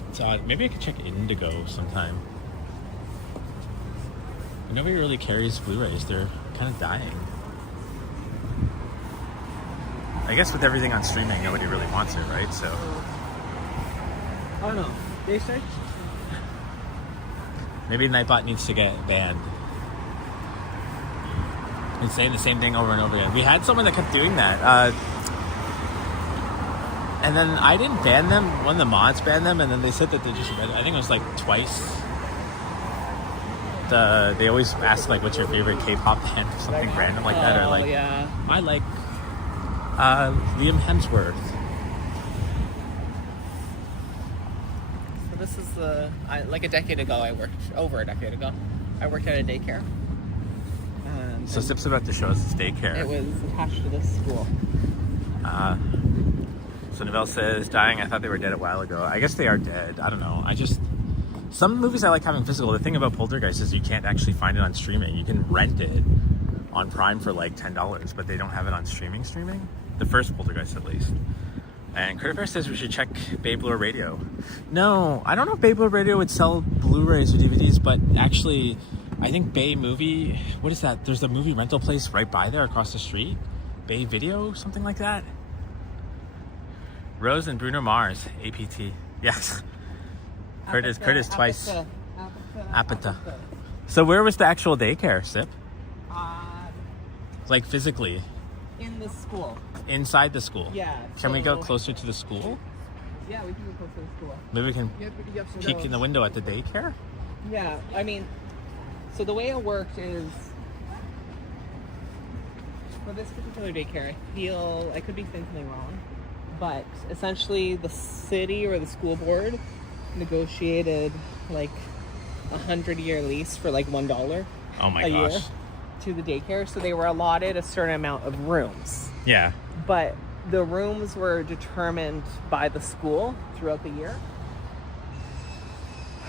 it's odd. Maybe I could check Indigo sometime. But nobody really carries Blu-rays. They're kind of dying. I guess with everything on streaming, nobody really wants it, right? So I don't know. They say maybe Nightbot needs to get banned. It's saying the same thing over and over again. We had someone that kept doing that. And then I didn't ban them. One of the mods banned them, and then they said that they just read it. I think it was like twice. They always ask like, "What's your favorite K-pop band?" or something random like that, or like, yeah. "I like Liam Hemsworth." So this is like a decade ago. Over a decade ago, I worked at a daycare. So Sip's about to show us his daycare. It was attached to this school. So Novelle says, dying, I thought they were dead a while ago. I guess they are dead. I don't know. Some movies I like having physical. The thing about Poltergeist is you can't actually find it on streaming. You can rent it on Prime for like $10, but they don't have it on streaming. The first Poltergeist, at least. And Critter Bear says we should check Bay Blue Radio. No, I don't know if Bay Blue Radio would sell Blu-rays or DVDs, but actually, I think Bay Movie, what is that? There's a movie rental place right by there across the street. Bay Video, something like that. Rose and Bruno Mars, APT. Yes. Curtis twice. Apata. So where was the actual daycare, Sip? Like physically? In the school. Inside the school? Yeah. Can we go closer to the school? Yeah, we can go closer to the school. Maybe we can peek in the window at the daycare? Yeah, I mean, so the way it worked is, for this particular daycare, I could be saying something wrong, but essentially the city or the school board negotiated like a 100-year lease for like $1 Oh my a gosh. year to the daycare, so they were allotted a certain amount of rooms. Yeah. But the rooms were determined by the school throughout the year.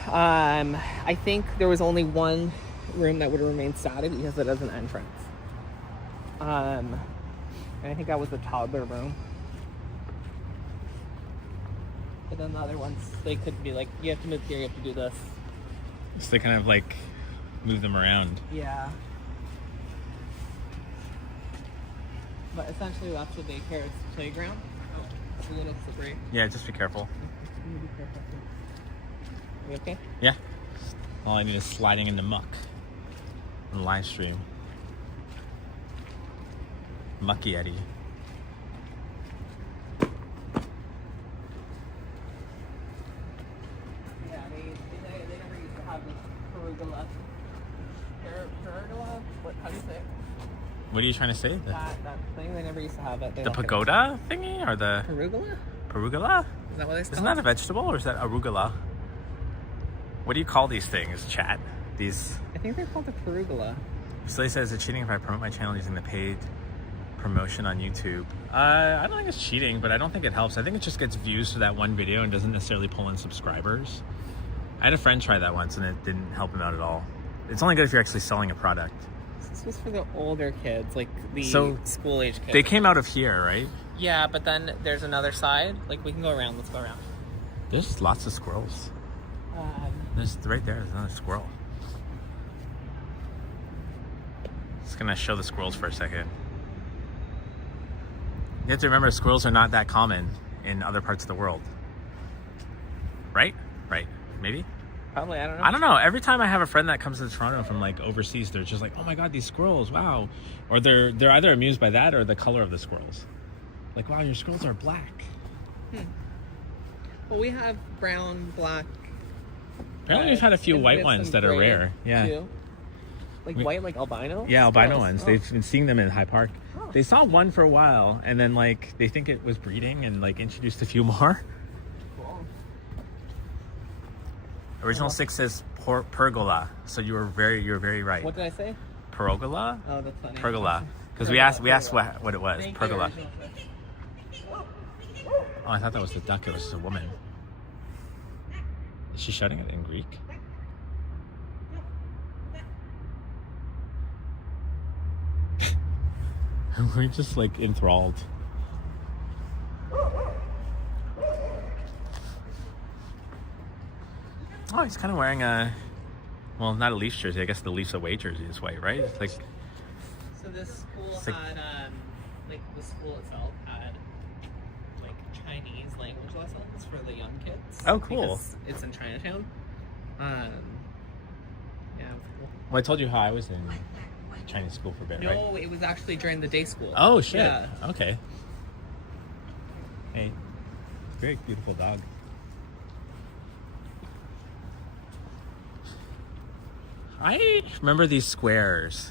I think there was only one room that would remain static because it has an entrance. And I think that was the toddler room. But then the other ones, they could be like, you have to move here, you have to do this. So they kind of like move them around. Yeah. But essentially that's what daycare is, playground. Oh, it's a little slippery. Yeah, just be careful. Be careful. Are you okay? Yeah. All I need is sliding in the muck on the live stream. Mucky Eddie. Yeah, they never used to have this pergola What are you trying to say? That thing they never used to have it. The pagoda thingy or the Arugula? perugula? Is that what they call Isn't that a vegetable or is that arugula? What do you call these things, chat? These. I think they're called the perugula. Slay says it's cheating if I promote my channel using the paid promotion on YouTube. I don't think it's cheating, but I don't think it helps. I think it just gets views for that one video and doesn't necessarily pull in subscribers. I had a friend try that once and it didn't help him out at all. It's only good if you're actually selling a product. This was for the older kids, like the school age kids. They came out of here, right? Yeah, but then there's another side. Like we can go around. Let's go around. There's lots of squirrels. There's right there. There's another squirrel. Just gonna show the squirrels for a second. You have to remember, squirrels are not that common in other parts of the world. Right? Right. Maybe? Probably, I don't know. I don't know. Every time I have a friend that comes to Toronto from like overseas, they're just like, "Oh my god, these squirrels! Wow!" Or they're either amused by that or the color of the squirrels. Like, "Wow, your squirrels are black." Well, we have brown, black. Apparently, we've had a few and white we have ones some that are gray, rare. Yeah. too. Like white, like albino. Yeah, albino Squirrels. ones. Oh. They've been seeing them in High Park. Oh. They saw one for a while, and then like they think it was breeding, and like introduced a few more. Cool. Original 6 says pergola, so you're very right. What did I say? Pergola? Oh, that's funny. Pergola. Because we asked what it was. Thank you, Pergola. Original Six. Oh, I thought that was the duck. It was just a woman. Is she shouting it in Greek? We're just like enthralled. Oh, he's kind of wearing a, well, not a Leafs jersey. I guess the Leafs away jersey is white, right? It's like, So this school It's like- had, like the school itself had, like Chinese language lessons for the young kids. Oh, cool. Because it's in Chinatown. Yeah, it was cool. well, I told you how I was in Chinese school for a bit, right? No, it was actually during the day school. Oh shit. Yeah. Okay. Hey, very beautiful dog. I remember these squares,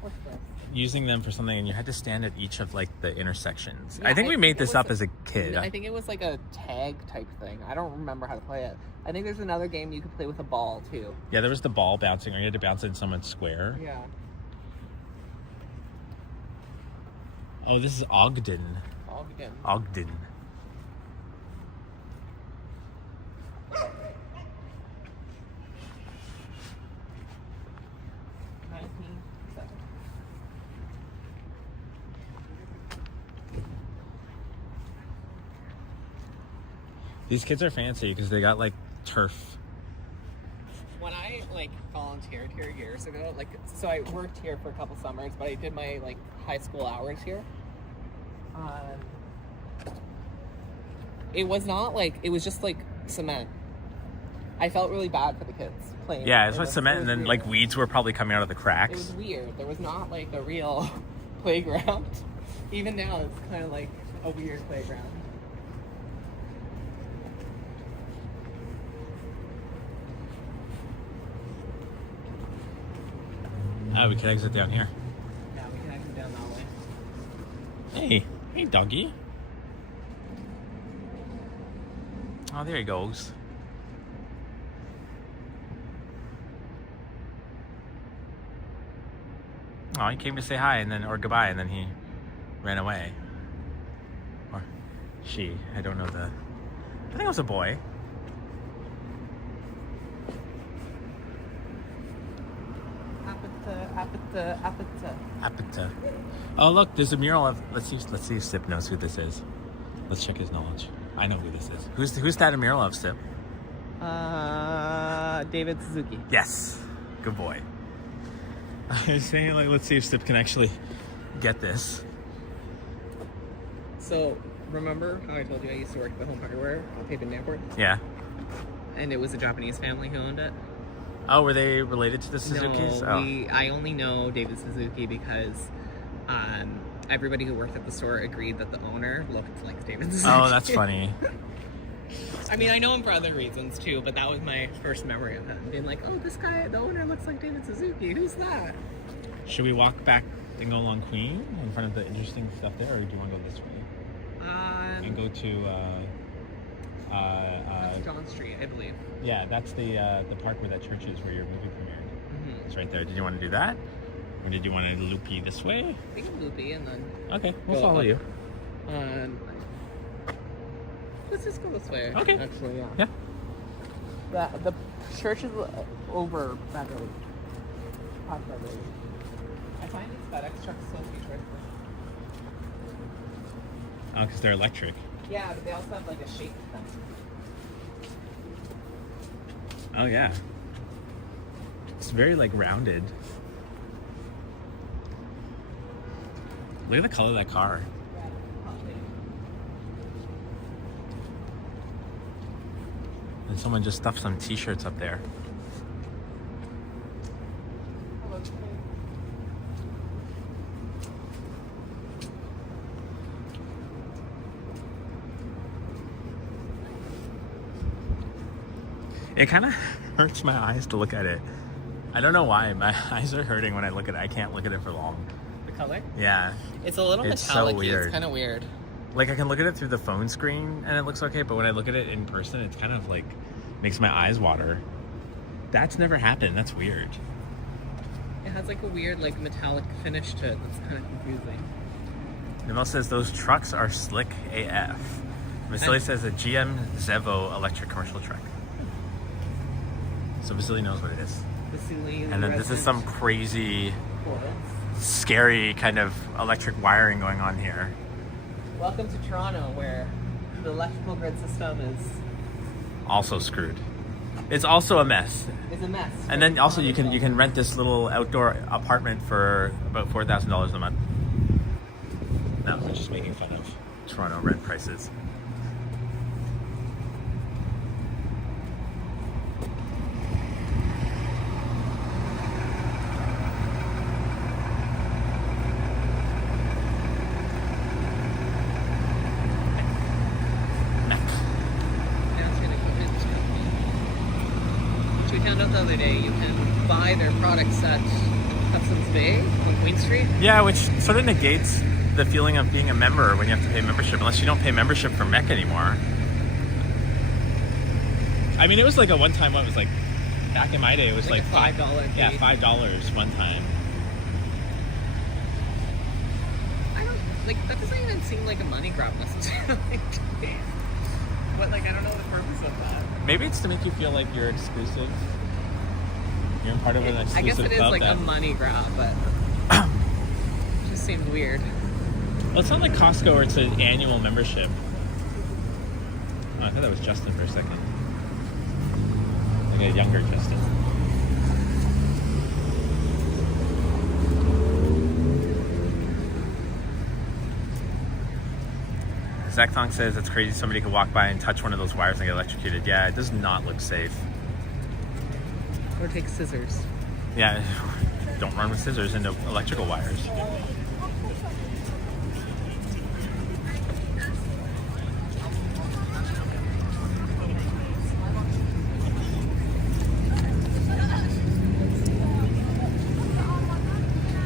What's this? using them for something, and you had to stand at each of like the intersections. Yeah, I think we made this was up as a kid. I think it was like a tag type thing. I don't remember how to play it. I think there's another game you could play with a ball too. Yeah, there was the ball bouncing, or you had to bounce it in someone's square. Yeah. Oh, this is Ogden. All again. Ogden. These kids are fancy because they got like turf. When I like volunteered here years ago, like so I worked here for a couple summers, but I did my like high school hours here. It was not like it was just like cement. I felt really bad for the kids playing. Yeah, it's It what was- cement, it and was then weird. like weeds were probably coming out of the It cracks. was weird. There was not like a real playground. Even now, it's kind of like a weird playground. Oh, we could exit down here. Yeah, we can exit down that way. Hey, doggy. Oh, there he goes. Oh, he came to say hi and then, or goodbye, and then he ran away. Or she. I don't know the. I think it was a boy. Apata. Oh, look, there's a mural of. Let's see if Sip knows who this is. Let's check his knowledge. I know who this is. Who's that a mural of, Sip? David Suzuki. Yes. Good boy. I was saying, like, let's see if Sip can actually get this. So, remember how I told you I used to work at the Home Hardware on Pavement Airport? Yeah. And it was a Japanese family who owned it? Oh, were they related to the Suzukis? No, I only know David Suzuki because everybody who worked at the store agreed that the owner looked like David Suzuki. Oh, that's funny. I mean, I know him for other reasons too, but that was my first memory of him. Being like, oh, this guy, the owner looks like David Suzuki. Who's that? Should we walk back and go along Queen in front of the interesting stuff there, or do you want to go this way and go to? That's John Street, I believe. Yeah, that's the park where that church is, where your movie premiered. Mm-hmm. It's right there. Did you want to do that, or did you want to loopy this way? We can loopy and then. Okay, we'll Go follow up. you. Let's just go this way. Okay. Actually, yeah. Yeah. The church is over Beverly. Past Beverly. I find these FedEx trucks so futuristic. Oh, because they're electric. Yeah, but they also have like a shape to them. Oh yeah. It's very like rounded. Look at the color of that car. And someone just stuffed some t-shirts up there. It kind of hurts my eyes to look at it. I don't know why. My eyes are hurting when I look at it. I can't look at it for long. The color? Yeah. It's a little It's so metallic-y. weird. It's kind of weird. Like I can look at it through the phone screen and it looks okay, but when I look at it in person, it's kind of like makes my eyes water. That's never happened. That's weird. It has like a weird like metallic finish to it that's kind of confusing. Mel says those trucks are slick AF. Vasily says a GM Zevo electric commercial truck. So Vasily knows what it is. Vasily, And then this is some resident crazy, Florence. scary kind of electric wiring going on here. Welcome to Toronto, where the electrical grid system is Also screwed. It's also a mess. a mess. And then also you can rent this little outdoor apartment for about $4,000 a month. No, we're just making fun of Toronto rent prices. We found out the other day you can buy their products at Hudson's Bay on Queen Street. Yeah, which sort of negates the feeling of being a member when you have to pay membership, unless you don't pay membership for Mech anymore. I mean, it was like a one-time one. It was like, back in my day, it was like a $5 fee. Yeah, $5 one time. I don't like that. Doesn't even seem like a money grab necessarily. But like, I don't know the purpose of that. Maybe it's to make you feel like you're exclusive. You're part of an exclusive I guess it is club like a money grab, but it just seems weird. Well, it's not like Costco where it's an annual membership. Oh, I thought that was Justin for a second. Like a younger Justin. Zach Tong says it's crazy somebody could walk by and touch one of those wires and get electrocuted. Yeah, it does not look safe. Or take scissors. Yeah, don't run with scissors into electrical wires.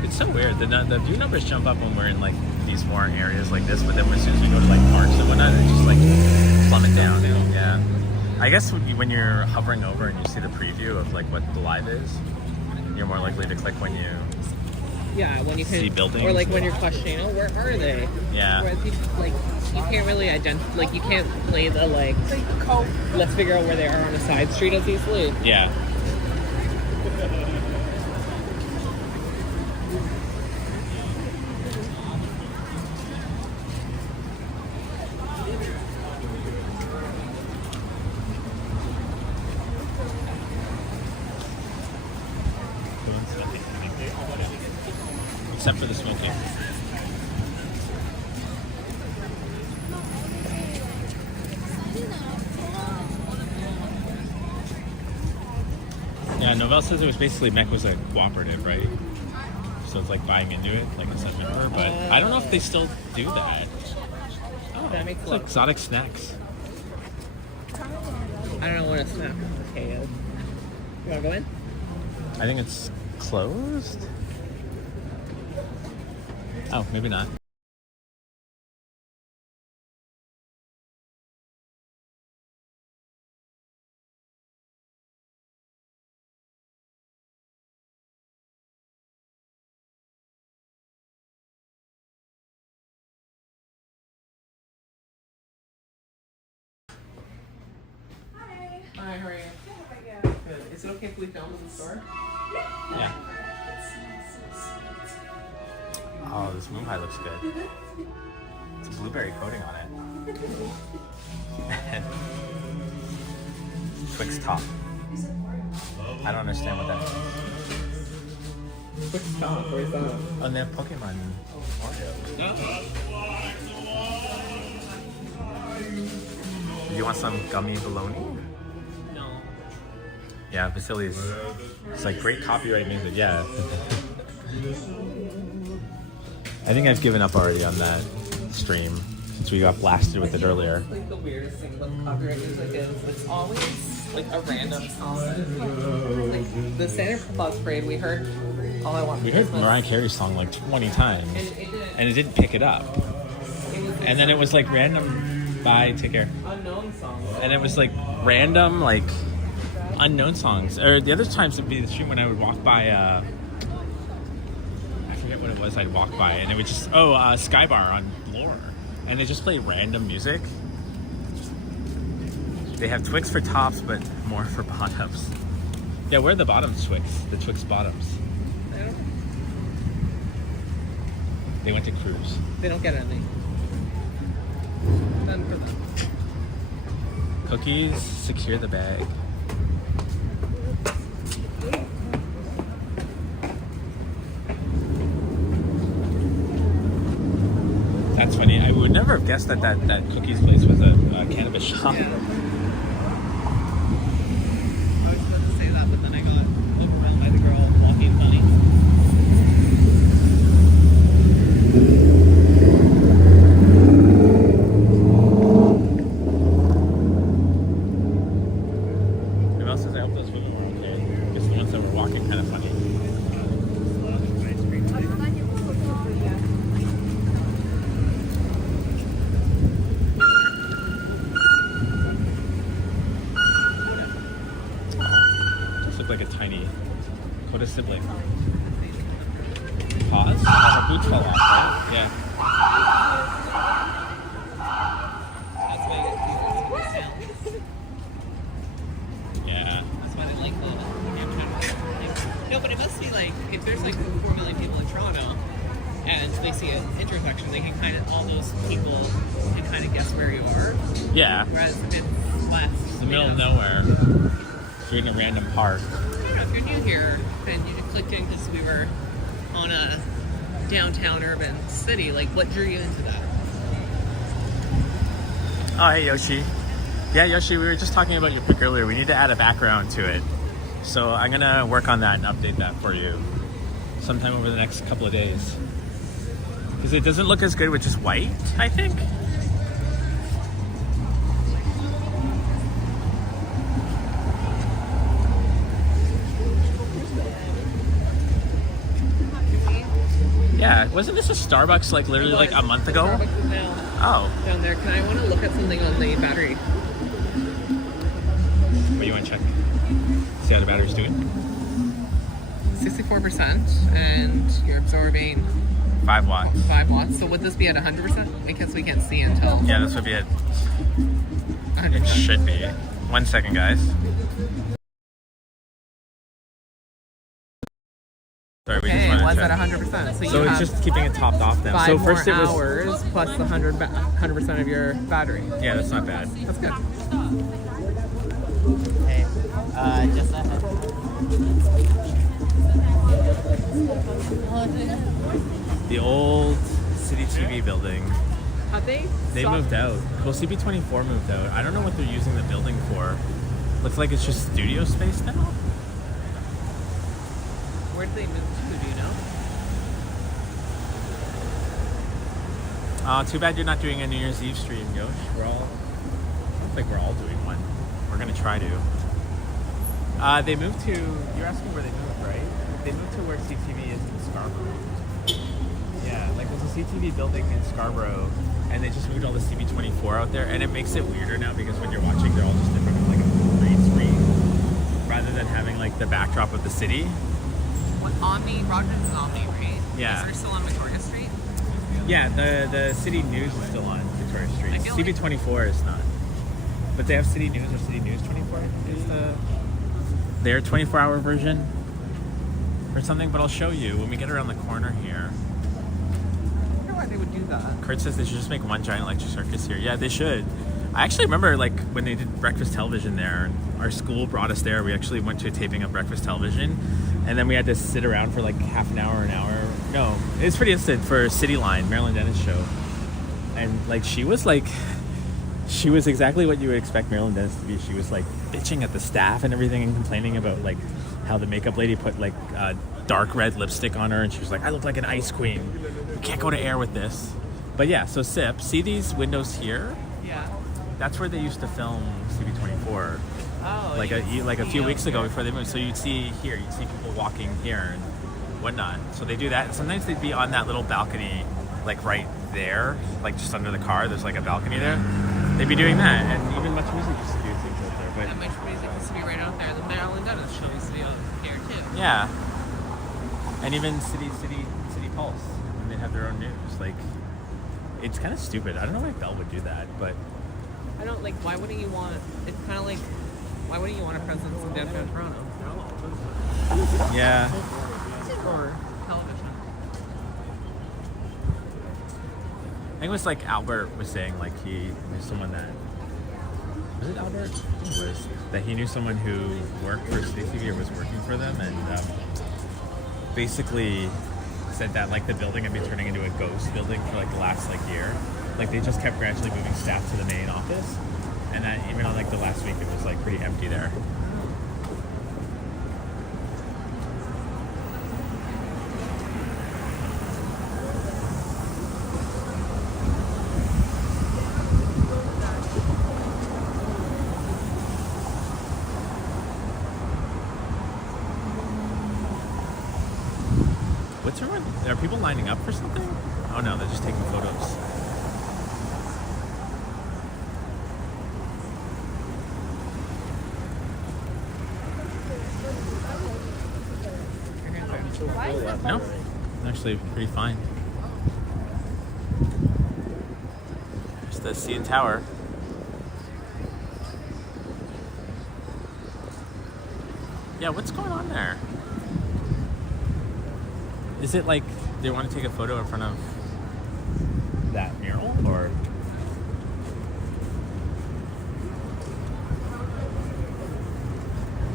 It's so weird. The view numbers jump up when we're in like these more areas like this, but then as soon as we go to like parks and whatnot, it just like plummet down. Yeah. I guess when you're hovering over and you see the preview of like what the live is, you're more likely to click when you when you can see buildings. or like when you're questioning, oh, where are they? Yeah. Whereas you can't really identify, like you can't play the like, let's figure out where they are on a side street as easily. Yeah. Except for the smoking. Yeah, Novell says it was basically Mech was a cooperative, right? So it's like buying into it, like a such member. But I don't know if they still do that. Oh, that makes It's a lot like of exotic snacks. I don't know what a snack okay is. You wanna go in? I think it's closed. Oh, maybe not. Hi, how are you? Good. Is it okay if we film in the store? Yeah. Oh, this moon pie looks good. It's a blueberry coating on it. And Twix top. I don't understand what that means. Which top? Where's that? Oh, they have Pokemon Oreo. Do you want some gummy bologna? No. Yeah, Vasily's. It's like great copyright music. Yeah. I think I've given up already on that stream since we got blasted with it earlier. Like the weirdest thing about copyright music is it's always like a random song. Like the Santa Claus Parade, we heard All I Want for We heard Christmas. Mariah Carey's song like 20 times, and it didn't pick it up. And then it was like random. Bye, take care. Unknown songs. And it was like random, like unknown songs. Or the other times would be the stream when I would walk by. I forget what it was. I'd walk by, and it would just Skybar on Lore, and they just play random music. They have Twix for tops, but more for bottoms. Yeah, where are the bottoms Twix? The Twix bottoms. They went to cruise. They don't get any. Done for them. Cookies, secure the bag. That's funny. I would never have guessed that cookies place was a cannabis shop. Yeah. I was about to say that, but then I got overwhelmed by the girl walking funny. Who else says I hope those women were okay? I guess the ones that were walking kind of funny. Just look like a tiny Coda sibling. Pause? Oh, her boots fell off, right? Yeah. That's why I get sound. Yeah. That's why they like the no, but it must be like if there's like 4 million people in Toronto and they see an intersection, they can kind of all those people can kind of guess where you are. Yeah. Whereas if it's west, It's the middle of nowhere. You're in a random park. If you're new here and you clicked in because we were on a downtown urban city, like what drew you into that? Oh, hey, Yoshi. Yeah, Yoshi, we were just talking about your pic earlier. We need to add a background to it. So I'm going to work on that and update that for you sometime over the next couple of days. Because it doesn't look as good with just white, I think. Yeah, wasn't this a Starbucks like literally like a month ago? Starbucks is now Oh, down there. Can I want to look at something on the battery? what do you want to check? See how the battery's doing? 64%, and you're absorbing 5 watts. 5 watts. So would this be at 100%? Because we can't see until Yeah, this would be it. It 100%. should be. 1 second, guys. Sorry, we Okay, just it wanted was to at check. 100%. So you So it's have just keeping it topped off now. 5 So more first it was hours plus the 100% of your battery. Yeah, that's not bad. That's good. Okay, just ahead. The old City TV building. Have they? They stopped- moved out. Well, CB24 moved out. I don't know what they're using the building for. Looks like it's just studio space now. Where did they move to? Do you know? Too bad you're not doing a New Year's Eve stream, Yosh. Looks like we're all doing one. We're gonna try to. They moved to. You're asking where they moved, right? They moved to where CTV is in Scarborough. Yeah, like there's a CTV building in Scarborough, and they just moved all the CB24 out there, and it makes it weirder now because when you're watching, they're all just in front of like a green screen, rather than having like the backdrop of the city. What Omni? Rogers is Omni, right? Yeah. Is there still on Victoria Street? Yeah, the City News is still on Victoria Street. I feel CB24 is not. But they have City News or City News 24 is their 24-hour version or something, but I'll show you when we get around the corner here. I wonder why they would do that. Kurt says they should just make one giant electric circus here. Yeah, they should. I actually remember like when they did breakfast television there, our school brought us there. We actually went to a taping of breakfast television, and then we had to sit around for like half an hour, an hour. No, it was pretty instant for City Line, Marilyn Dennis show. And like she was exactly what you would expect Marilyn Dennis to be. She was like bitching at the staff and everything and complaining about like how the makeup lady put like dark red lipstick on her, and she was like, I look like an ice queen. You can't go to air with this. But yeah, so SIP, see these windows here? Yeah. That's where they used to film CB24. Oh. Like a few weeks ago before they moved. So you'd see people walking here and whatnot. So they do that. And sometimes they'd be on that little balcony, like right there, like just under the car. There's like a balcony there. They'd be doing that. And even Much Music used to do things out there. But And Much Music used to be right out there. The Marilyn Dennis show used to be out here too. yeah. And even City Pulse, when they'd have their own news. Like, it's kind of stupid. I don't know why Bell would do that, but I don't like. Why wouldn't you want? It's kind of like. Why wouldn't you want a presence in downtown Toronto? yeah. For television. I think it was like Albert was saying, like he knew someone that was it Albert? It was that he knew someone who worked for City TV or was working for them, and basically said that like the building had been turning into a ghost building for like the last like year. Like they just kept gradually moving staff to the main office, and that even on like the last week it was like pretty empty there. What's everyone? Are people lining up for something? Oh no, they're just taking photos. No, actually pretty fine. There's the CN Tower. Yeah, what's going on there? Is it like they want to take a photo in front of that mural, or?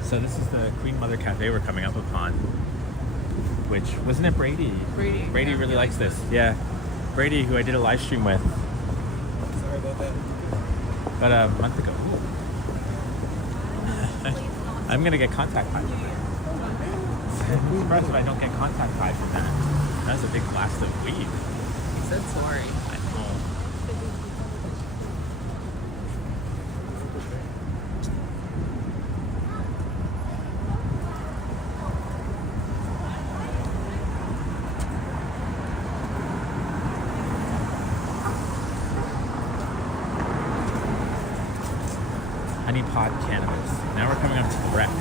So this is the Queen Mother Cafe we're coming up upon, which, wasn't it Brady? Brady Yeah. really likes this. Yeah. Brady, who I did a live stream with. Sorry about that. About a month ago. I'm going to get contact high from that. I'm surprised if I don't get contact high from that. That was a big blast of weed. He said sorry. I know. Honey Pot Cannabis. Now we're coming up to the Rex.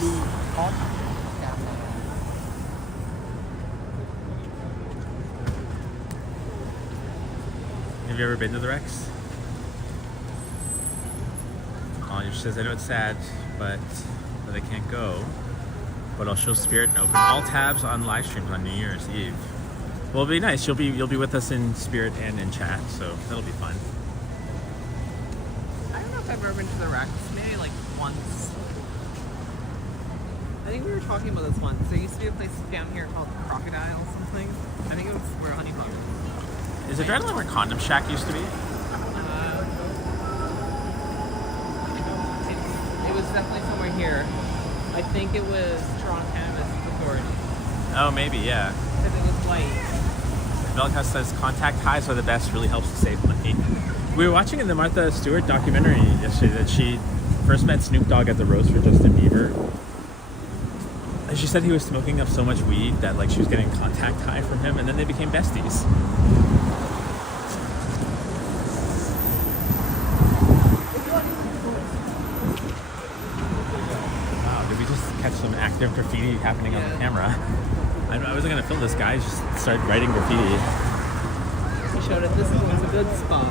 Have you ever been to the Rex? Oh, she says, I know it's sad, but I can't go. But I'll show Spirit and open all tabs on live streams on New Year's Eve. Well, it'll be nice. You'll be with us in spirit and in chat, so that'll be fun. I don't know if I've ever been to the Rex. Maybe like once. I think we were talking about this once. There used to be a place down here called Crocodile something. I think it was where Honey Pot was. Is Adrenaline where Condom Shack used to be? It was definitely somewhere here. I think it was Toronto Cannabis Authority. Oh, maybe, yeah. Because it was white. Velka says contact highs are the best, really helps to save money. We were watching in the Martha Stewart documentary yesterday that she first met Snoop Dogg at the roast for Justin Bieber. And she said he was smoking up so much weed that like she was getting contact high from him, and then they became besties. there's graffiti happening on the camera. I wasn't gonna film this guy. Just started writing graffiti. He showed it. This was a good spot.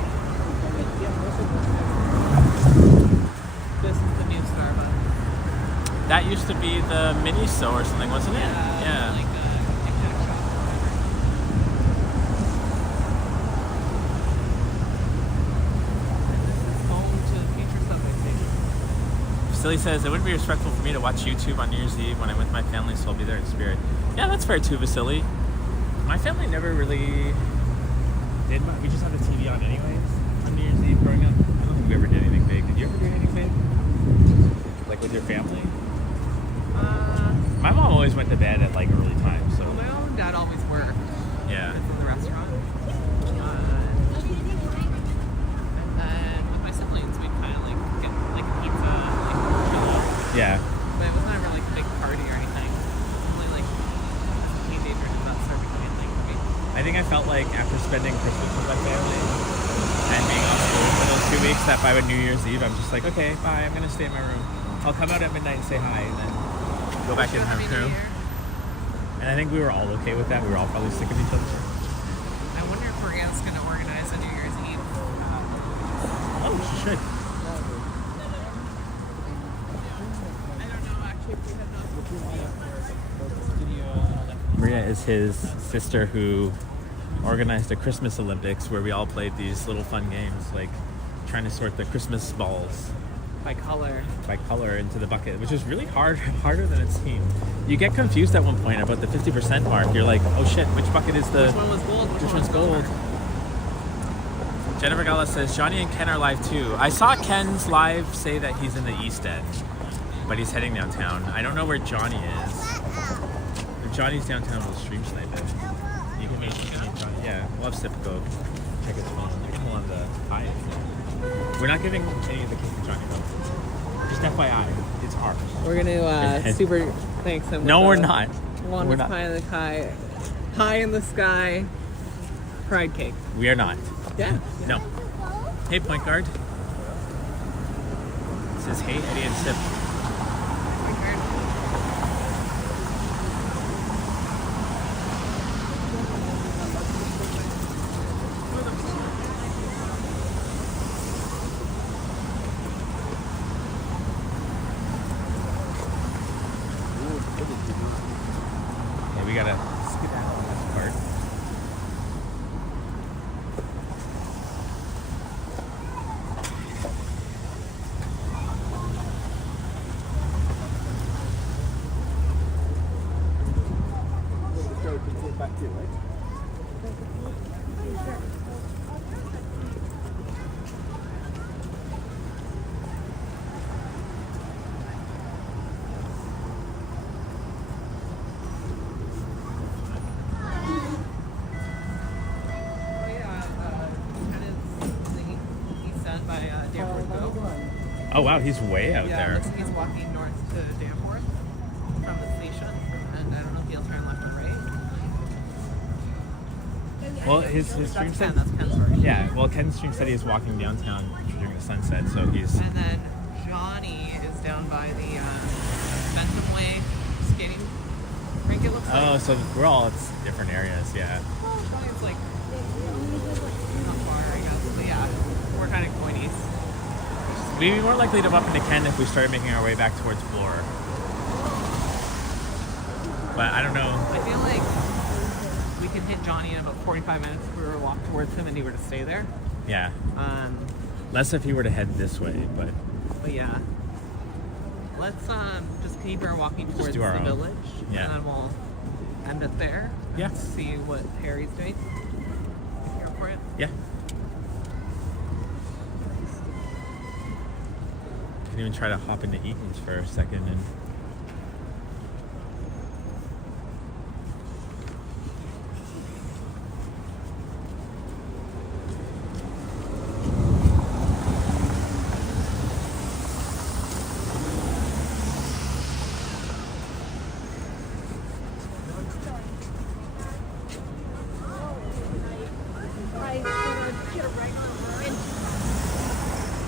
This is the new Starbucks. That used to be the Miniso or something, wasn't it? Yeah. Like a Tic Tac shop. This is home to the future subway station. Silly says, it wouldn't be respectful for me to watch YouTube on New Year's Eve when I'm with my family, so I'll be there in spirit. Yeah, that's fair too, Vasily. My family never really did much. We just had the TV on anyways on New Year's Eve growing up. I don't think we ever did anything big. Did you ever do anything big? Like with your family? My mom always went to bed at like early times, so. Well, my mom and dad always worked. Yeah. In the restaurant. And then with my siblings, we'd kind of like get like pizza and like chill out. Yeah. But it was never like a big party or anything. Only like as a teenager did that start becoming a thing for me. I think I felt like after spending Christmas with my family and being off school for those 2 weeks, that by New Year's Eve, I'm just like, okay, bye, I'm gonna stay in my room. I'll come out at midnight and say hi, and then go back in my room. And I think we were all okay with that. We were all probably sick of each other. I wonder if Brianna's going to organize a New Year's Eve. Oh, she should. I don't know actually if we have not. Maria is his sister who organized a Christmas Olympics where we all played these little fun games, like trying to sort the Christmas balls By color into the bucket, which is really harder than it seemed. You get confused at one point about the 50% mark. You're like, oh shit, which bucket is the... Which one was gold? Which one's gold? Jennifer Gala says, Johnny and Ken are live too. I saw Ken's live say that he's in the East End, but he's heading downtown. I don't know where Johnny is. If Johnny's downtown, we'll stream snipe it. You can meet Johnny. Yeah, we'll have Sip go check his phone. You can pull on the high. We're not giving any of the cake to Johnny though. Just FYI, it's ours. We're going to super thanks him. No, we're not. One We're with not. pie in the sky pride cake. We are not. Yeah. No. Hey, point guard. It says, hey, Eddie and Sip. Yeah, we gotta skedaddle this part. Oh wow, he's way out Yeah, there. looks like he's walking north to Danforth from the station, and I don't know if he'll turn left or right. Well, his stream That's said. Ken, that's Ken's story. Yeah, well, Ken's stream said he's walking downtown during the sunset, so he's. And then Johnny is down by the Bentham skating rink, it looks like. Oh, so we're all at different areas, yeah. Well, Johnny's like not far, I guess. But yeah, we're kind of going east. We'd be more likely to bump into Ken if we started making our way back towards Bloor. But I don't know. I feel like we could hit Johnny in about 45 minutes if we were to walk towards him and he were to stay there. Yeah. Um, Less if he were to head this way, but yeah. Let's just keep our walking towards do our the own. village. Yeah. And then we'll end it there. Yeah. And see what Harry's doing. If you're up for it. yeah. Can even try to hop into Eaton's for a second and.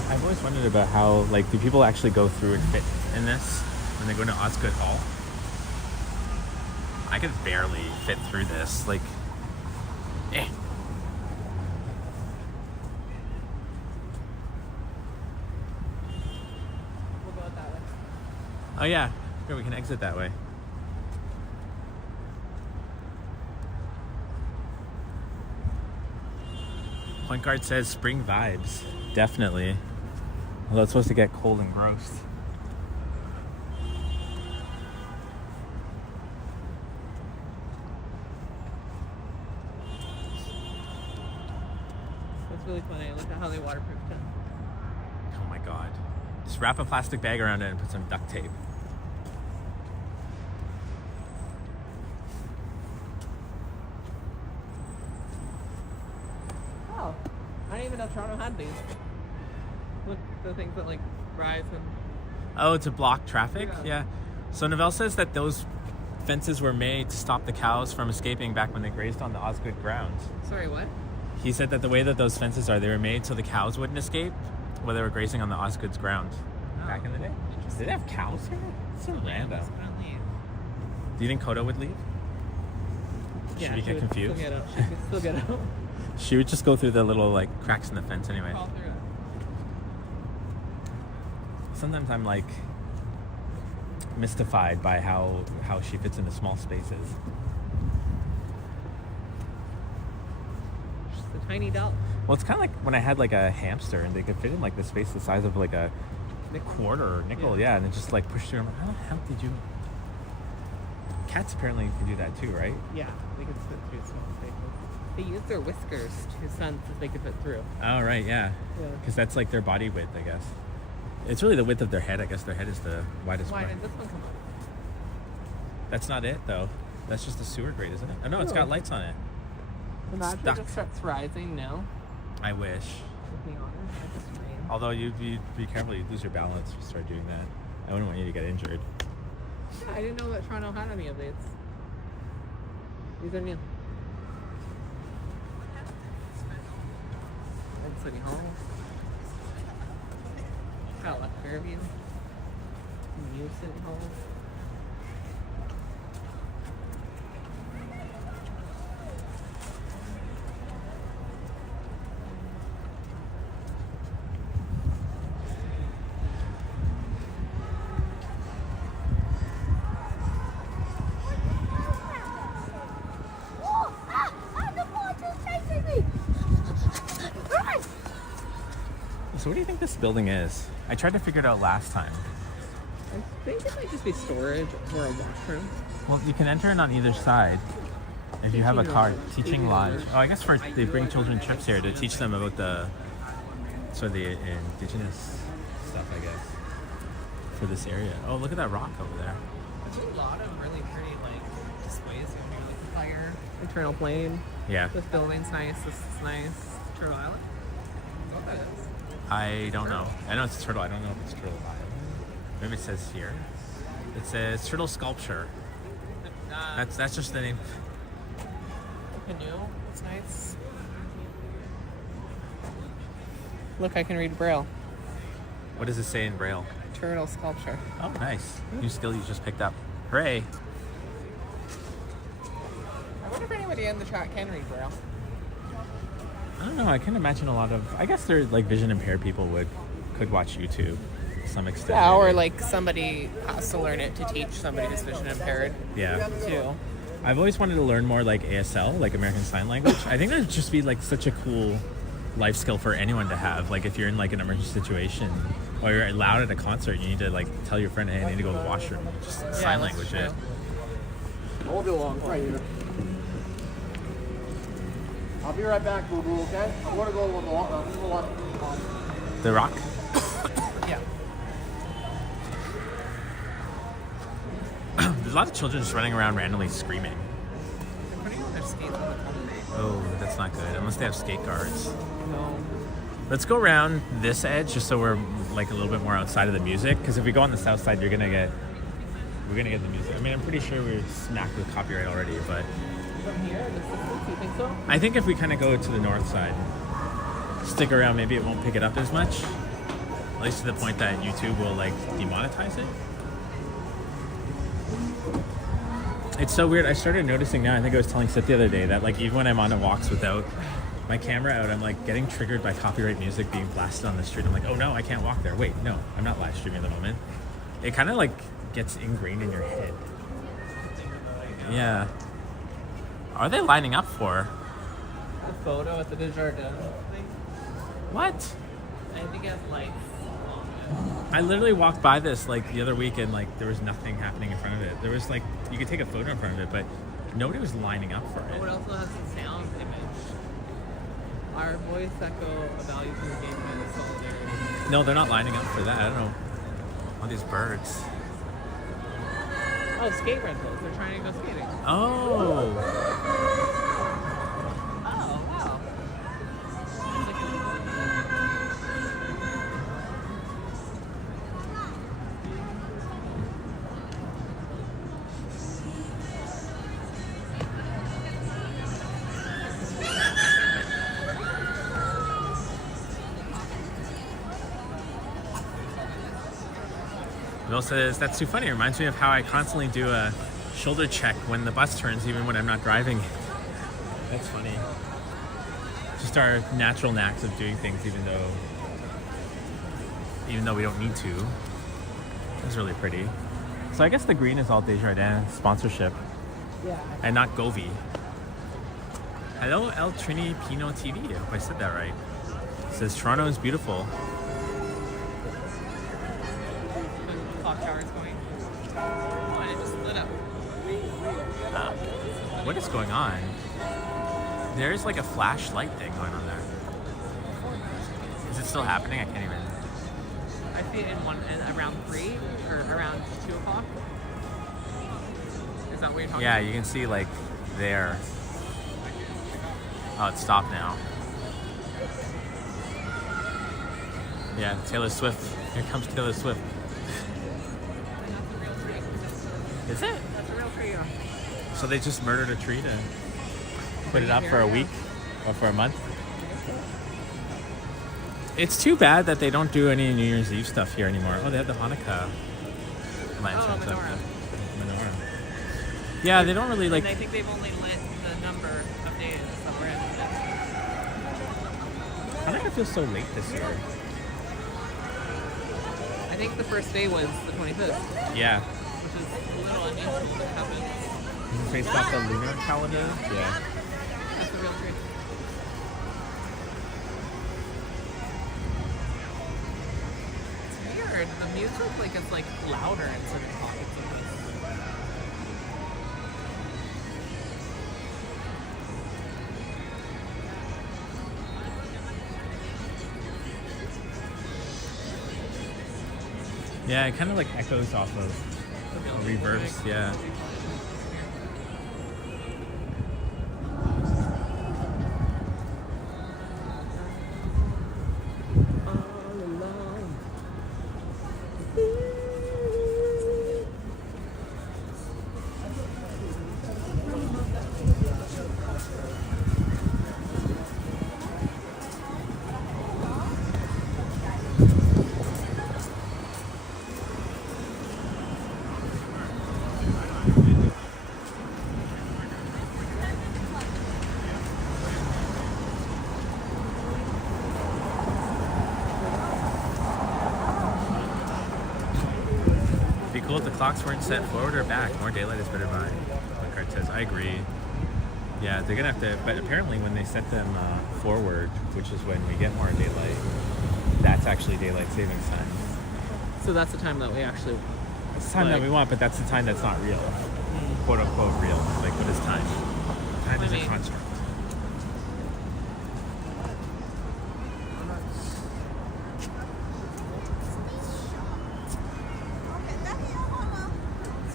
I've always wondered about how, like, do people actually go through and fit in this when they go to Osgood Hall? I could barely fit through this. Like, eh. We'll go that way. Oh yeah, here we can exit that way. Point guard says spring vibes. Definitely. Although it's supposed to get cold and gross. That's really funny. Look at how they waterproofed it. Oh my god. Just wrap a plastic bag around it and put some duct tape. Oh, I didn't even know Toronto had these. Look, the things that like rise and. Oh, to block traffic? Yeah. So Novell says that those fences were made to stop the cows from escaping back when they grazed on the Osgood grounds. Sorry, what? He said that the way that those fences are, they were made so the cows wouldn't escape while they were grazing on the Osgood's grounds back in the day. Did they have cows here? It's so random. Do you think Kodo would leave? Yeah, Should we get confused? She could still get out. She would just go through the little like cracks in the fence anyway. Crawl through it. Sometimes I'm like mystified by how she fits into small spaces. She's a tiny doll. Well, it's kind of like when I had like a hamster and they could fit in like the space the size of like a quarter or nickel, yeah, and it just like pushed through. I'm like, how the hell did you? Cats apparently can do that too, right? Yeah, they could fit through small spaces. They use their whiskers to sense if they could fit through. Oh, right, yeah. Yeah. Because that's like their body width, I guess. It's really the width of their head. I guess their head is the widest Why part. did this one come up? That's not it, though. That's just the sewer grate, isn't it? Oh, no, it's got lights on it. The mattress Stuck. just starts rising now. I wish. To be honest, I just rain. Although you'd be careful, you'd lose your balance if you start doing that. I wouldn't want you to get injured. Yeah, I didn't know that Toronto had any of these. These are new. Old City Hall. Got Left Fairview. New City Hall. So what do you think this building is? I tried to figure it out last time. I think it might just be storage or a washroom. Well, you can enter in on either side if you have a Teaching card. lodge. Teaching Teaching lodge. lodge. Oh, I guess for they bring children trips here to teach them about the the indigenous stuff, I guess, for this area. Oh, look at that rock over there. There's a lot of really pretty like displays over here, like the fire, Eternal Flame. Yeah. This building's nice. This is nice. Turtle Island. That's what that is. I don't know. I know it's turtle. I don't know if it's Turtle Island. Maybe it says here. It says turtle sculpture. That's just the name. Canoe. It's nice. Look, I can read Braille. What does it say in Braille? Turtle sculpture. Oh, nice. New skill you just picked up. Hooray. I wonder if anybody in the chat can read Braille. I don't know. I can imagine a lot of. I guess they're like vision impaired people could watch YouTube to some extent. Yeah, or maybe. like somebody has to learn it to teach somebody who's vision impaired Yeah. too. I've always wanted to learn more like ASL, like American Sign Language. I think that would just be like such a cool life skill for anyone to have. Like if you're in like an emergency situation or you're loud at a concert, you need to like tell your friend, hey, I need to go to the washroom. Just sign that's language true. it. Hold it along right here. I'll be right back, boo boo, okay? I'm gonna go with the watch. The rock. Yeah. There's a lot of children just running around randomly screaming. They're putting on their skates on the promenade. Oh, that's not good. Unless they have skate guards. No. Let's go around this edge just so we're like a little bit more outside of the music. Because if we go on the south side, we're gonna get the music. I mean, I'm pretty sure we're smacked with copyright already, but From here, this distance, you think so? I think if we kind of go to the north side, stick around, maybe it won't pick it up as much. At least to the point that YouTube will like demonetize it. It's so weird. I started noticing now, I think I was telling Seth the other day, that like even when I'm on walks without my camera out, I'm like getting triggered by copyright music being blasted on the street. I'm like, oh no, I can't walk there. Wait, no, I'm not live streaming at the moment. It kind of like gets ingrained in your head. Yeah. Are they lining up for? The photo at the Desjardins thing. What? I think it has lights. I literally walked by this like the other week and like there was nothing happening in front of it. There was like, you could take a photo in front of it, but nobody was lining up for it. What also has the sound image? Our voice echo values in the game and solidarity. No, they're not lining up for that. I don't know. All these birds. Oh, skate rentals. They're trying to go skating. Oh. Oh, wow. Bill says, that's too funny. It reminds me of how I constantly do a shoulder check when the bus turns, even when I'm not driving. That's funny. Just our natural knacks of doing things, even though we don't need to. It's really pretty. So I guess the green is all Desjardins sponsorship. Yeah. And not Govi. Hello, El Trini Pinot TV. I hope I said that right. It says Toronto is beautiful. Clock tower's going. Oh, and it just lit up. What is going on? There's like a flashlight thing going on there. Is it still happening? I can't even. I see it in around 3 or around 2 o'clock. Is that what you're talking Yeah, about? you can see like there. Oh, it's stopped now. Yeah, Taylor Swift. Here comes Taylor Swift. Is it? That's a real tree. Yeah. So they just murdered a tree to put it up for a week or for a month? It's too bad that they don't do any New Year's Eve stuff here anymore. Oh, they have the Hanukkah lanterns up. menorah. Menorah. Yeah, they don't really like. And I think they've only lit the number of days that we're in. Hanukkah feels so late this year. I think the first day was the 25th, Yeah. which is a little unusual to happen. Is it based off the lunar calendar? Yeah. That's the real tree. It's weird. The music like is like louder in certain pockets of this. Yeah, it kind of like echoes off of reverbs. Yeah. Be cool if the clocks weren't set forward or back. More daylight is better by. Like Art says, I agree. Yeah, they're gonna have to. But apparently, when they set them forward, which is when we get more daylight, that's actually daylight savings time. So that's the time that we actually. It's the time that we want, but that's the time that's not real, quote unquote real. Like, what is time? Time is a construct.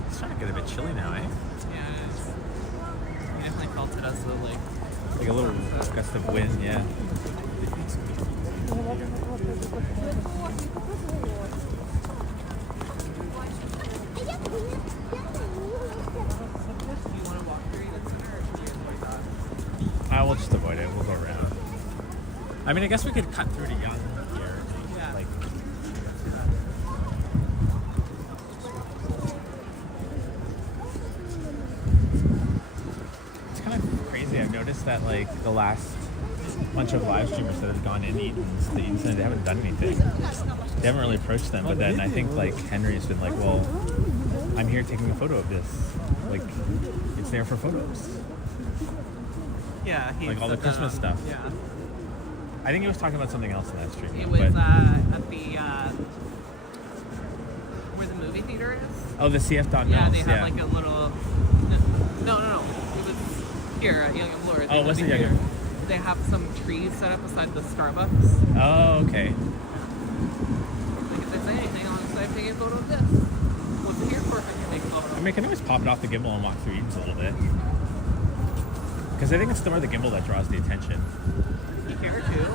It's starting to get a bit chilly now, eh? Yeah, it is. We definitely felt it as the like. Like a little gust of wind, yeah. We'll just avoid it. We'll go around. I mean, I guess we could cut through to Young here. Yeah. Like, that like the last bunch of live streamers that have gone in eaten the incident, they haven't done anything. They haven't really approached them. But then I think like Henry's been like, well, I'm here taking a photo of this. Like, it's there for photos. Yeah, he Like all the said Christmas that, stuff. Yeah. I think he was talking about something else in that stream. It though, was but- at the where the movie theater is. oh, the CF.Mills. Yeah, they had like a little. No. It was here at Young and Lord. Oh, was it Young here. and- They have some trees set up beside the Starbucks. Oh, okay. Like if they say anything, I'll just say taking a photo of this. What's it here for? If I can take a photo. I mean, I can always pop it off the gimbal and walk through Eden's a little bit. Because I think it's more the gimbal that draws the attention. You care too?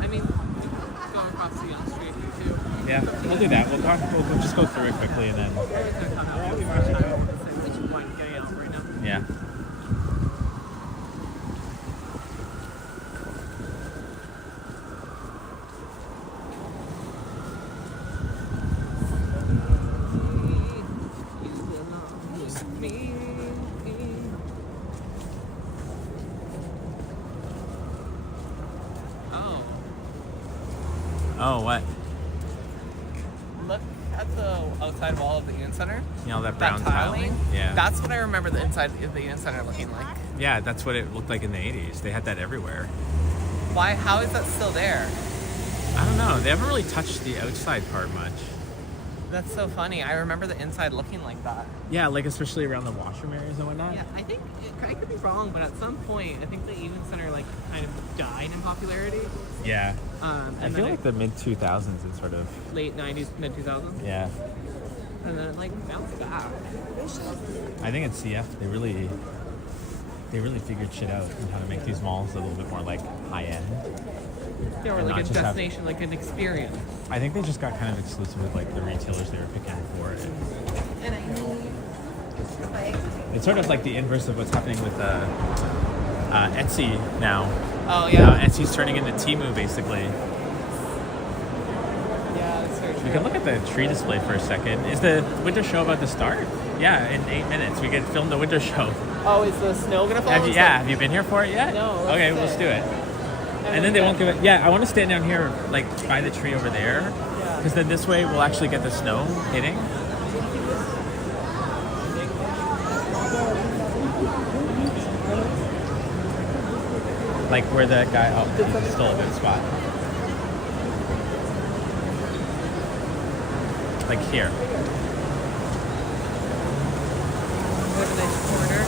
I mean, going across the Young Street too. Yeah, we'll do that. We'll just go through it quickly and then. Everyone's gonna come out. It's first time. Which one getting out right now? Yeah. Oh, what? Look at the outside wall of the Union Center. You know, that brown tiling? Yeah. That's what I remember the inside of the Union Center looking like. Yeah, that's what it looked like in the 80s. They had that everywhere. Why? How is that still there? I don't know. They haven't really touched the outside part much. That's so funny. I remember the inside looking like that. Yeah, like especially around the washroom areas and whatnot. Yeah, I think I could be wrong, but at some point, I think the Union Center like kind of died in popularity. Yeah. And I feel like the mid 2000s it sort of. late '90s, mid 2000s, Yeah. and then it like bounced back. I think at CF they really figured shit out and how to make these malls a little bit more like high end. They were And like not a just have- destination, like an experience. I think they just got kind of exclusive with like the retailers they were picking for it. And I need like It's sort of like the inverse of what's happening with Etsy now. Oh Now yeah. Etsy's turning into Temu basically. Yeah, that's very true. We can look at the tree display for a second. Is the winter show about to start? Yeah, in 8 minutes we can film the winter show. Oh, is the snow gonna fall? Have you been here for it yet? No, let's Okay, do let's it. do it. And then they won't give it. Yeah, I want to stand down here, like by the tree over there, because then this way we'll actually get the snow hitting. Like where that guy. Oh, he stole a good spot. Like here. We have a nice corner.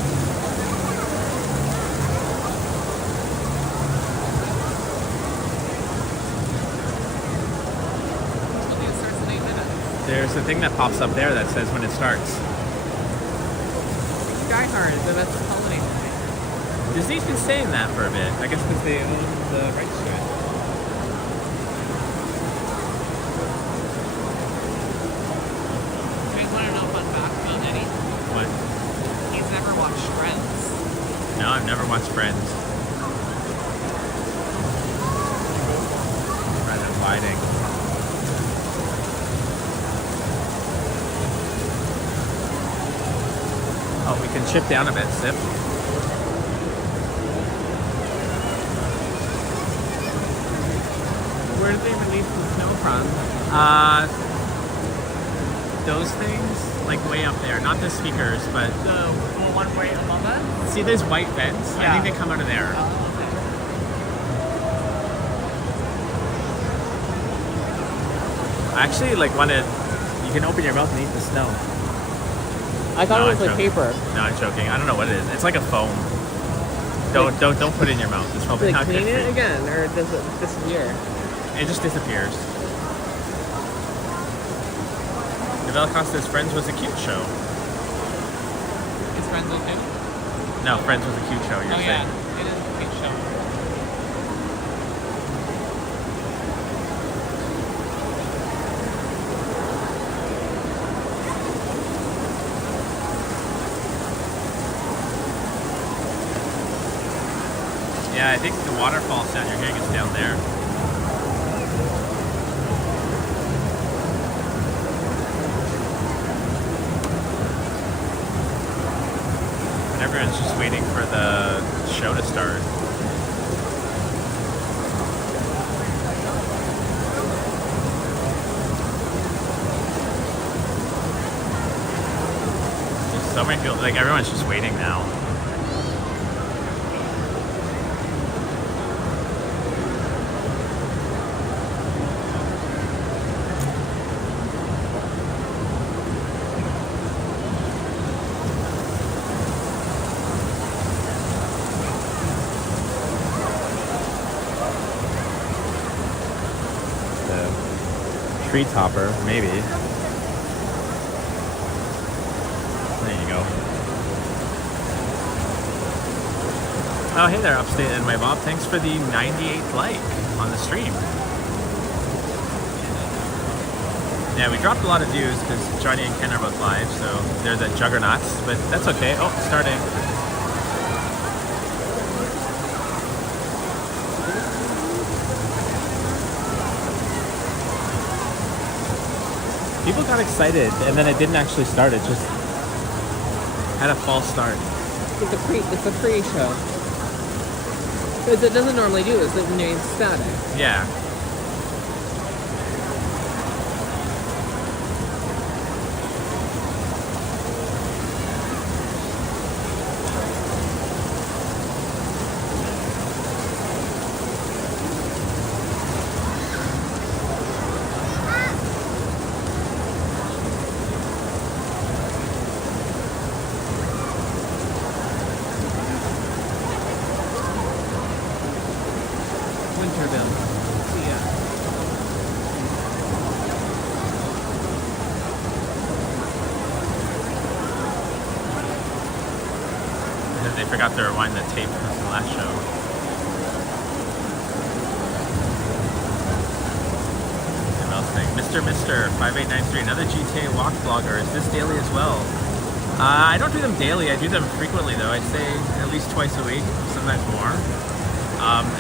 It starts in 8 minutes. There's a thing that pops up there that says when it starts. Sky Hard, the best holiday movie. Disney's been saying that for a bit. I guess because they own the rights to it. You guys want to know a fun fact about Eddie? What? He's never watched Friends. No, I've never watched Friends. Rather than lighting. Oh, we can chip down a bit, Sip. Where did they release the snow from? Those things, like way up there, not the speakers, but The one right above us? see those white vents? I Yeah. think they come out of there. I actually like wanted. You can open your mouth and eat the snow. I thought No, it was I'm like joking. paper. No, I'm joking. I don't know what it is. It's like a foam. Don't put it in your mouth. It's Do probably they not clean good for it you. again, or does it disappear? It just disappears. Novella Costa's Friends was a cute show. Is Friends okay? No, Friends was a cute show. You're Oh saying. yeah, it is a cute show. Yeah, I think the waterfall sound you're hearing is down there. And everyone's just waiting for the show to start. So many people, like everyone's just waiting now. Tree topper, maybe. There you go. Oh, hey there, Upstate NY Bob. Thanks for the 98th like on the stream. Yeah, we dropped a lot of views because Johnny and Ken are both live, so there's a juggernauts, but that's okay. Oh, it's starting. People got excited, and then it didn't actually start. It just had a false start. It's a pre-show. Because it doesn't normally do this. It remains static. Yeah. Forgot to rewind the tape from the last show. What else thing? Mr. 5893, another GTA walk vlogger. Is this daily as well? I don't do them daily. I do them frequently though. I'd say at least twice a week, sometimes more.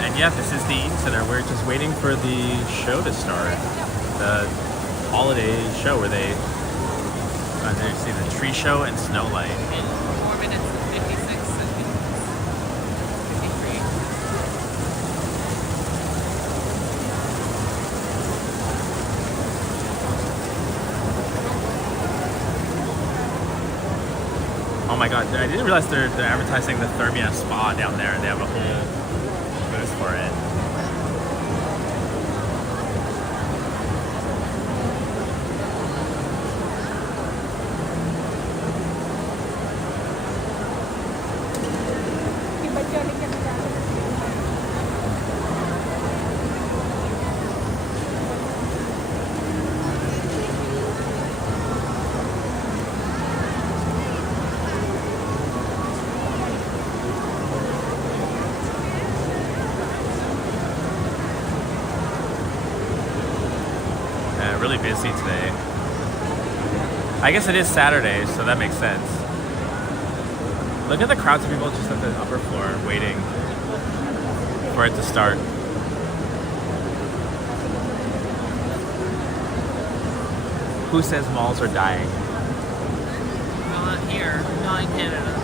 And yeah, this is the Eaton Center. We're just waiting for the show to start. The holiday show where they see the tree show and snow light. In 4 minutes and 56 seconds. 53. Oh my god, I didn't realize they're advertising the Thermia Spa down there. They have a whole booth for it. Really busy today. I guess it is Saturday, so that makes sense. Look at the crowds of people just at the upper floor waiting for it to start. Who says malls are dying? Not here, not in Canada.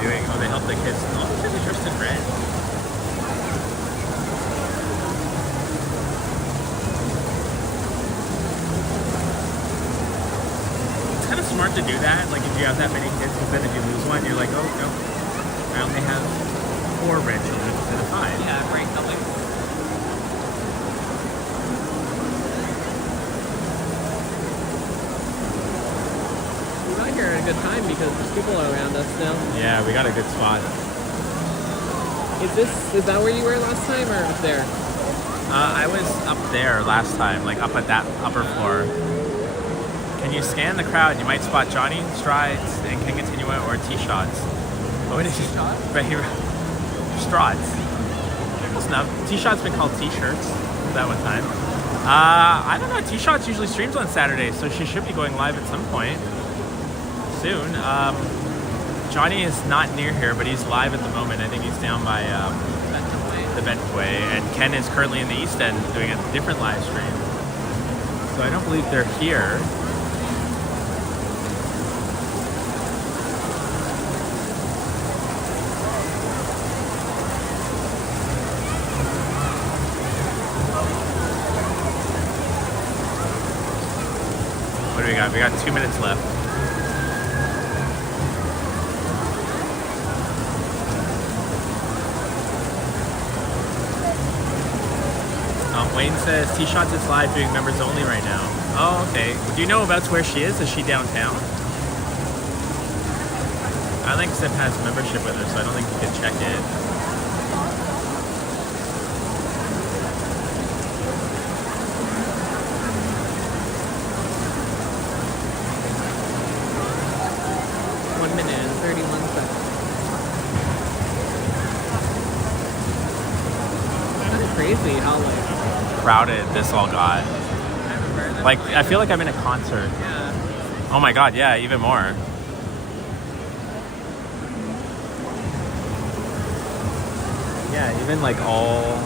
Doing? Oh, they help the kids. Oh, the kids are dressed in red. It's kind of smart to do that, like if you have that many kids, because then if you lose one, you're like, oh, no, I only have 4 red children instead of 5. Yeah, great color. At a good time because there's people around us now. Yeah, we got a good spot. Is that where you were last time or up there? I was up there last time, like up at that upper floor. Can you scan the crowd? You might spot Johnny, Strides, and King Continua or T-Shots. What is T-Shots? Right here. Strides. Snuff. T-Shots been called T-shirts that one time. I don't know. T-Shots usually streams on Saturdays, so she should be going live at some point soon. Johnny is not near here, but he's live at the moment. I think he's down by the Benton Way, and Ken is currently in the East End doing a different live stream. So I don't believe they're here. we got? We got 2 minutes left. Wayne says T-Shots is live doing members only right now. Oh, okay. Do you know about where she is? Is she downtown? I don't think Zip has membership with her, so I don't think you can check it. One minute and 31 seconds. Kind of crazy how Crowded this all got. Like, I feel like I'm in a concert. Yeah. Oh my god, yeah, even more. Yeah, even like all...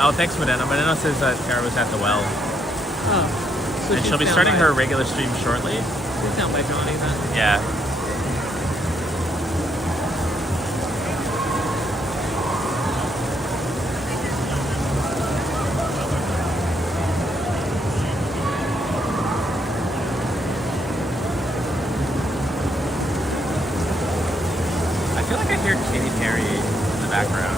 Oh, thanks, Medina. Medina says that Tara was at the well. Oh. So And she's she'll be down starting by- her regular stream shortly. She's down by Johnny then. Yeah. I feel like I hear Katy Perry in the background.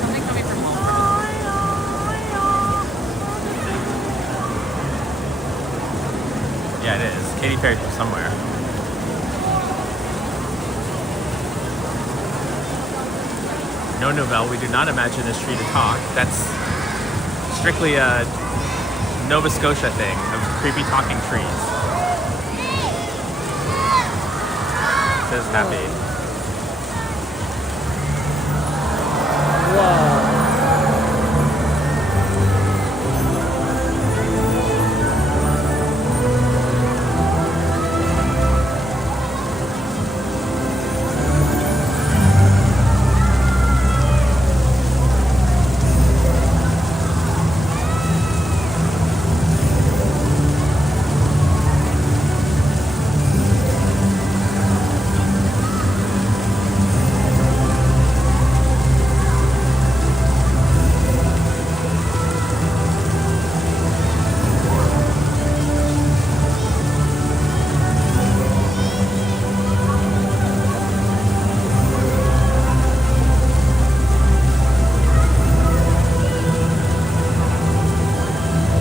Something coming from home. Yeah, it is. Katy Perry from somewhere. No, Novell, we do not imagine this tree to talk. That's strictly a Nova Scotia thing of creepy talking trees. Says happy. Whoa.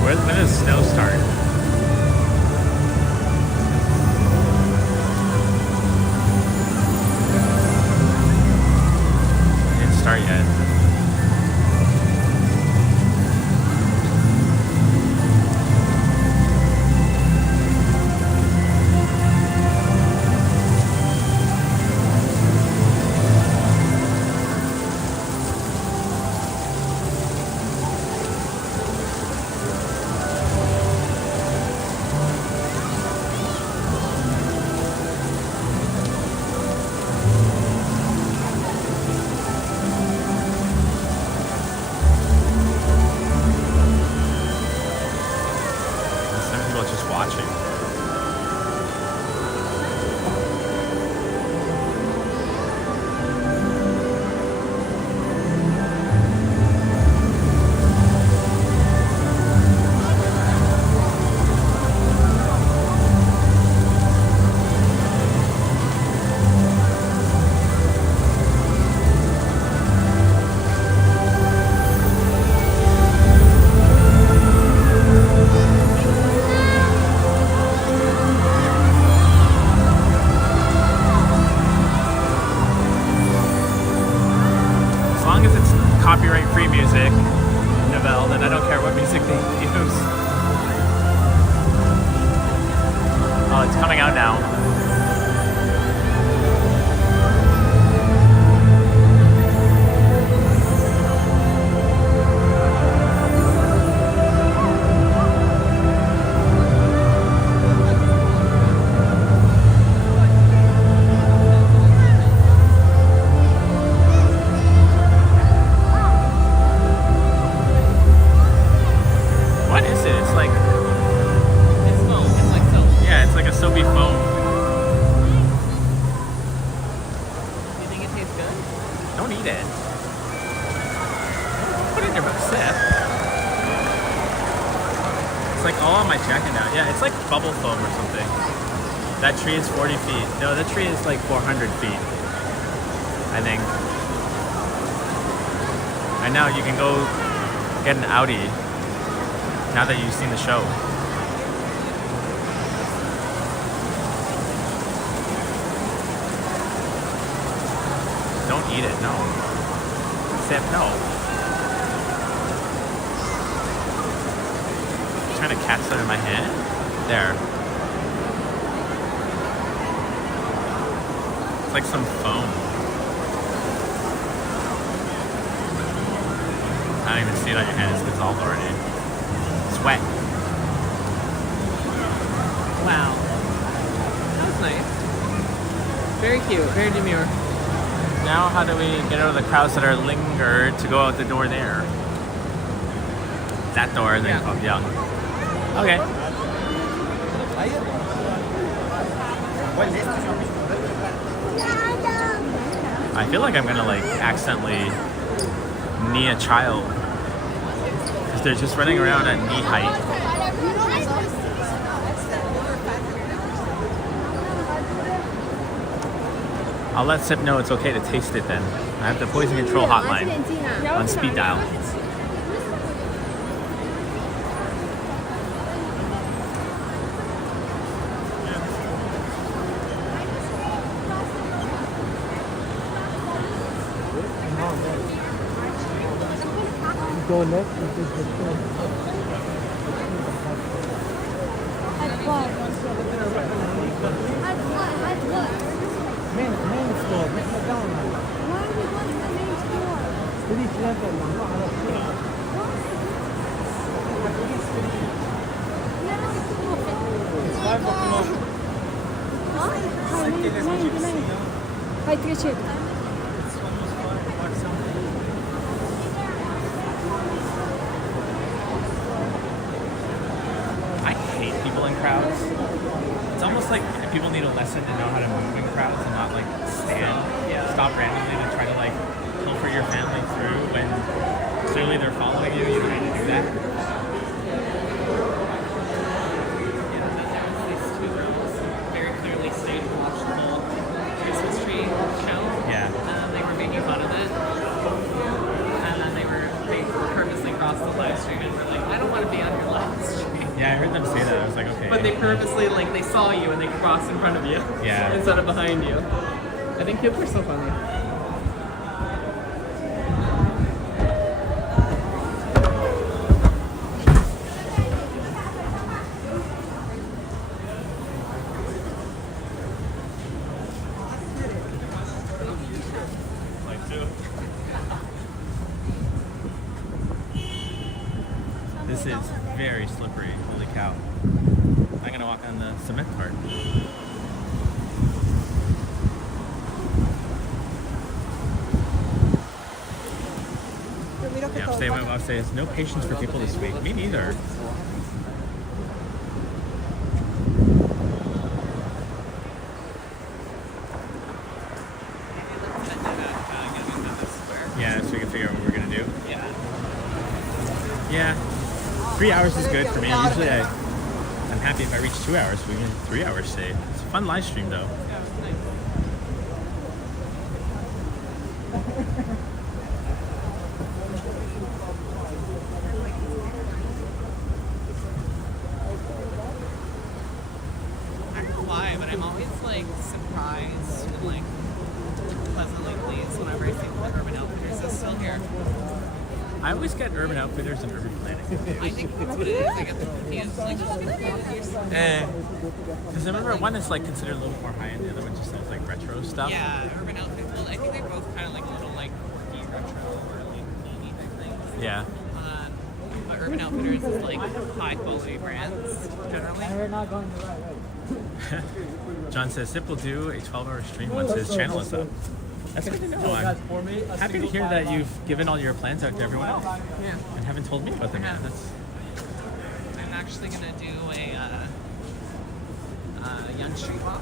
When does snow start? It didn't start yet. Some people are just watching. As long as it's copyright-free music, Novell, then I don't care what music they use. Oh, it's coming out now. What is it? It's like, It's foam. It's like foam. yeah, all on my jacket now. Yeah, it's like bubble foam or something. That tree is 40 feet. No, that tree is like 400 feet, I think. And now you can go get an Audi now that you've seen the show. Don't eat it, no. Sip, no. Trying to catch that in my hand. There. It's like some foam. I don't even see it on your hand. It's dissolved already. It's wet. Wow. That was nice. Very cute. Very demure. Now how do we get out of the crowds that are lingered to go out the door there? That door, and then Yeah. young. Okay. I feel like I'm gonna like accidentally knee a child because they're just running around at knee height. I'll let Sip know it's okay to taste it then. I have the poison control hotline on speed dial. I hate people in crowds. It's almost like people need a lesson to know how to move in crowds and not like stand. Stop randomly to try to like pilfer your family through when clearly they're following you. You don't need to do that. Very clearly stayed and watched the whole Christmas tree show. Yeah. They were making fun of it. And then they purposely crossed the live stream and were like, I don't want to be on your live stream. Yeah, I heard them say that. I was like, okay. But they purposely, like, they saw you and they crossed in front of you. Yeah. Instead of behind you. I think people are so funny. This is very slippery. Holy cow. I'm gonna walk on the cement part. Yeah, say my boss says no patience for people this week. Me neither. Yeah, so we can figure out what we're gonna do. Yeah. 3 hours is good for me. Usually I'm happy if I reach 2 hours. We can 3 hours today. It's a fun live stream though. I don't know why, but I'm always like surprised and like pleasantly pleased whenever I see the Urban Outfitters is still here. I always get Urban Outfitters and Urban Planning. I think that's what it is. I get the confused. Like, Because I remember one is like considered a little more high end, the other one just sounds like retro stuff. yeah, Urban Outfitters. Well, I think they both kind of like a little like quirky retro or like neat type things. Yeah. But Urban Outfitters is like high quality brands generally. John says Zip will do a 12-hour stream once his channel is up. That's good to know. I'm happy to hear that you've given all your plans out to everyone else Yeah. and haven't told me about them yet. Yeah. That's I'm actually gonna do a Young Street Walk.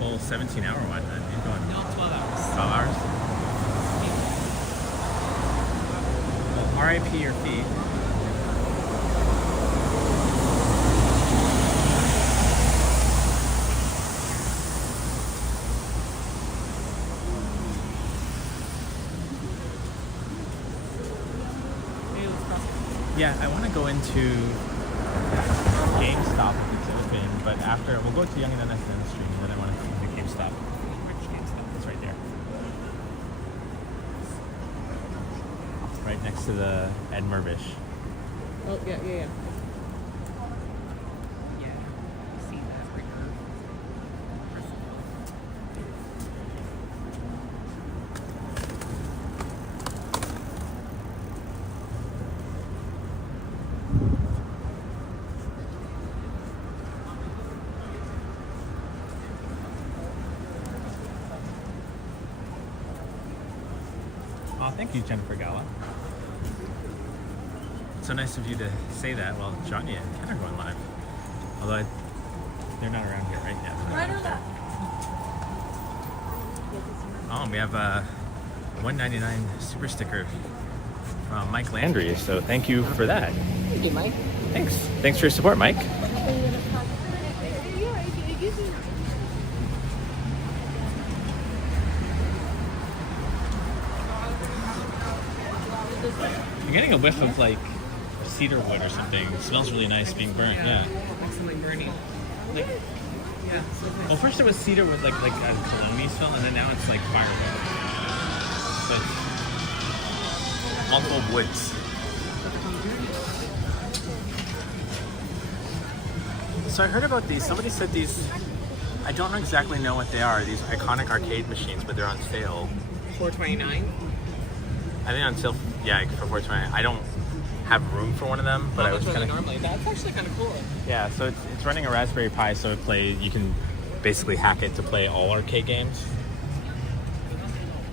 full 17-hour one then. You're going No, 12 hours. 12 hours? Well, RIP your feet. Yeah, I want to go into GameStop if it's open, but after we'll go to Young and Dundas and stream, and then I want to go to GameStop. Which GameStop? It's right there. Right next to the Ed Mirvish. Oh, yeah. Yeah, see that right there. Oh, thank you, Jennifer Gala. It's so nice of you to say that while Johnny and Ken are going live. Although they're not around here right now. Oh, and we have a $1.99 super sticker from Mike Landry. So thank you for that. Thank you, Mike. Thanks. Thanks for your support, Mike. You're getting a whiff of like cedar wood or something. It smells really nice being burnt. Yeah. Excellent burning. Like, yeah. So nice. Well, first it was cedar wood, like a cologne smell, and then now it's like firewood. So Multiple woods. So I heard about these. Somebody said these. I don't exactly know what they are. These iconic arcade machines, but they're on sale. $4.29. I think on sale. Yeah, for $4.29. I don't have room for one of them, but I was kind of. Normally, that's actually kind of cool. Yeah, so it's running a Raspberry Pi, so you can basically hack it to play all arcade games.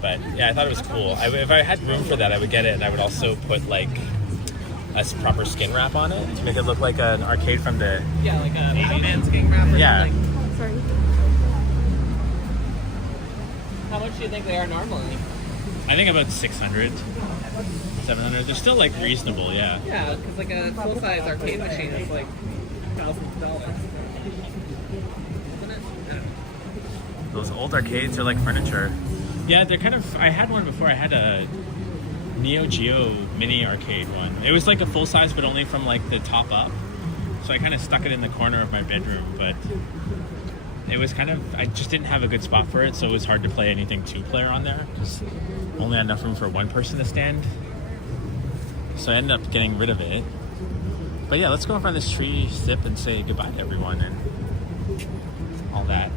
But yeah, I thought it was cool. If I had room for that, I would get it, and I would also put like a proper skin wrap on it to make it look like an arcade from the. Yeah, like a Batman skin wrap. Or Yeah. something. Sorry. How much do you think they are normally? I think about 600, 700. They're still like reasonable, yeah. Yeah, because like a full-size arcade machine is like thousands of dollars. Isn't it? Yeah. Those old arcades are like furniture. Yeah, they're kind of. I had one before. I had a Neo Geo mini arcade one. It was like a full size, but only from like the top up. So I kind of stuck it in the corner of my bedroom, but it was kind of. I just didn't have a good spot for it, so it was hard to play anything two-player on there because only had enough room for one person to stand. So I ended up getting rid of it. But yeah, let's go in front of this tree, sip, and say goodbye to everyone and all that.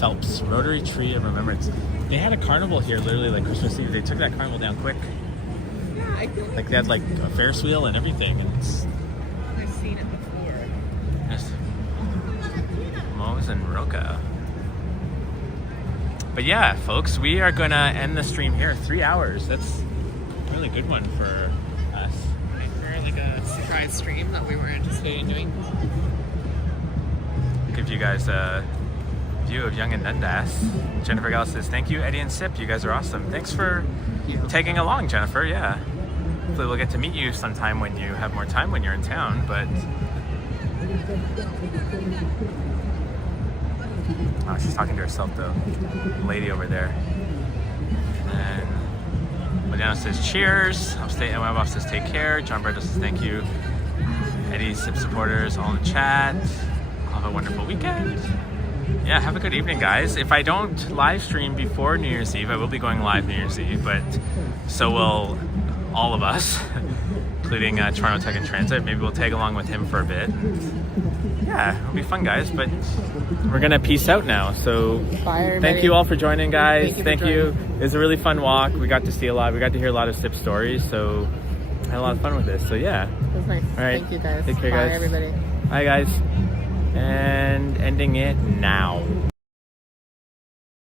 Phelps, Rotary Tree of Remembrance. They had a carnival here literally like Christmas Eve. They took that carnival down quick. Yeah, I feel Like they had like a Ferris wheel and everything. And it's I've seen it before. Just Moe's and Roca. But yeah, folks, we are gonna end the stream here. 3 hours. That's a really good one for us. For like a surprise stream that we were anticipating doing. Give you guys a view of Young and Dundas. Jennifer Gall says, thank you, Eddie and Sip. You guys are awesome. Thanks for tagging along, Jennifer. Yeah. Hopefully we'll get to meet you sometime when you have more time when you're in town, but oh, she's talking to herself though. The lady over there. And Mariano says cheers. My boss says take care. John Berto says thank you. Eddie, Sip supporters, all in the chat. Have a wonderful weekend. Yeah, have a good evening, guys. If I don't live stream before New Year's Eve, I will be going live New Year's Eve, but so will all of us, including Toronto Tech and Transit. Maybe we'll tag along with him for a bit. Yeah, it'll be fun, guys, but we're gonna peace out now. So Bye, thank you all for joining, guys. Thank you. It was a really fun walk. We got to see a lot. We got to hear a lot of Sip stories, so I had a lot of fun with this. So yeah. It was nice. All right. Thank you, guys. Take care, Bye, guys. everybody. Bye, guys. And ending it now.